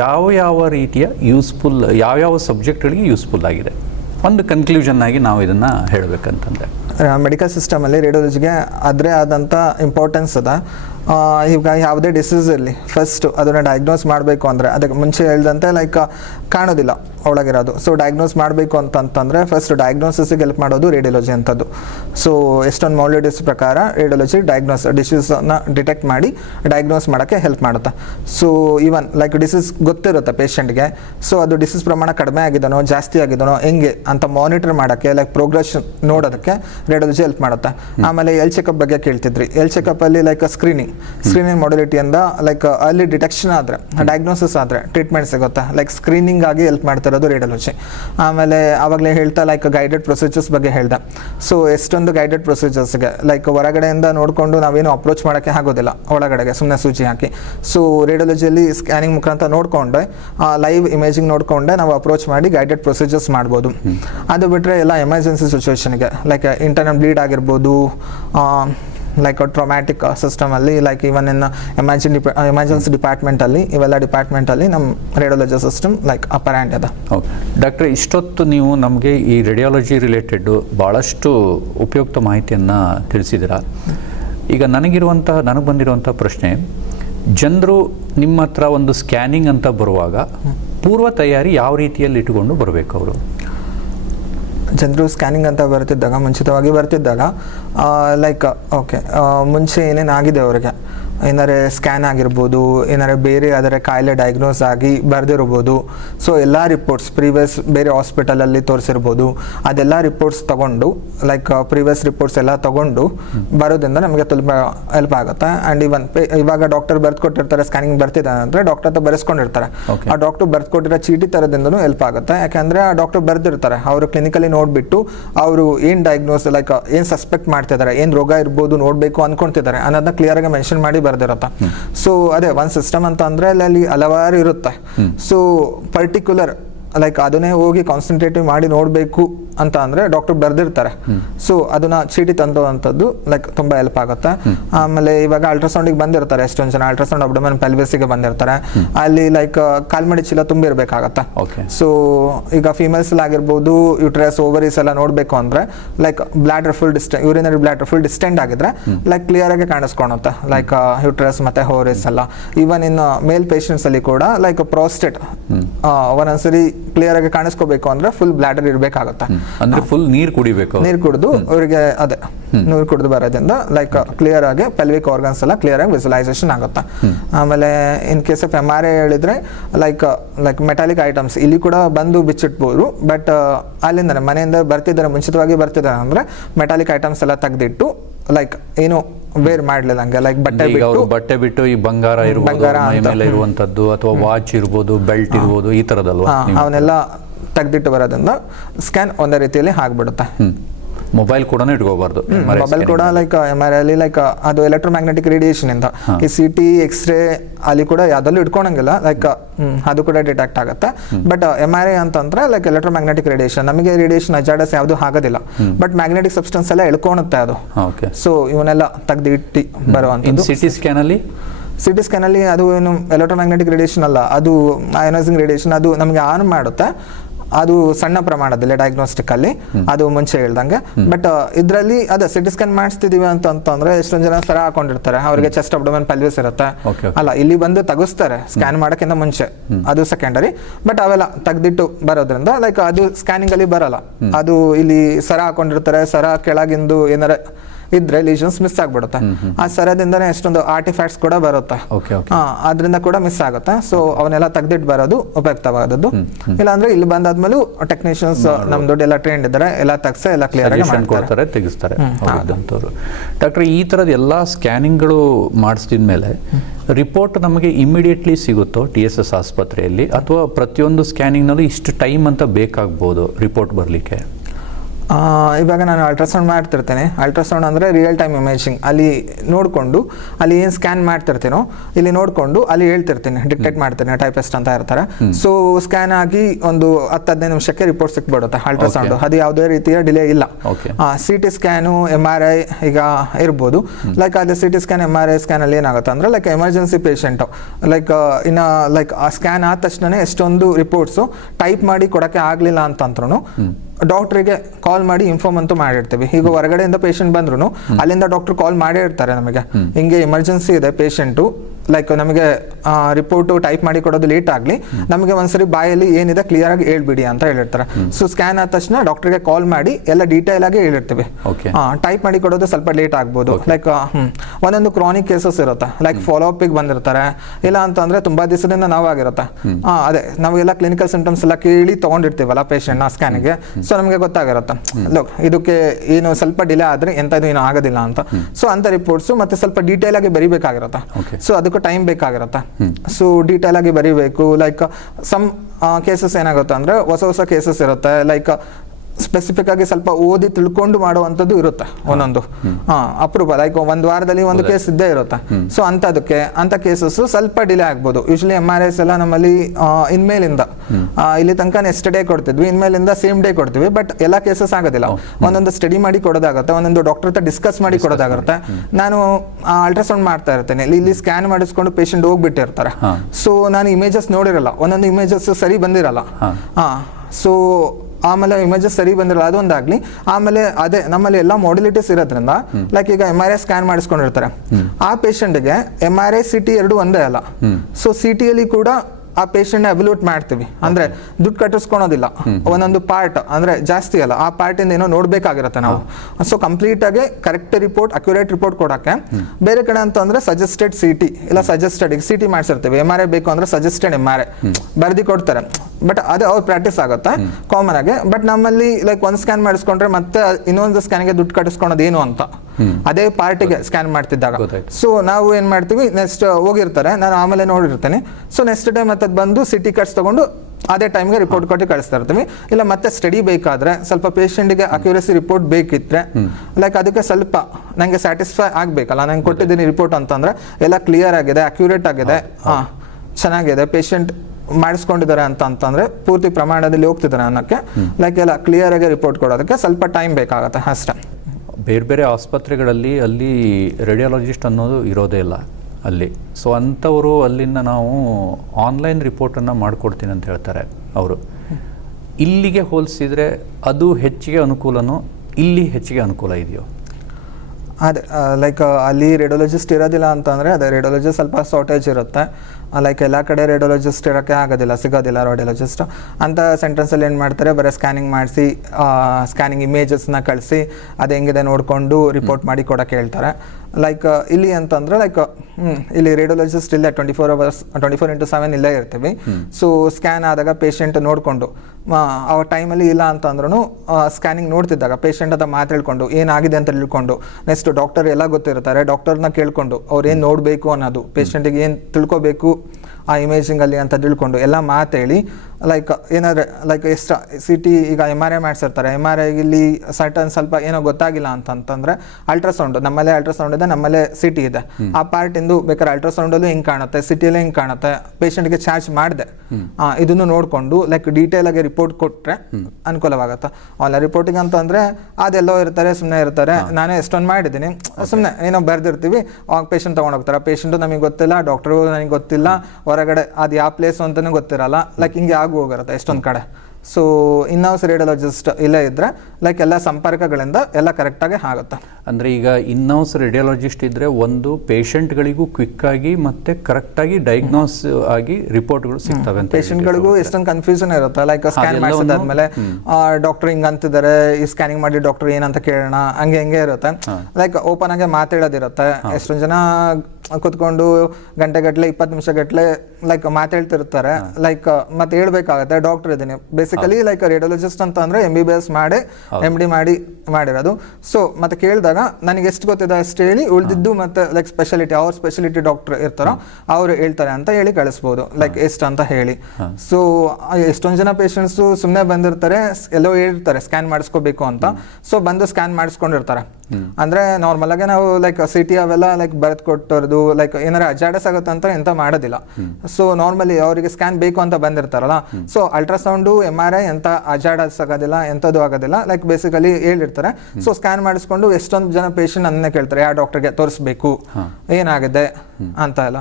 ಯಾವ ರೀತಿಯ ಯೂಸ್ಫುಲ್, ಯಾವ್ಯಾವ ಸಬ್ಜೆಕ್ಟ್ಗಳಿಗೆ ಯೂಸ್ಫುಲ್ ಆಗಿದೆ, ಒಂದು ಕನ್ಕ್ಲೂಷನ್ ಆಗಿ ನಾವು ಇದನ್ನ ಹೇಳಬೇಕಂತಂದ್ರೆ ಮೆಡಿಕಲ್ ಸಿಸ್ಟಮ್ ಅಲ್ಲಿ ರೇಡಿಯಾಲಜಿಗೆ ಅದ್ರೇ ಆದಂಥ ಇಂಪಾರ್ಟೆನ್ಸ್ ಅದ. ಈಗ ಯಾವುದೇ ಡಿಸೀಸ್ ಇರಲಿ ಫಸ್ಟ್ ಅದನ್ನು ಡಯಾಗ್ನೋಸ್ ಮಾಡಬೇಕು ಅಂದರೆ ಅದಕ್ಕೆ ಮುಂಚೆ ಹೇಳ್ದಂತೆ ಲೈಕ್ ಕಾಣೋದಿಲ್ಲ ಒಳಗಿರೋದು. ಸೊ ಡಯಾಗ್ನೋಸ್ ಮಾಡಬೇಕು ಅಂತಂತಂದರೆ ಫಸ್ಟ್ ಡಯಾಗ್ನೋಸಿಸ್ಗೆ ಹೆಲ್ಪ್ ಮಾಡೋದು ರೇಡಿಯಾಲಜಿ ಅಂತದ್ದು. ಸೊ ಎಷ್ಟೊಂದು ಮಾಲ್ಯೂಡಿಸ್ ಪ್ರಕಾರ ರೇಡಿಯಾಲಜಿ ಡಿಸೀಸನ್ನು ಡಿಟೆಕ್ಟ್ ಮಾಡಿ ಡಯಾಗ್ನೋಸ್ ಮಾಡೋಕ್ಕೆ ಹೆಲ್ಪ್ ಮಾಡುತ್ತೆ. ಸೊ ಈವನ್ ಲೈಕ್ ಡಿಸೀಸ್ ಗೊತ್ತಿರುತ್ತೆ ಪೇಷಂಟ್ಗೆ, ಸೊ ಅದು ಡಿಸೀಸ್ ಪ್ರಮಾಣ ಕಡಿಮೆ ಆಗಿದ್ದಾನೋ ಜಾಸ್ತಿ ಆಗಿದ್ದಾನೋ ಹೆಂಗೆ ಅಂತ ಮಾನಿಟರ್ ಮಾಡೋಕ್ಕೆ ಲೈಕ್ ಪ್ರೋಗ್ರೆಷನ್ ನೋಡೋದಕ್ಕೆ ರೇಡಿಯಾಲಜಿ ಹೆಲ್ಪ್ ಮಾಡುತ್ತೆ. ಆಮೇಲೆ ಎಲ್ ಚೆಕಪ್ ಬಗ್ಗೆ ಕೇಳ್ತಿದ್ರಿ, ಎಲ್ ಚೆಕಪ್ ಅಲ್ಲಿ ಲೈಕ್ ಸ್ಕ್ರೀನಿಂಗ್ ಮಾಡ್ಯುಲಿಟಿಯಿಂದ ಲೈಕ್ ಅಲ್ಲಿ ಡಿಟೆಕ್ಷನ್ ಆದರೆ ಡಯಾಗ್ನೋಸಿಸ್ ಆದರೆ ಟ್ರೀಟ್ಮೆಂಟ್ ಸಿಗುತ್ತೆ. ಲೈಕ್ ಸ್ಕ್ರೀನಿಂಗ್ ಆಗಿ ಹೆಲ್ಪ್ ಮಾಡ್ತಿರೋದು ರೇಡಿಯಾಲಜಿ. ಆಮೇಲೆ ಆವಾಗಲೇ ಹೇಳ್ತಾ ಲೈಕ್ ಗೈಡೆಡ್ ಪ್ರೊಸೀಜರ್ಸ್ ಬಗ್ಗೆ ಹೇಳ್ದೆ. ಸೊ ಎಷ್ಟೊಂದು ಗೈಡೆಡ್ ಪ್ರೊಸೀಜರ್ಸ್ಗೆ ಲೈಕ್ ಹೊರಗಡೆಯಿಂದ ನೋಡಿಕೊಂಡು ನಾವೇನು ಅಪ್ರೋಚ್ ಮಾಡೋಕ್ಕೆ ಆಗೋದಿಲ್ಲ ಒಳಗಡೆಗೆ ಸುಮ್ಮನೆ ಸೂಚಿ ಹಾಕಿ. ಸೊ ರೇಡಿಯಾಲಜಿಯಲ್ಲಿ ಸ್ಕ್ಯಾನಿಂಗ್ ಮುಖಾಂತರ ನೋಡಿಕೊಂಡೆ ಲೈವ್ ಇಮೇಜಿಂಗ್ ನೋಡಿಕೊಂಡೆ ನಾವು ಅಪ್ರೋಚ್ ಮಾಡಿ ಗೈಡೆಡ್ ಪ್ರೊಸೀಜರ್ಸ್ ಮಾಡ್ಬೋದು. ಅದು ಬಿಟ್ಟರೆ ಎಲ್ಲ ಎಮರ್ಜೆನ್ಸಿ ಸಿಚುವೇಶನ್ಗೆ ಲೈಕ್ ಇಂಟರ್ನಲ್ ಬ್ಲೀಡ್ ಆಗಿರ್ಬೋದು, ಲೈಕ್ ಟ್ರಾಮ್ಯಾಟಿಕ್ ಸಿಸ್ಟಮಲ್ಲಿ ಲೈಕ್ ಇವನ್ ಇನ್ ಎಮರ್ಜೆನ್ಸಿ ಡಿಪಾರ್ಟ್ಮೆಂಟಲ್ಲಿ ಇವೆಲ್ಲ ಡಿಪಾರ್ಟ್ಮೆಂಟಲ್ಲಿ ನಮ್ಮ radiology system like upper hand ಇದೆ. ಓಕೆ ಡಾಕ್ಟ್ರೆ, ಇಷ್ಟೊತ್ತು ನೀವು ನಮಗೆ ಈ ರೇಡಿಯಾಲಜಿ ರಿಲೇಟೆಡ್ ಭಾಳಷ್ಟು ಉಪಯುಕ್ತ ಮಾಹಿತಿಯನ್ನು ತಿಳಿಸಿದ್ದೀರಾ. ಈಗ ನನಗೆ ಬಂದಿರುವಂಥ ಪ್ರಶ್ನೆ, ಜನರು ನಿಮ್ಮ ಹತ್ರ ಒಂದು ಸ್ಕ್ಯಾನಿಂಗ್ ಅಂತ ಬರುವಾಗ ಪೂರ್ವ ತಯಾರಿ ಯಾವ ರೀತಿಯಲ್ಲಿ ಇಟ್ಟುಕೊಂಡು ಬರಬೇಕು? ಅವರು ಜನರು ಸ್ಕ್ಯಾನಿಂಗ್ ಅಂತ ಮುಂಚಿತವಾಗಿ ಬರ್ತಿದ್ದಾಗ ಲೈಕ್ ಓಕೆ ಮುಂಚೆ ಏನೇನಾಗಿದೆ ಅವರಿಗೆ ಏನಾರೆ ಸ್ಕ್ಯಾನ್ ಆಗಿರ್ಬೋದು, ಏನಾರೆ ಬೇರೆ ಅದರ ಕಾಯಿಲೆ ಡಯಾಗ್ನೋಸ್ ಆಗಿ ಬರೆದಿರ್ಬೋದು. ಸೊ ಎಲ್ಲ ರಿಪೋರ್ಟ್ಸ್ ಪ್ರೀವಿಯಸ್ ಬೇರೆ ಹಾಸ್ಪಿಟಲಲ್ಲಿ ತೋರಿಸಿರ್ಬೋದು, ಅದೆಲ್ಲ ರಿಪೋರ್ಟ್ಸ್ ತಗೊಂಡು ಲೈಕ್ ಪ್ರೀವಿಯಸ್ ರಿಪೋರ್ಟ್ಸ್ ಎಲ್ಲ ತಗೊಂಡು ಬರೋದ್ರಿಂದ ನಮಗೆ ತುಂಬ ಹೆಲ್ಪ್ ಆಗುತ್ತೆ. ಆ್ಯಂಡ್ ಇವಾಗ ಡಾಕ್ಟರ್ ಬರ್ಕೊಟ್ಟಿರ್ತಾರೆ, ಸ್ಕ್ಯಾನಿಂಗ್ ಬರ್ತಿದೆ ಅಂದರೆ ಡಾಕ್ಟರ್ ಹತ್ರ ಬರೆಸ್ಕೊಂಡಿರ್ತಾರೆ. ಆ ಡಾಕ್ಟರ್ ಬರ್ಕೊಟ್ಟಿರೋ ಚೀಟಿ ಥರದಿಂದನೂ ಹೆಲ್ಪ್ ಆಗುತ್ತೆ. ಯಾಕಂದರೆ ಆ ಡಾಕ್ಟರ್ ಬರ್ದಿರ್ತಾರೆ, ಅವರು ಕ್ಲಿನಿಕಲ್ಲಿ ನೋಡಿಬಿಟ್ಟು ಅವರು ಏನು ಡಯಾಗ್ನೋಸ್ ಲೈಕ್ ಏನು ಸಸ್ಪೆಕ್ಟ್ ಮಾಡ್ತಿದ್ದಾರೆ, ಏನು ರೋಗ ಇರ್ಬೋದು ನೋಡಬೇಕು ಅನ್ಕೊಂತಿದ್ದಾರೆ ಅನ್ನೋದನ್ನ ಕ್ಲಿಯರ್ ಆಗಿ ಮೆನ್ಷನ್ ಮಾಡಿ ಬರ್ದಿರುತ್ತೆ. ಸೊ ಅದೇ ಒಂದು ಸಿಸ್ಟಮ್ ಅಂತ ಅಂದ್ರೆ ಅಲ್ಲಿ ಹಲವಾರು ಇರುತ್ತೆ. ಸೊ ಪರ್ಟಿಕ್ಯುಲರ್ ಲೈಕ್ ಅದನ್ನೇ ಹೋಗಿ ಕಾನ್ಸಂಟ್ರೇಟಿವ್ ಮಾಡಿ ನೋಡಬೇಕು ಅಂತ ಅಂದ್ರೆ ಡಾಕ್ಟರ್ ಬರ್ದಿರ್ತಾರೆ. ಸೊ ಅದನ್ನ ಚೀಟಿ ತಂದುವಂಥದ್ದು ಲೈಕ್ ತುಂಬಾ ಹೆಲ್ಪ್ ಆಗುತ್ತೆ. ಆಮೇಲೆ ಇವಾಗ ಅಲ್ಟ್ರಾಸೌಂಡಿಗೆ ಬಂದಿರ್ತಾರೆ ಎಷ್ಟೊಂದು ಜನ, ಅಲ್ಟ್ರಾಸೌಂಡ್ ಅಬ್ಡಮನ್ ಪೆಲ್ವಿಸ್ಗೆ ಬಂದಿರ್ತಾರೆ, ಅಲ್ಲಿ ಲೈಕ್ ಕಾಲ್ಮಡಿ ಚೀಲ ತುಂಬಿರ್ಬೇಕಾಗತ್ತೆ. ಸೊ ಈಗ ಫೀಮೇಲ್ಸ್ ಆಗಿರ್ಬೋದು, ಯುಟ್ರಸ್ ಓವರೀಸ್ ಎಲ್ಲ ನೋಡ್ಬೇಕು ಅಂದ್ರೆ like bladder full distant, urinary bladder full distant ಆಗಿದ್ರೆ ಲೈಕ್ ಕ್ಲಿಯರ್ ಆಗಿ ಕಾಣಿಸ್ಕೊಳುತ್ತೆ ಲೈಕ್ ಯುಟ್ರಸ್ ಮತ್ತೆ ಓವರೀಸ್ ಎಲ್ಲ. ಈವನ್ ಇನ್ ಮೇಲ್ ಪೇಷಂಟ್ಸ್ ಅಲ್ಲಿ ಕೂಡ ಲೈಕ್ ಪ್ರೋಸ್ಟೇಟ್ ಒಂದೊಂದ್ಸರಿ ಕ್ಲಿಯರ್ ಆಗಿ ಕಾಣಿಸ್ಕೋಬೇಕು ಅಂದ್ರೆ ಫುಲ್ ಬ್ಲಾಡರ್ ಇರ್ಬೇಕಾಗತ್ತೆ. ಅಂದ್ರೆ ಫುಲ್ ನೀರು ಕುಡಿಬೇಕು, ನೀರು ಕುಡಿದು ಅವರಿಗೆ ಅದೇ ನೀರು ಕುಡಿದು ಬರೋದ್ರಿಂದ ಲೈಕ್ ಕ್ಲಿಯರ್ ಆಗಿ ಪೆಲ್ವಿಕ್ ಆರ್ಗನ್ಸ್ ಎಲ್ಲ ಕ್ಲಿಯರ್ ಆಗಿ ವಿಜುವಲೈಸೇಷನ್ ಆಗುತ್ತೆ. ಆಮೇಲೆ ಇನ್ ಕೇಸ್ ಆಫ್ MRI ಹೇಳಿದ್ರೆ ಲೈಕ್ ಮೆಟಾಲಿಕ್ ಐಟಮ್ಸ್ ಇಲ್ಲಿ ಕೂಡ ಬಂದು ಬಿಚ್ಚಿಟ್ಬೋದು. ಬಟ್ ಅಲ್ಲಿಂದ ಮನೆಯಿಂದ ಬರ್ತಿದ್ದಾರೆ, ಮುಂಚಿತವಾಗಿ ಬರ್ತಿದ್ದಾರೆ ಅಂದ್ರೆ ಮೆಟಾಲಿಕ್ ಐಟಮ್ಸ್ ಎಲ್ಲ ತೆಗೆದಿಟ್ಟು ಲೈಕ್ ಏನು ವೇರ್ ಮಾಡ್ಲಿಲ್ಲ ಹಂಗೆ ಲೈಕ್ ಬಟ್ಟೆ ಬಿಟ್ಟು ಈ ಬಂಗಾರ ಇರುವಂತದ್ದು ಅಥವಾ ವಾಚ್ ಇರ್ಬೋದು, ಬೆಲ್ಟ್ ಇರ್ಬೋದು, ಈ ತರದಲ್ವಾ ಅವನ್ನೆಲ್ಲ ತೆಗೆದಿಟ್ಟು ಬರೋದ್ರಿಂದ ಸ್ಕ್ಯಾನ್ ಒಂದೇ ರೀತಿಯಲ್ಲಿ ಆಗ್ಬಿಡುತ್ತೆ. ಮೊಬೈಲ್ ಕೂಡ ಇಟ್ಕೋಬಾರ್ದು. ಮೊಬೈಲ್ ಕೂಡ ಲೈಕ್ MRI ಅಲ್ಲಿ ಲೈಕ್ ಅದು ಎಲೆಕ್ಟ್ರೋಮ್ಯಾಗ್ನೆಟಿಕ್ ರೇಡಿಯೇಷನ್ ಇಂದ ಈ CT ಎಕ್ಸ್ರೇ ಅಲ್ಲಿ ಕೂಡ ಯಾವ್ದಲ್ಲೂ ಇಟ್ಕೊಳಂಗಿಲ್ಲ ಲೈಕ್ ಅದು ಕೂಡ ಡಿಟೆಕ್ಟ್ ಆಗುತ್ತೆ. ಬಟ್ MRI ಅಂತಂದ್ರೆ ಲೈಕ್ ಎಲೆಕ್ಟ್ರೋಮ್ಯಾಗ್ನೆಟಿಕ್ ರೇಡಿಯೇಷನ್, ನಮಗೆ ರೇಡಿಯೇಷನ್ ಅಜಾಡಸ್ ಯಾವ್ದು ಆಗೋದಿಲ್ಲ, ಬಟ್ ಮ್ಯಾಗ್ನೆಟಿಕ್ ಸಬ್ಸ್ಟೆನ್ಸ್ ಎಲ್ಲ ಎಳ್ಕೊಳುತ್ತೆ ಅದು. ಸೊ ಇವನ್ನೆಲ್ಲ ತೆಗ್ದು ಇಟ್ಟು ಬರುವಂಥದ್ದು. CT ಸ್ಕ್ಯಾನ್ ಅಲ್ಲಿ ಅದು ಏನು ಎಲೆಕ್ಟ್ರೋಮ್ಯಾಗ್ನೆಟಿಕ್ ರೇಡಿಯೇಷನ್ ಅಲ್ಲ, ಅದು ಅಯೋನೈಸಿಂಗ್ ರೇಡಿಯೇಷನ್. ಅದು ನಮಗೆ ಆನ್ ಮಾಡುತ್ತೆ, ಅದು ಸಣ್ಣ ಪ್ರಮಾಣದಲ್ಲಿ ಡಯಾಗ್ನೋಸ್ಟಿಕ್ ಅಲ್ಲಿ, ಅದು ಮುಂಚೆ ಹೇಳ್ದಂಗೆ. ಬಟ್ ಇದರಲ್ಲಿ ಅದೇ CT ಸ್ಕ್ಯಾನ್ ಮಾಡಿಸ್ತಿದೀವಿ ಅಂತಂದ್ರೆ ಎಷ್ಟೊಂದು ಜನ ಸರ ಹಾಕೊಂಡಿರ್ತಾರೆ, ಅವರಿಗೆ ಚೆಸ್ಟ್ ಅಬ್ಡಮನ್ ಪೆಲ್ವಿಸ್ ಇರುತ್ತೆ ಅಲ್ಲ, ಇಲ್ಲಿ ಬಂದು ತೆಗಿಸ್ತಾರೆ ಸ್ಕ್ಯಾನ್ ಮಾಡಕ್ಕಿಂತ ಮುಂಚೆ, ಅದು ಸೆಕೆಂಡರಿ. ಬಟ್ ಅವೆಲ್ಲ ತೆಗ್ದಿಟ್ಟು ಬರೋದ್ರಿಂದ ಲೈಕ್ ಅದು ಸ್ಕ್ಯಾನಿಂಗ್ ಅಲ್ಲಿ ಬರಲ್ಲ. ಅದು ಇಲ್ಲಿ ಸರ ಹಾಕೊಂಡಿರ್ತಾರೆ, ಸರ ಕೆಳಗಿಂದು ಏನಾರ ಇದ್ರೆ ಲೀಷನ್ಸ್ ಮಿಸ್ ಆಗ್ಬಿಡುತ್ತೆ. ಆ ಸರದಿಂದನೇ ಎಷ್ಟೊಂದು ಆರ್ಟಿಫ್ಯಾಕ್ಟ್ಸ್ ಕೂಡ ಬರುತ್ತೆ, ಅದರಿಂದ ಕೂಡ ಮಿಸ್ ಆಗುತ್ತೆ. ಸೊ ಅವನ್ನೆಲ್ಲ ತೆಗ್ದಿಟ್ಟು ಬರೋದು ಉಪಯುಕ್ತವಾದದ್ದು. ಇಲ್ಲಾಂದ್ರೆ ಇಲ್ಲಿ ಬಂದಾದ್ಮೇಲೂ ಟೆಕ್ನಿಷಿಯನ್ಸ್ ನಮ್ ದುಡ್ಡು ಎಲ್ಲ ಟ್ರೈನ್ ಇದ್ದಾರೆ, ಎಲ್ಲ ತೆಗ್ಸ ಎಲ್ಲ ಕ್ಲಿಯರ್ ಆಗಿ ಕೊಡ್ತಾರೆ, ತೆಗಿಸ್ತಾರೆ. ಡಾಕ್ಟರ್, ಈ ತರದ ಎಲ್ಲಾ ಸ್ಕ್ಯಾನಿಂಗ್ಗಳು ಮಾಡಿಸಿದ್ಮೇಲೆ ರಿಪೋರ್ಟ್ ನಮಗೆ ಇಮಿಡಿಯೇಟ್ಲಿ ಸಿಗುತ್ತೋ TSS ಆಸ್ಪತ್ರೆಯಲ್ಲಿ, ಅಥವಾ ಪ್ರತಿಯೊಂದು ಸ್ಕ್ಯಾನಿಂಗ್ನಲ್ಲೂ ಇಷ್ಟು ಟೈಮ್ ಅಂತ ಬೇಕಾಗ್ಬೋದು ರಿಪೋರ್ಟ್ ಬರಲಿಕ್ಕೆ? ಇವಾಗ ನಾನು ಅಲ್ಟ್ರಾಸೌಂಡ್ ಮಾಡ್ತಿರ್ತೇನೆ. ಅಲ್ಟ್ರಾಸೌಂಡ್ ಅಂದರೆ ರಿಯಲ್ ಟೈಮ್ ಇಮೇಜಿಂಗ್. ಅಲ್ಲಿ ನೋಡಿಕೊಂಡು ಅಲ್ಲಿ ಏನು ಸ್ಕ್ಯಾನ್ ಮಾಡ್ತಿರ್ತೀನೋ ಇಲ್ಲಿ ನೋಡಿಕೊಂಡು ಅಲ್ಲಿ ಹೇಳ್ತಿರ್ತೀನಿ, ಡಿಕ್ಟೇಟ್ ಮಾಡ್ತೀನಿ, ಟೈಪಿಸ್ಟ್ ಅಂತ ಇರ್ತಾರೆ. ಸೊ ಸ್ಕ್ಯಾನ್ ಆಗಿ ಒಂದು 10-15 ನಿಮಿಷಕ್ಕೆ ರಿಪೋರ್ಟ್ ಸಿಕ್ಬಿಡುತ್ತೆ ಅಲ್ಟ್ರಾಸೌಂಡ್. ಅದು ಯಾವುದೇ ರೀತಿಯ ಡಿಲೇ ಇಲ್ಲ. CT ಸ್ಕ್ಯಾನು MRI ಈಗ ಇರ್ಬೋದು. ಲೈಕ್ ಅದು CT ಸ್ಕ್ಯಾನ್ MRI ಸ್ಕ್ಯಾನ್ ಅಲ್ಲಿ ಏನಾಗುತ್ತೆ ಅಂದ್ರೆ ಲೈಕ್ ಎಮರ್ಜೆನ್ಸಿ ಪೇಷಂಟ್ ಲೈಕ್ ಇನ್ನು ಲೈಕ್ ಆ ಸ್ಕ್ಯಾನ್ ಆದ ತಕ್ಷಣ ಎಷ್ಟೊಂದು ರಿಪೋರ್ಟ್ಸು ಟೈಪ್ ಮಾಡಿ ಕೊಡೋಕ್ಕೆ ಆಗಲಿಲ್ಲ ಅಂತಂದ್ರೂ ಡಾಕ್ಟ್ರಿಗೆ ಕಾಲ್ ಮಾಡಿ ಇನ್ಫಾರ್ಮ್ ಅಂತೂ ಮಾಡಿರ್ತೀವಿ. ಈಗ ಹೊರಗಡೆಯಿಂದ ಪೇಷಂಟ್ ಬಂದ್ರು ಅಲ್ಲಿಂದ ಡಾಕ್ಟರ್ ಕಾಲ್ ಮಾಡೇ ಇರ್ತಾರೆ ನಮಗೆ, ಹಿಂಗೆ ಎಮರ್ಜೆನ್ಸಿ ಇದೆ ಪೇಷಂಟು, ಲೈಕ್ ನಮಗೆ ರಿಪೋರ್ಟು ಟೈಪ್ ಮಾಡಿ ಕೊಡೋದು ಲೇಟ್ ಆಗಲಿ, ನಮಗೆ ಒಂದ್ಸರಿ ಬಾಯಲ್ಲಿ ಏನಿದೆ ಕ್ಲಿಯರ್ ಆಗಿ ಹೇಳ್ಬಿಡಿ ಅಂತ ಹೇಳಿರ್ತಾರೆ. ಸೊ ಸ್ಕ್ಯಾನ್ ಆದ ತಕ್ಷಣ ಡಾಕ್ಟರ್ಗೆ ಕಾಲ್ ಮಾಡಿ ಎಲ್ಲ ಡೀಟೇಲ್ ಆಗಿ ಹೇಳಿರ್ತೀವಿ. ಟೈಪ್ ಮಾಡಿ ಕೊಡೋದು ಸ್ವಲ್ಪ ಲೇಟ್ ಆಗ್ಬೋದು. ಲೈಕ್ ಒಂದೊಂದು ಕ್ರಾನಿಕ್ ಕೇಸಸ್ ಇರುತ್ತೆ, ಲೈಕ್ ಫಾಲೋ ಅಪ್ ಬಂದಿರ್ತಾರೆ, ಇಲ್ಲ ಅಂತಂದ್ರೆ ತುಂಬಾ ದಿವಸದಿಂದ ನೋವಾಗಿರುತ್ತೆ. ಅದೇ ನಾವೆಲ್ಲ ಕ್ಲಿನಿಕಲ್ ಸಿಂಟಮ್ಸ್ ಎಲ್ಲ ಕೇಳಿ ತಗೊಂಡಿರ್ತೀವಲ್ಲ ಪೇಷಂಟ್ ನ ಸ್ಕ್ಯಾನಿಗೆ. ಸೊ ನಮಗೆ ಗೊತ್ತಾಗಿರುತ್ತೆ ಲೋಕ್ ಇದಕ್ಕೆ ಏನು ಸ್ವಲ್ಪ ಡಿಲೇ ಆದ್ರೆ ಎಂಥದ್ದು ಏನೂ ಆಗೋದಿಲ್ಲ ಅಂತ. ಸೊ ಅಂತ ರಿಪೋರ್ಟ್ಸ್ ಮತ್ತೆ ಸ್ವಲ್ಪ ಡೀಟೇಲ್ ಆಗಿ ಬರಿಬೇಕಾಗಿರುತ್ತೆ. ಸೊ ಅದಕ್ಕೆ ಟೈಮ್ ಬೇಕಾಗಿರುತ್ತೆ. ಸೊ ಡೀಟೇಲ್ ಆಗಿ ಬರೀಬೇಕು. ಲೈಕ್ ಸಮ್ ಕೇಸಸ್ ಏನಾಗುತ್ತೆ ಅಂದ್ರೆ ಹೊಸ ಕೇಸಸ್ ಇರುತ್ತೆ, ಲೈಕ್ ಸ್ಪೆಸಿಫಿಕ್ ಆಗಿ ಸ್ವಲ್ಪ ಓದಿ ತಿಳ್ಕೊಂಡು ಮಾಡುವಂಥದ್ದು ಇರುತ್ತೆ ಒಂದೊಂದು ಅಪರೂಪ. ಲೈಕ್ ಒಂದು ವಾರದಲ್ಲಿ ಒಂದು ಕೇಸ್ ಇದ್ದೇ ಇರುತ್ತೆ. ಸೊ ಅಂತ ಕೇಸಸ್ ಸ್ವಲ್ಪ ಡಿಲೇ ಆಗ್ಬೋದು. ಯೂಶಲಿ MRIs ಎಲ್ಲ ನಮ್ಮಲ್ಲಿ ಇನ್ಮೇಲಿಂದ ಇಲ್ಲಿ ತನಕ ನೆಕ್ಸ್ಟ್ ಡೇ ಕೊಡ್ತಿದ್ವಿ, ಇನ್ಮೇಲಿಂದ ಸೇಮ್ ಡೇ ಕೊಡ್ತೀವಿ. ಬಟ್ ಎಲ್ಲ ಕೇಸಸ್ ಆಗೋದಿಲ್ಲ, ಒಂದೊಂದು ಸ್ಟಡಿ ಮಾಡಿ ಕೊಡೋದಾಗುತ್ತೆ, ಒಂದೊಂದು ಡಾಕ್ಟರ್ ಹತ್ರ ಡಿಸ್ಕಸ್ ಮಾಡಿ ಕೊಡೋದಾಗುತ್ತೆ. ನಾನು ಅಲ್ಟ್ರಾಸೌಂಡ್ ಮಾಡ್ತಾ ಇರ್ತೇನೆ, ಇಲ್ಲಿ ಸ್ಕ್ಯಾನ್ ಮಾಡಿಸ್ಕೊಂಡು ಪೇಷಂಟ್ ಹೋಗ್ಬಿಟ್ಟಿರ್ತಾರೆ. ಸೊ ನಾನು ಇಮೇಜಸ್ ನೋಡಿರಲ್ಲ, ಒಂದೊಂದು ಇಮೇಜಸ್ ಸರಿ ಬಂದಿರಲ್ಲ. ಸೊ ಆಮೇಲೆ ಇಮೇಜಸ್ ಸರಿ ಬಂದಿರಲ್ಲ, ಅದೊಂದಾಗ್ಲಿ. ಆಮೇಲೆ ಅದೇ ನಮ್ಮಲ್ಲಿ ಎಲ್ಲ ಮಾಡ್ಯುಲಿಟೀಸ್ ಇರೋದ್ರಿಂದ ಲೈಕ್ ಈಗ MRI ಸ್ಕ್ಯಾನ್ ಮಾಡಿಸ್ಕೊಂಡಿರ್ತಾರೆ, ಆ ಪೇಷಂಟ್ಗೆ MRI CT ಎರಡು ಒಂದೇ ಅಲ್ಲ. ಸೊ CT ಅಲ್ಲಿ ಕೂಡ ಆ ಪೇಷಂಟ್ ಎವಲ್ಯೂಟ್ ಮಾಡ್ತೀವಿ, ಅಂದ್ರೆ ದುಡ್ಡು ಕಟ್ಟಿಸ್ಕೊಳೋದಿಲ್ಲ, ಒಂದೊಂದು ಪಾರ್ಟ್ ಅಂದ್ರೆ ಜಾಸ್ತಿ ಅಲ್ಲ, ಆ ಪಾರ್ಟ್ ಇಂದ ಏನೋ ನೋಡ್ಬೇಕಾಗಿರುತ್ತೆ ನಾವು. ಸೊ ಕಂಪ್ಲೀಟ್ ಆಗಿ ಕರೆಕ್ಟ್ ರಿಪೋರ್ಟ್, ಅಕ್ಯುರೇಟ್ ರಿಪೋರ್ಟ್ ಕೊಡಕ್ಕೆ ಬೇರೆ ಕಡೆ ಅಂತಂದ್ರೆ ಸಜೆಸ್ಟೆಡ್ CT ಇಲ್ಲ ಸಜೆಸ್ಟೆಡ್ CT ಮಾಡಿಸಿರ್ತೀವಿ, MRI ಬೇಕು ಅಂದ್ರೆ ಸಜೆಸ್ಟೆಡ್ MRI ಬರ್ದಿ ಕೊಡ್ತಾರೆ. ಬಟ್ ಅದು ಅವ್ರ ಪ್ರಾಕ್ಟೀಸ್ ಆಗುತ್ತೆ ಕಾಮನ್ ಆಗಿ. ಬಟ್ ನಮ್ಮಲ್ಲಿ ಲೈಕ್ ಒಂದು ಸ್ಕ್ಯಾನ್ ಮಾಡಿಸ್ಕೊಂಡ್ರೆ ಮತ್ತೆ ಇನ್ನೊಂದು ಸ್ಕ್ಯಾನ್ಗೆ ದುಡ್ಡು ಕಟ್ಟಿಸ್ಕೊಳೋದು ಏನು ಅಂತ, ಅದೇ ಪಾರ್ಟಿಗೆ ಸ್ಕ್ಯಾನ್ ಮಾಡ್ತಿದ್ದಾಗ. ಸೊ ನಾವು ಏನ್ ಮಾಡ್ತೀವಿ, ನೆಕ್ಸ್ಟ್ ಹೋಗಿರ್ತಾರೆ, ನಾನು ಆಮೇಲೆ ನೋಡಿರ್ತೇನೆ. ಸೊ ನೆಕ್ಸ್ಟ್ ಟೈಮ್ ಮತ್ತೆ ಬಂದು CT ಕಟ್ಸ್ ತಗೊಂಡು ಅದೇ ಟೈಮ್ಗೆ ರಿಪೋರ್ಟ್ ಕೊಟ್ಟು ಕಳಿಸ್ತಾ ಇರ್ತೀವಿ. ಇಲ್ಲ ಮತ್ತೆ ಸ್ಟಡಿ ಬೇಕಾದ್ರೆ ಸ್ವಲ್ಪ ಪೇಷಂಟ್ಗೆ ಅಕ್ಯುರಸಿ ರಿಪೋರ್ಟ್ ಬೇಕಿದ್ರೆ ಲೈಕ್ ಅದಕ್ಕೆ ಸ್ವಲ್ಪ ನಂಗೆ ಸ್ಯಾಟಿಸ್ಫೈ ಆಗ್ಬೇಕಲ್ಲ, ನಂಗೆ ಕೊಟ್ಟಿದ್ದೀನಿ ರಿಪೋರ್ಟ್ ಅಂತಂದ್ರೆ ಎಲ್ಲ ಕ್ಲಿಯರ್ ಆಗಿದೆ, ಅಕ್ಯುರೇಟ್ ಆಗಿದೆ, ಚೆನ್ನಾಗಿದೆ, ಪೇಷಂಟ್ ಮಾಡಿಸ್ಕೊಂಡಿದ್ದಾರೆ ಅಂತಂದ್ರೆ ಪೂರ್ತಿ ಪ್ರಮಾಣದಲ್ಲಿ ಹೋಗ್ತಿದ್ದಾರೆ ಅನ್ನೋಕ್ಕೆ ಲೈಕ್ ಎಲ್ಲ ಕ್ಲಿಯರ್ ಆಗಿ ರಿಪೋರ್ಟ್ ಕೊಡೋದಕ್ಕೆ ಸ್ವಲ್ಪ ಟೈಮ್ ಬೇಕಾಗತ್ತೆ ಅಷ್ಟೇ. ಬೇರೆ ಬೇರೆ ಆಸ್ಪತ್ರೆಗಳಲ್ಲಿ ಅಲ್ಲಿ ರೇಡಿಯಾಲಜಿಸ್ಟ್ ಅನ್ನೋದು ಇರೋದೇ ಇಲ್ಲ ಅಲ್ಲಿ. ಸೊ ಅಂಥವರು ಅಲ್ಲಿಂದ ನಾವು ಆನ್ಲೈನ್ ರಿಪೋರ್ಟನ್ನು ಮಾಡಿಕೊಡ್ತೀನಿ ಅಂತ ಹೇಳ್ತಾರೆ ಅವರು. ಇಲ್ಲಿಗೆ ಹೋಲಿಸಿದರೆ ಅದು ಹೆಚ್ಚಿಗೆ ಅನುಕೂಲನೋ ಇಲ್ಲಿ ಹೆಚ್ಚಿಗೆ ಅನುಕೂಲ ಇದೆಯೋ? ಅದೇ ಲೈಕ್ ಅಲ್ಲಿ ರೇಡಿಯೋಲಜಿಸ್ಟ್ ಇರೋದಿಲ್ಲ ಅಂತಂದರೆ ಅದೇ ರೇಡಿಯೋಲಜಿಸ್ಟ್ ಸ್ವಲ್ಪ ಶಾರ್ಟೇಜ್ ಇರುತ್ತೆ. ಲೈಕ್ ಎಲ್ಲ ಕಡೆ ರೇಡಿಯೋಲಜಿಸ್ಟ್ ಇರೋಕ್ಕೆ ಆಗೋದಿಲ್ಲ, ಸಿಗೋದಿಲ್ಲ ರೇಡಿಯೋಲಜಿಸ್ಟ್ ಅಂತ ಸೆಂಟೆನ್ಸಲ್ಲಿ ಏನು ಮಾಡ್ತಾರೆ, ಬರೀ ಸ್ಕ್ಯಾನಿಂಗ್ ಮಾಡಿಸಿ ಸ್ಕ್ಯಾನಿಂಗ್ ಇಮೇಜಸ್ನ ಕಳಿಸಿ ಅದು ಹೆಂಗಿದೆ ನೋಡಿಕೊಂಡು ರಿಪೋರ್ಟ್ ಮಾಡಿ ಕೊಡೋಕ್ಕೆ ಹೇಳ್ತಾರೆ. ಲೈಕ್ ಇಲ್ಲಿ ಅಂತಂದ್ರೆ ಲೈಕ್ ಇಲ್ಲಿ ರೇಡಿಯೋಲಜಿಸ್ಟ್ ಇಲ್ಲೇ 24/7 ಇಲ್ಲೇ ಇರ್ತೀವಿ. ಸೊ ಸ್ಕ್ಯಾನ್ ಆದಾಗ ಪೇಷಂಟ್ ನೋಡಿಕೊಂಡು ಆ ಟೈಮಲ್ಲಿ ಇಲ್ಲ ಅಂತಂದ್ರೂ ಸ್ಕ್ಯಾನಿಂಗ್ ನೋಡ್ತಿದ್ದಾಗ ಪೇಷಂಟ್ ಹತ್ರ ಮಾತಾಡ್ಕೊಂಡು ಏನಾಗಿದೆ ಅಂತ ತಿಳ್ಕೊಂಡು ನೆಕ್ಸ್ಟ್ ಡಾಕ್ಟರ್ ಎಲ್ಲ ಗೊತ್ತಿರ್ತಾರೆ, ಡಾಕ್ಟರ್ನ ಕೇಳ್ಕೊಂಡು ಅವ್ರು ಏನು ನೋಡಬೇಕು ಅನ್ನೋದು, ಪೇಷಂಟಿಗೆ ಏನು ತಿಳ್ಕೊಬೇಕು ಆ ಇಮೇಜಿಂಗಲ್ಲಿ ಅಂತ ತಿಳ್ಕೊಂಡು ಎಲ್ಲ ಮಾತೇಳಿ ಲೈಕ್ ಏನಾದ್ರೆ ಲೈಕ್ ಎಷ್ಟು CT ಈಗ MRI ಮಾಡಿಸಿರ್ತಾರೆ, MRIಗಿಲ್ಲಿ ಸರ್ಟನ್ ಸ್ವಲ್ಪ ಏನೋ ಗೊತ್ತಾಗಿಲ್ಲ ಅಂತಂತಂದ್ರೆ ಅಲ್ಟ್ರಾಸೌಂಡ್, ನಮ್ಮಲ್ಲೇ ಅಲ್ಟ್ರಾಸೌಂಡ್ ಇದೆ, ನಮ್ಮಲ್ಲೇ CT ಇದೆ, ಆ ಪಾರ್ಟಿಂದು ಬೇಕಾದ್ರೆ ಅಲ್ಟ್ರಾಸೌಂಡಲ್ಲೂ ಹಿಂಗೆ ಕಾಣುತ್ತೆ, CTಯಲ್ಲೂ ಹಿಂಗೆ ಕಾಣುತ್ತೆ, ಪೇಷಂಟ್ಗೆ ಚಾರ್ಜ್ ಮಾಡಿದೆ ಇದನ್ನು ನೋಡಿಕೊಂಡು ಲೈಕ್ ಡೀಟೇಲ್ ಆಗಿ ರಿಪೋರ್ಟ್ ಕೊಟ್ಟರೆ ಅನುಕೂಲವಾಗುತ್ತೆ. ಅಲ್ಲ ರಿಪೋರ್ಟಿಗೆ ಅಂತಂದರೆ ಅದೆಲ್ಲೋ ಇರ್ತಾರೆ, ಸುಮ್ಮನೆ ಇರ್ತಾರೆ, ನಾನೇ ಎಷ್ಟೊಂದು ಮಾಡಿದ್ದೀನಿ, ಸುಮ್ಮನೆ ಏನೋ ಬರ್ದಿರ್ತೀವಿ, ಅವಾಗ ಪೇಷಂಟ್ ತೊಗೊಂಡೋಗ್ತಾರೆ, ಪೇಷಂಟು ನಮಗೆ ಗೊತ್ತಿಲ್ಲ, ಡಾಕ್ಟ್ರು ನನಗೆ ಗೊತ್ತಿಲ್ಲ, ಹೊರಗಡೆ ಅದು ಯಾವ ಪ್ಲೇಸು ಅಂತಲೂ ಗೊತ್ತಿರಲ್ಲ, ಲೈಕ್ ಹಿಂಗೆ ಹೋಗಿರುತ್ತೆ ಎಷ್ಟೊಂದು ಕಡೆ. ಸೊ ಇನ್ಹೌಸ್ ರೇಡಿಯೋಲಜಿಸ್ಟ್ ಇಲ್ಲೇ ಇದ್ರೆ ಲೈಕ್ ಎಲ್ಲ ಸಂಪರ್ಕಗಳಿಂದ ಎಲ್ಲ ಕರೆಕ್ಟಾಗಿ ಆಗುತ್ತೆ. ಅಂದರೆ ಈಗ ಇನ್ಹೌಸ್ ರೇಡಿಯಾಲಜಿಸ್ಟ್ ಇದ್ದರೆ ಒಂದು ಪೇಷಂಟ್ಗಳಿಗೂ ಕ್ವಿಕ್ಕಾಗಿ ಮತ್ತು ಕರೆಕ್ಟಾಗಿ ಡಯಾಗ್ನೋಸ್ ಆಗಿ ರಿಪೋರ್ಟ್ಗಳು ಸಿಗ್ತವೆ ಅಂತ. ಪೇಷಂಟ್ಗಳಿಗೂ ಎಷ್ಟೊಂದು ಕನ್ಫ್ಯೂಷನ್ ಇರುತ್ತೆ, ಲೈಕ್ ಸ್ಕ್ಯಾನ್ ಮಾಡಿಸಿದಾದ್ಮೇಲೆ ಡಾಕ್ಟರ್ ಹಿಂಗೆ ಅಂತಿದ್ದಾರೆ, ಈ ಸ್ಕ್ಯಾನಿಂಗ್ ಮಾಡಿ ಡಾಕ್ಟರ್ ಏನಂತ ಕೇಳೋಣ, ಹಂಗೆ ಇರುತ್ತೆ. ಲೈಕ್ ಓಪನ್ ಆಗಿ ಮಾತಾಡೋದಿರುತ್ತೆ, ಎಷ್ಟೊಂದು ಜನ ಕುತ್ಕೊಂಡು ಗಂಟೆಗಟ್ಟಲೆ 20 ನಿಮಿಷಗಟ್ಟಲೆ ಲೈಕ್ ಮಾತಾಡ್ತಿರ್ತಾರೆ, ಲೈಕ್ ಮತ್ತೆ ಹೇಳ್ಬೇಕಾಗತ್ತೆ ಡಾಕ್ಟರ್ ಇದ್ದೀನಿ ಬೇಸಿಕಲಿ ಲೈಕ್ ರೇಡಿಯೋಲಜಿಸ್ಟ್ ಅಂತ ಅಂದ್ರೆ MBBS ಮಾಡಿ MD ಮಾಡಿರೋದು. ಸೊ ಮತ್ತೆ ಕೇಳಿದಾಗ ನನಗೆ ಎಷ್ಟು ಗೊತ್ತಿದೆ ಅಷ್ಟು ಹೇಳಿ ಉಳಿದಿದ್ದು ಮತ್ತೆ ಲೈಕ್ ಸ್ಪೆಷಾಲಿಟಿ ಅವ್ರ ಸ್ಪೆಷಾಲಿಟಿ ಡಾಕ್ಟರ್ ಇರ್ತಾರೋ ಅವ್ರು ಹೇಳ್ತಾರೆ ಅಂತ ಹೇಳಿ ಕಳಿಸ್ಬೋದು, ಲೈಕ್ ಎಷ್ಟು ಅಂತ ಹೇಳಿ. ಸೊ ಎಷ್ಟೊಂದು ಜನ ಪೇಷಂಟ್ಸು ಸುಮ್ಮನೆ ಬಂದಿರ್ತಾರೆ, ಎಲ್ಲೋ ಹೇಳ್ತಾರೆ ಸ್ಕ್ಯಾನ್ ಮಾಡಿಸ್ಕೋಬೇಕು ಅಂತ, ಸೊ ಬಂದು ಸ್ಕ್ಯಾನ್ ಮಾಡಿಸ್ಕೊಂಡಿರ್ತಾರೆ. ಅಂದ್ರೆ ನಾರ್ಮಲ್ ಆಗಿ ನಾವು ಲೈಕ್ CT ಅವೆಲ್ಲ ಲೈಕ್ ಬರೆದು ಕೊಟ್ಟೋರ್ದು ಲೈಕ್ ಏನಾರ ಅಜಾಡಸ್ ಆಗುತ್ತೆ ಅಂತ ಎಂತ ಮಾಡೋದಿಲ್ಲ. ಸೊ ನಾರ್ಮಲಿ ಅವರಿಗೆ ಸ್ಕ್ಯಾನ್ ಬೇಕು ಅಂತ ಬಂದಿರ್ತಾರಲ್ಲ, ಸೊ ಅಲ್ಟ್ರಾಸೌಂಡು MRI ಎಂತ ಅಜಾಡಸ್ ಆಗೋದಿಲ್ಲ, ಎಂಥದ್ದು ಆಗೋದಿಲ್ಲ, ಲೈಕ್ ಬೇಸಿಕಲಿ ಹೇಳಿರ್ತಾರೆ. ಸೊ ಸ್ಕ್ಯಾನ್ ಮಾಡಿಸ್ಕೊಂಡು ಎಷ್ಟೊಂದು ಜನ ಪೇಷಂಟ್ ಅನ್ನೇ ಕೇಳ್ತಾರೆ ಯಾವ ಡಾಕ್ಟರ್ಗೆ ತೋರಿಸ್ಬೇಕು, ಏನಾಗಿದೆ ಅಂತ ಎಲ್ಲ.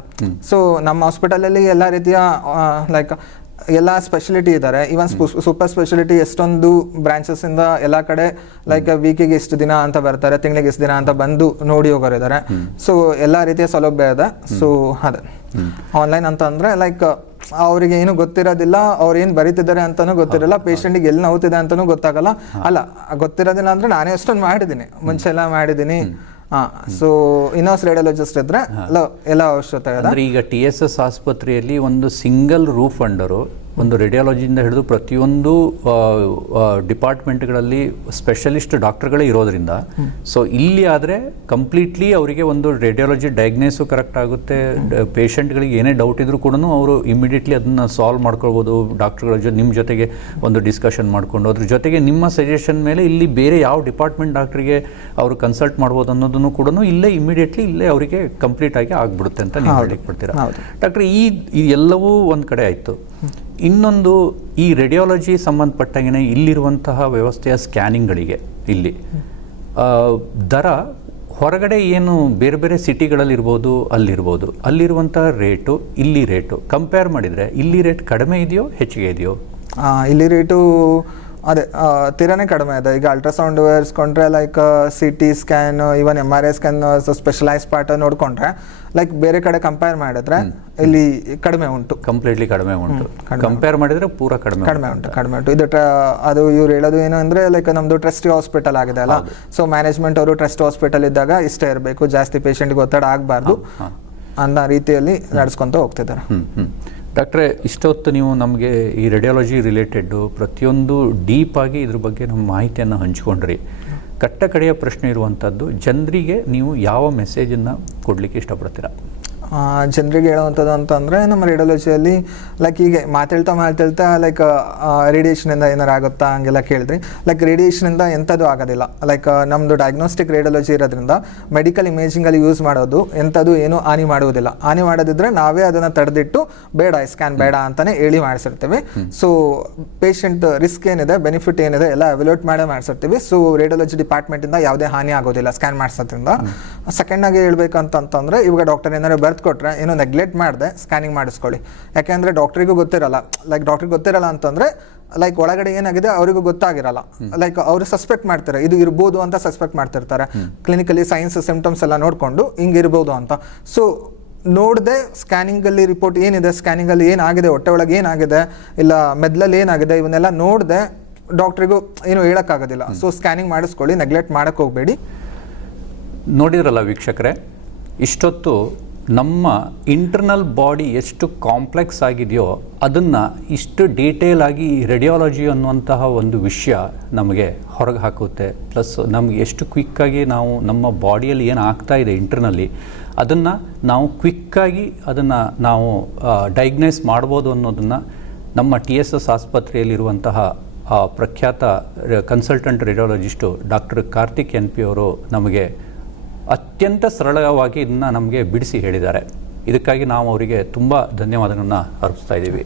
ಸೊ ನಮ್ಮ ಹಾಸ್ಪಿಟಲಲ್ಲಿ ಎಲ್ಲ ರೀತಿಯ ಲೈಕ್ ಎಲ್ಲ ಸ್ಪೆಷಾಲಿಟಿ ಇದ್ದಾರೆ, ಈವನ್ ಸೂಪರ್ ಸ್ಪೆಷಾಲಿಟಿ ಎಷ್ಟೊಂದು ಬ್ರಾಂಚಸ್ ಇಂದ ಎಲ್ಲ ಕಡೆ ಲೈಕ್ ವೀಕಿಗೆ ಎಷ್ಟು ದಿನ ಅಂತ ಬರ್ತಾರೆ, ತಿಂಗಳಿಗೆ ಎಷ್ಟು ದಿನ ಅಂತ ಬಂದು ನೋಡಿ ಹೋಗೋರಿದ್ದಾರೆ. ಸೊ ಎಲ್ಲ ರೀತಿಯ ಸೌಲಭ್ಯ ಇದೆ. ಸೊ ಅದೇ ಆನ್ಲೈನ್ ಅಂತ ಅಂದ್ರೆ ಲೈಕ್ ಅವರಿಗೆ ಏನು ಗೊತ್ತಿರೋದಿಲ್ಲ, ಅವ್ರು ಏನು ಬರೀತಿದ್ದಾರೆ ಅಂತಾನೂ ಗೊತ್ತಿರಲ್ಲ, ಪೇಷಂಟಿಗೆ ಎಲ್ಲಿ ನೋವುತ್ತಿದೆ ಅಂತಾನೂ ಗೊತ್ತಾಗಲ್ಲ. ಅಲ್ಲ ಗೊತ್ತಿರೋದಿಲ್ಲ ಅಂದ್ರೆ ನಾನೇ ಅಷ್ಟೊಂದು ಮಾಡಿದ್ದೀನಿ, ಮುಂಚೆ ಎಲ್ಲ ಮಾಡಿದ್ದೀನಿ. ಸೊ ಇನ್ಹೌಸ್ ರೇಡಿಯೋಲಜಿಸ್ಟ್ ಇದ್ರೆ ಎಲ್ಲ ಅವಶ್ಯಕತೆ ಇದೆ. ಅಂದ್ರೆ ಈಗ TSS ಆಸ್ಪತ್ರೆಯಲ್ಲಿ ಒಂದು ಸಿಂಗಲ್ ರೂಫ್ ಅಂಡರು ಒಂದು ರೇಡಿಯಾಲಜಿಯಿಂದ ಹಿಡಿದು ಪ್ರತಿಯೊಂದು ಡಿಪಾರ್ಟ್ಮೆಂಟ್ಗಳಲ್ಲಿ ಸ್ಪೆಷಲಿಸ್ಟ್ ಡಾಕ್ಟರ್ಗಳೇ ಇರೋದ್ರಿಂದ ಸೊ ಇಲ್ಲಿ ಆದರೆ ಕಂಪ್ಲೀಟ್ಲಿ ಅವರಿಗೆ ಒಂದು ರೇಡಿಯಾಲಜಿ ಡಯಾಗ್ನೋಸು ಕರೆಕ್ಟ್ ಆಗುತ್ತೆ. ಪೇಷಂಟ್ಗಳಿಗೆ ಏನೇ ಡೌಟ್ ಇದ್ರೂ ಕೂಡ ಅವರು ಇಮಿಡಿಯೇಟ್ಲಿ ಅದನ್ನು ಸಾಲ್ವ್ ಮಾಡ್ಕೊಳ್ಬೋದು. ಡಾಕ್ಟರ್ಗಳ ನಿಮ್ಮ ಜೊತೆಗೆ ಒಂದು ಡಿಸ್ಕಷನ್ ಮಾಡಿಕೊಂಡು ಅದ್ರ ಜೊತೆಗೆ ನಿಮ್ಮ ಸಜೆಷನ್ ಮೇಲೆ ಇಲ್ಲಿ ಬೇರೆ ಯಾವ ಡಿಪಾರ್ಟ್ಮೆಂಟ್ ಡಾಕ್ಟ್ರಿಗೆ ಅವರು ಕನ್ಸಲ್ಟ್ ಮಾಡ್ಬೋದು ಅನ್ನೋದನ್ನು ಕೂಡ ಇಲ್ಲೇ ಇಮಿಡಿಯೇಟ್ಲಿ ಇಲ್ಲೇ ಅವರಿಗೆ ಕಂಪ್ಲೀಟ್ ಆಗಿ ಆಗಿಬಿಡುತ್ತೆ ಅಂತ ನೀವು ಹೇಳಿಕ್ ಬಿಡ್ತೀರಾ ಡಾಕ್ಟ್ರೆ. ಈ ಎಲ್ಲವೂ ಒಂದು ಕಡೆ ಆಯಿತು. ಇನ್ನೊಂದು ಈ ರೇಡಿಯಾಲಜಿ ಸಂಬಂಧಪಟ್ಟಂಗೆ ಇಲ್ಲಿರುವಂತಹ ವ್ಯವಸ್ಥೆಯ ಸ್ಕ್ಯಾನಿಂಗ್ಗಳಿಗೆ ಇಲ್ಲಿ ದರ ಹೊರಗಡೆ ಏನು ಬೇರೆ ಬೇರೆ ಸಿಟಿಗಳಲ್ಲಿರ್ಬೋದು ಅಲ್ಲಿರುವಂತಹ ರೇಟು ಇಲ್ಲಿ ರೇಟು ಕಂಪೇರ್ ಮಾಡಿದರೆ ಇಲ್ಲಿ ರೇಟ್ ಕಡಿಮೆ ಇದೆಯೋ ಹೆಚ್ಚಿಗೆ ಇದೆಯೋ? ಇಲ್ಲಿ ರೇಟು ಅದೇ ತೀರಾನೇ ಕಡಿಮೆ ಇದೆ. ಈಗ ಅಲ್ಟ್ರಾಸೌಂಡ್ ಇರಿಸ್ಕೊಂಡ್ರೆ ಲೈಕ್ CT ಸ್ಕ್ಯಾನ್, ಇವನ್ MRI ಸ್ಕ್ಯಾನ್, ಸ್ಪೆಷಲೈಸ್ ಪಾರ್ಟ್ ನೋಡ್ಕೊಂಡ್ರೆ ಲೈಕ್ ಬೇರೆ ಕಡೆ ಕಂಪೇರ್ ಮಾಡಿದ್ರೆ ಇಲ್ಲಿ ಕಡಿಮೆ ಉಂಟು, ಕಂಪ್ಲೀಟ್ಲಿ ಕಡಿಮೆ ಉಂಟು. ಕಂಪೇರ್ ಮಾಡಿದ್ರೆ ಪೂರ ಕಡಿಮೆ ಉಂಟು. ಇದು ಅದು ಇವ್ರು ಹೇಳೋದು ಏನು ಅಂದ್ರೆ ಲೈಕ್ ನಮ್ದು ಟ್ರಸ್ಟಿ ಹಾಸ್ಪಿಟಲ್ ಆಗಿದೆ ಅಲ್ಲ, ಸೊ ಮ್ಯಾನೇಜ್ಮೆಂಟ್ ಅವರು ಟ್ರಸ್ಟ್ ಹಾಸ್ಪಿಟಲ್ ಇದ್ದಾಗ ಇಷ್ಟೇ ಇರಬೇಕು, ಜಾಸ್ತಿ ಪೇಷಂಟ್ಗೆ ಒತ್ತಡ ಆಗಬಾರ್ದು ಅನ್ನೋ ರೀತಿಯಲ್ಲಿ ನಡೆಸ್ಕೊಂತ ಹೋಗ್ತಿದ್ದಾರೆ. ಡಾಕ್ಟ್ರೆ, ಇಷ್ಟೊತ್ತು ನೀವು ನಮಗೆ ಈ ರೇಡಿಯಾಲಜಿ ರಿಲೇಟೆಡ್ಡು ಪ್ರತಿಯೊಂದು ಡೀಪಾಗಿ ಇದ್ರ ಬಗ್ಗೆ ನಮ್ಮ ಮಾಹಿತಿಯನ್ನು ಹಂಚ್ಕೊಂಡ್ರಿ. ಕಟ್ಟಕಡೆಯ ಪ್ರಶ್ನೆ ಇರುವಂಥದ್ದು, ಜನರಿಗೆ ನೀವು ಯಾವ ಮೆಸೇಜನ್ನು ಕೊಡಲಿಕ್ಕೆ ಇಷ್ಟಪಡ್ತೀರಾ? ಜನರಿಗೆ ಹೇಳುವಂಥದ್ದು ಅಂತಂದರೆ ನಮ್ಮ ರೇಡಿಯಾಲಜಿಯಲ್ಲಿ ಲೈಕ್ ಹೀಗೆ ಮಾತಾಡ್ತಾ ಲೈಕ್ ರೇಡಿಯೇಷನಿಂದ ಏನಾರು ಆಗುತ್ತಾ ಹಂಗೆಲ್ಲ ಕೇಳಿದ್ರಿ. ಲೈಕ್ ರೇಡಿಯೇಷನಿಂದ ಎಂಥದ್ದು ಆಗೋದಿಲ್ಲ. ಲೈಕ್ ನಮ್ಮದು ಡಯಾಗ್ನೋಸ್ಟಿಕ್ ರೇಡಿಯಾಲಜಿ ಇರೋದ್ರಿಂದ ಮೆಡಿಕಲ್ ಇಮೇಜಿಂಗಲ್ಲಿ ಯೂಸ್ ಮಾಡೋದು ಎಂಥದ್ದು ಏನೂ ಹಾನಿ ಮಾಡುವುದಿಲ್ಲ. ಹಾನಿ ಮಾಡೋದಿದ್ರೆ ನಾವೇ ಅದನ್ನು ತಡೆದಿಟ್ಟು ಬೇಡ ಸ್ಕ್ಯಾನ್ ಬೇಡ ಅಂತಲೇ ಹೇಳಿ ಮಾಡಿಸಿರ್ತೀವಿ. ಸೊ ಪೇಷಂಟ್ ರಿಸ್ಕ್ ಏನಿದೆ, ಬೆನಿಫಿಟ್ ಏನಿದೆ ಎಲ್ಲ ಎವ್ಯಾಲ್ಯೂಟ್ ಮಾಡೇ ಮಾಡಿಸಿರ್ತೀವಿ. ಸೊ ರೇಡಿಯಾಲಜಿ ಡಿಪಾರ್ಟ್ಮೆಂಟಿಂದ ಯಾವುದೇ ಹಾನಿ ಆಗೋದಿಲ್ಲ ಸ್ಕ್ಯಾನ್ ಮಾಡಿಸೋದ್ರಿಂದ. ಸೆಕೆಂಡಾಗಿ ಹೇಳ್ಬೇಕಂತಂದರೆ ಇವಾಗ ಡಾಕ್ಟರ್ ಏನಾದ್ರು ಕೊಟ್ರೆ ಏನೋ ನೆಗ್ಲೆಕ್ಟ್ ಮಾಡದೆ ಸ್ಕ್ಯಾನಿಂಗ್ ಮಾಡಿಸ್ಕೊಳ್ಳಿ. ಯಾಕೆಂದ್ರೆ ಡಾಕ್ಟ್ರಿಗೂ ಗೊತ್ತಿರಲ್ಲ. ಲೈಕ್ ಡಾಕ್ಟ್ರಿಗೆ ಗೊತ್ತಿರಲ್ಲ ಅಂತಂದ್ರೆ ಲೈಕ್ ಒಳಗಡೆ ಏನಾಗಿದೆ ಅವರಿಗೂ ಗೊತ್ತಾಗಿರಲ್ಲ. ಲೈಕ್ ಅವರು ಸಸ್ಪೆಕ್ಟ್ ಮಾಡ್ತಾರೆ, ಇದು ಇರ್ಬೋದು ಅಂತ ಸಸ್ಪೆಕ್ಟ್ ಮಾಡ್ತಿರ್ತಾರೆ. ಕ್ಲಿನಿಕಲಿ ಸೈನ್ಸ್ ಸಿಂಪ್ಟಮ್ಸ್ ಎಲ್ಲ ನೋಡಿಕೊಂಡು ಹಿಂಗಿರ್ಬೋದು ಅಂತ. ಸೊ ನೋಡದೆ ಸ್ಕ್ಯಾನಿಂಗಲ್ಲಿ ರಿಪೋರ್ಟ್ ಏನಿದೆ, ಸ್ಕ್ಯಾನಿಂಗಲ್ಲಿ ಏನಾಗಿದೆ, ಹೊಟ್ಟೆ ಒಳಗೆ ಏನಾಗಿದೆ, ಇಲ್ಲ ಮೆದ್ಲಲ್ಲಿ ಏನಾಗಿದೆ, ಇವನ್ನೆಲ್ಲ ನೋಡದೆ ಡಾಕ್ಟ್ರಿಗೂ ಏನು ಹೇಳೋಕ್ಕಾಗೋದಿಲ್ಲ. ಸೊ ಸ್ಕ್ಯಾನಿಂಗ್ ಮಾಡಿಸ್ಕೊಳ್ಳಿ, ನೆಗ್ಲೆಕ್ಟ್ ಮಾಡೋಕ್ಕೆ ಹೋಗಬೇಡಿ. ನೋಡಿದ್ರಲ್ಲ ವೀಕ್ಷಕರೇ, ಇಷ್ಟೊತ್ತು ನಮ್ಮ ಇಂಟರ್ನಲ್ ಬಾಡಿ ಎಷ್ಟು ಕಾಂಪ್ಲೆಕ್ಸ್ ಆಗಿದೆಯೋ ಅದನ್ನು ಇಷ್ಟು ಡೀಟೇಲ್ ಆಗಿ ಈ ರೇಡಿಯಾಲಜಿ ಅನ್ನುವಂತಹ ಒಂದು ವಿಷಯ ನಮಗೆ ಹೊರಗೆ ಹಾಕುತ್ತೆ. ಪ್ಲಸ್ ನಮಗೆ ಎಷ್ಟು ಕ್ವಿಕ್ಕಾಗಿ ನಾವು ನಮ್ಮ ಬಾಡಿಯಲ್ಲಿ ಏನು ಆಗ್ತಾ ಇದೆ ಇಂಟರ್ನಲ್ಲಿ ಅದನ್ನು ನಾವು ಕ್ವಿಕ್ಕಾಗಿ ಅದನ್ನು ನಾವು ಡಯಾಗ್ನೈಸ್ ಮಾಡ್ಬೋದು ಅನ್ನೋದನ್ನು ನಮ್ಮ TSS ಆಸ್ಪತ್ರೆಯಲ್ಲಿರುವಂತಹ ಪ್ರಖ್ಯಾತ ಕನ್ಸಲ್ಟೆಂಟ್ ರೇಡಿಯಾಲಜಿಸ್ಟು ಡಾಕ್ಟರ್ ಕಾರ್ತಿಕ್ NP ಅವರು ನಮಗೆ ಅತ್ಯಂತ ಸರಳವಾಗಿ ಇದನ್ನು ನಮಗೆ ಬಿಡಿಸಿ ಹೇಳಿದ್ದಾರೆ. ಇದಕ್ಕಾಗಿ ನಾವು ಅವರಿಗೆ ತುಂಬ ಧನ್ಯವಾದಗಳನ್ನು ಅರ್ಪಿಸ್ತಾ ಇದ್ದೀವಿ.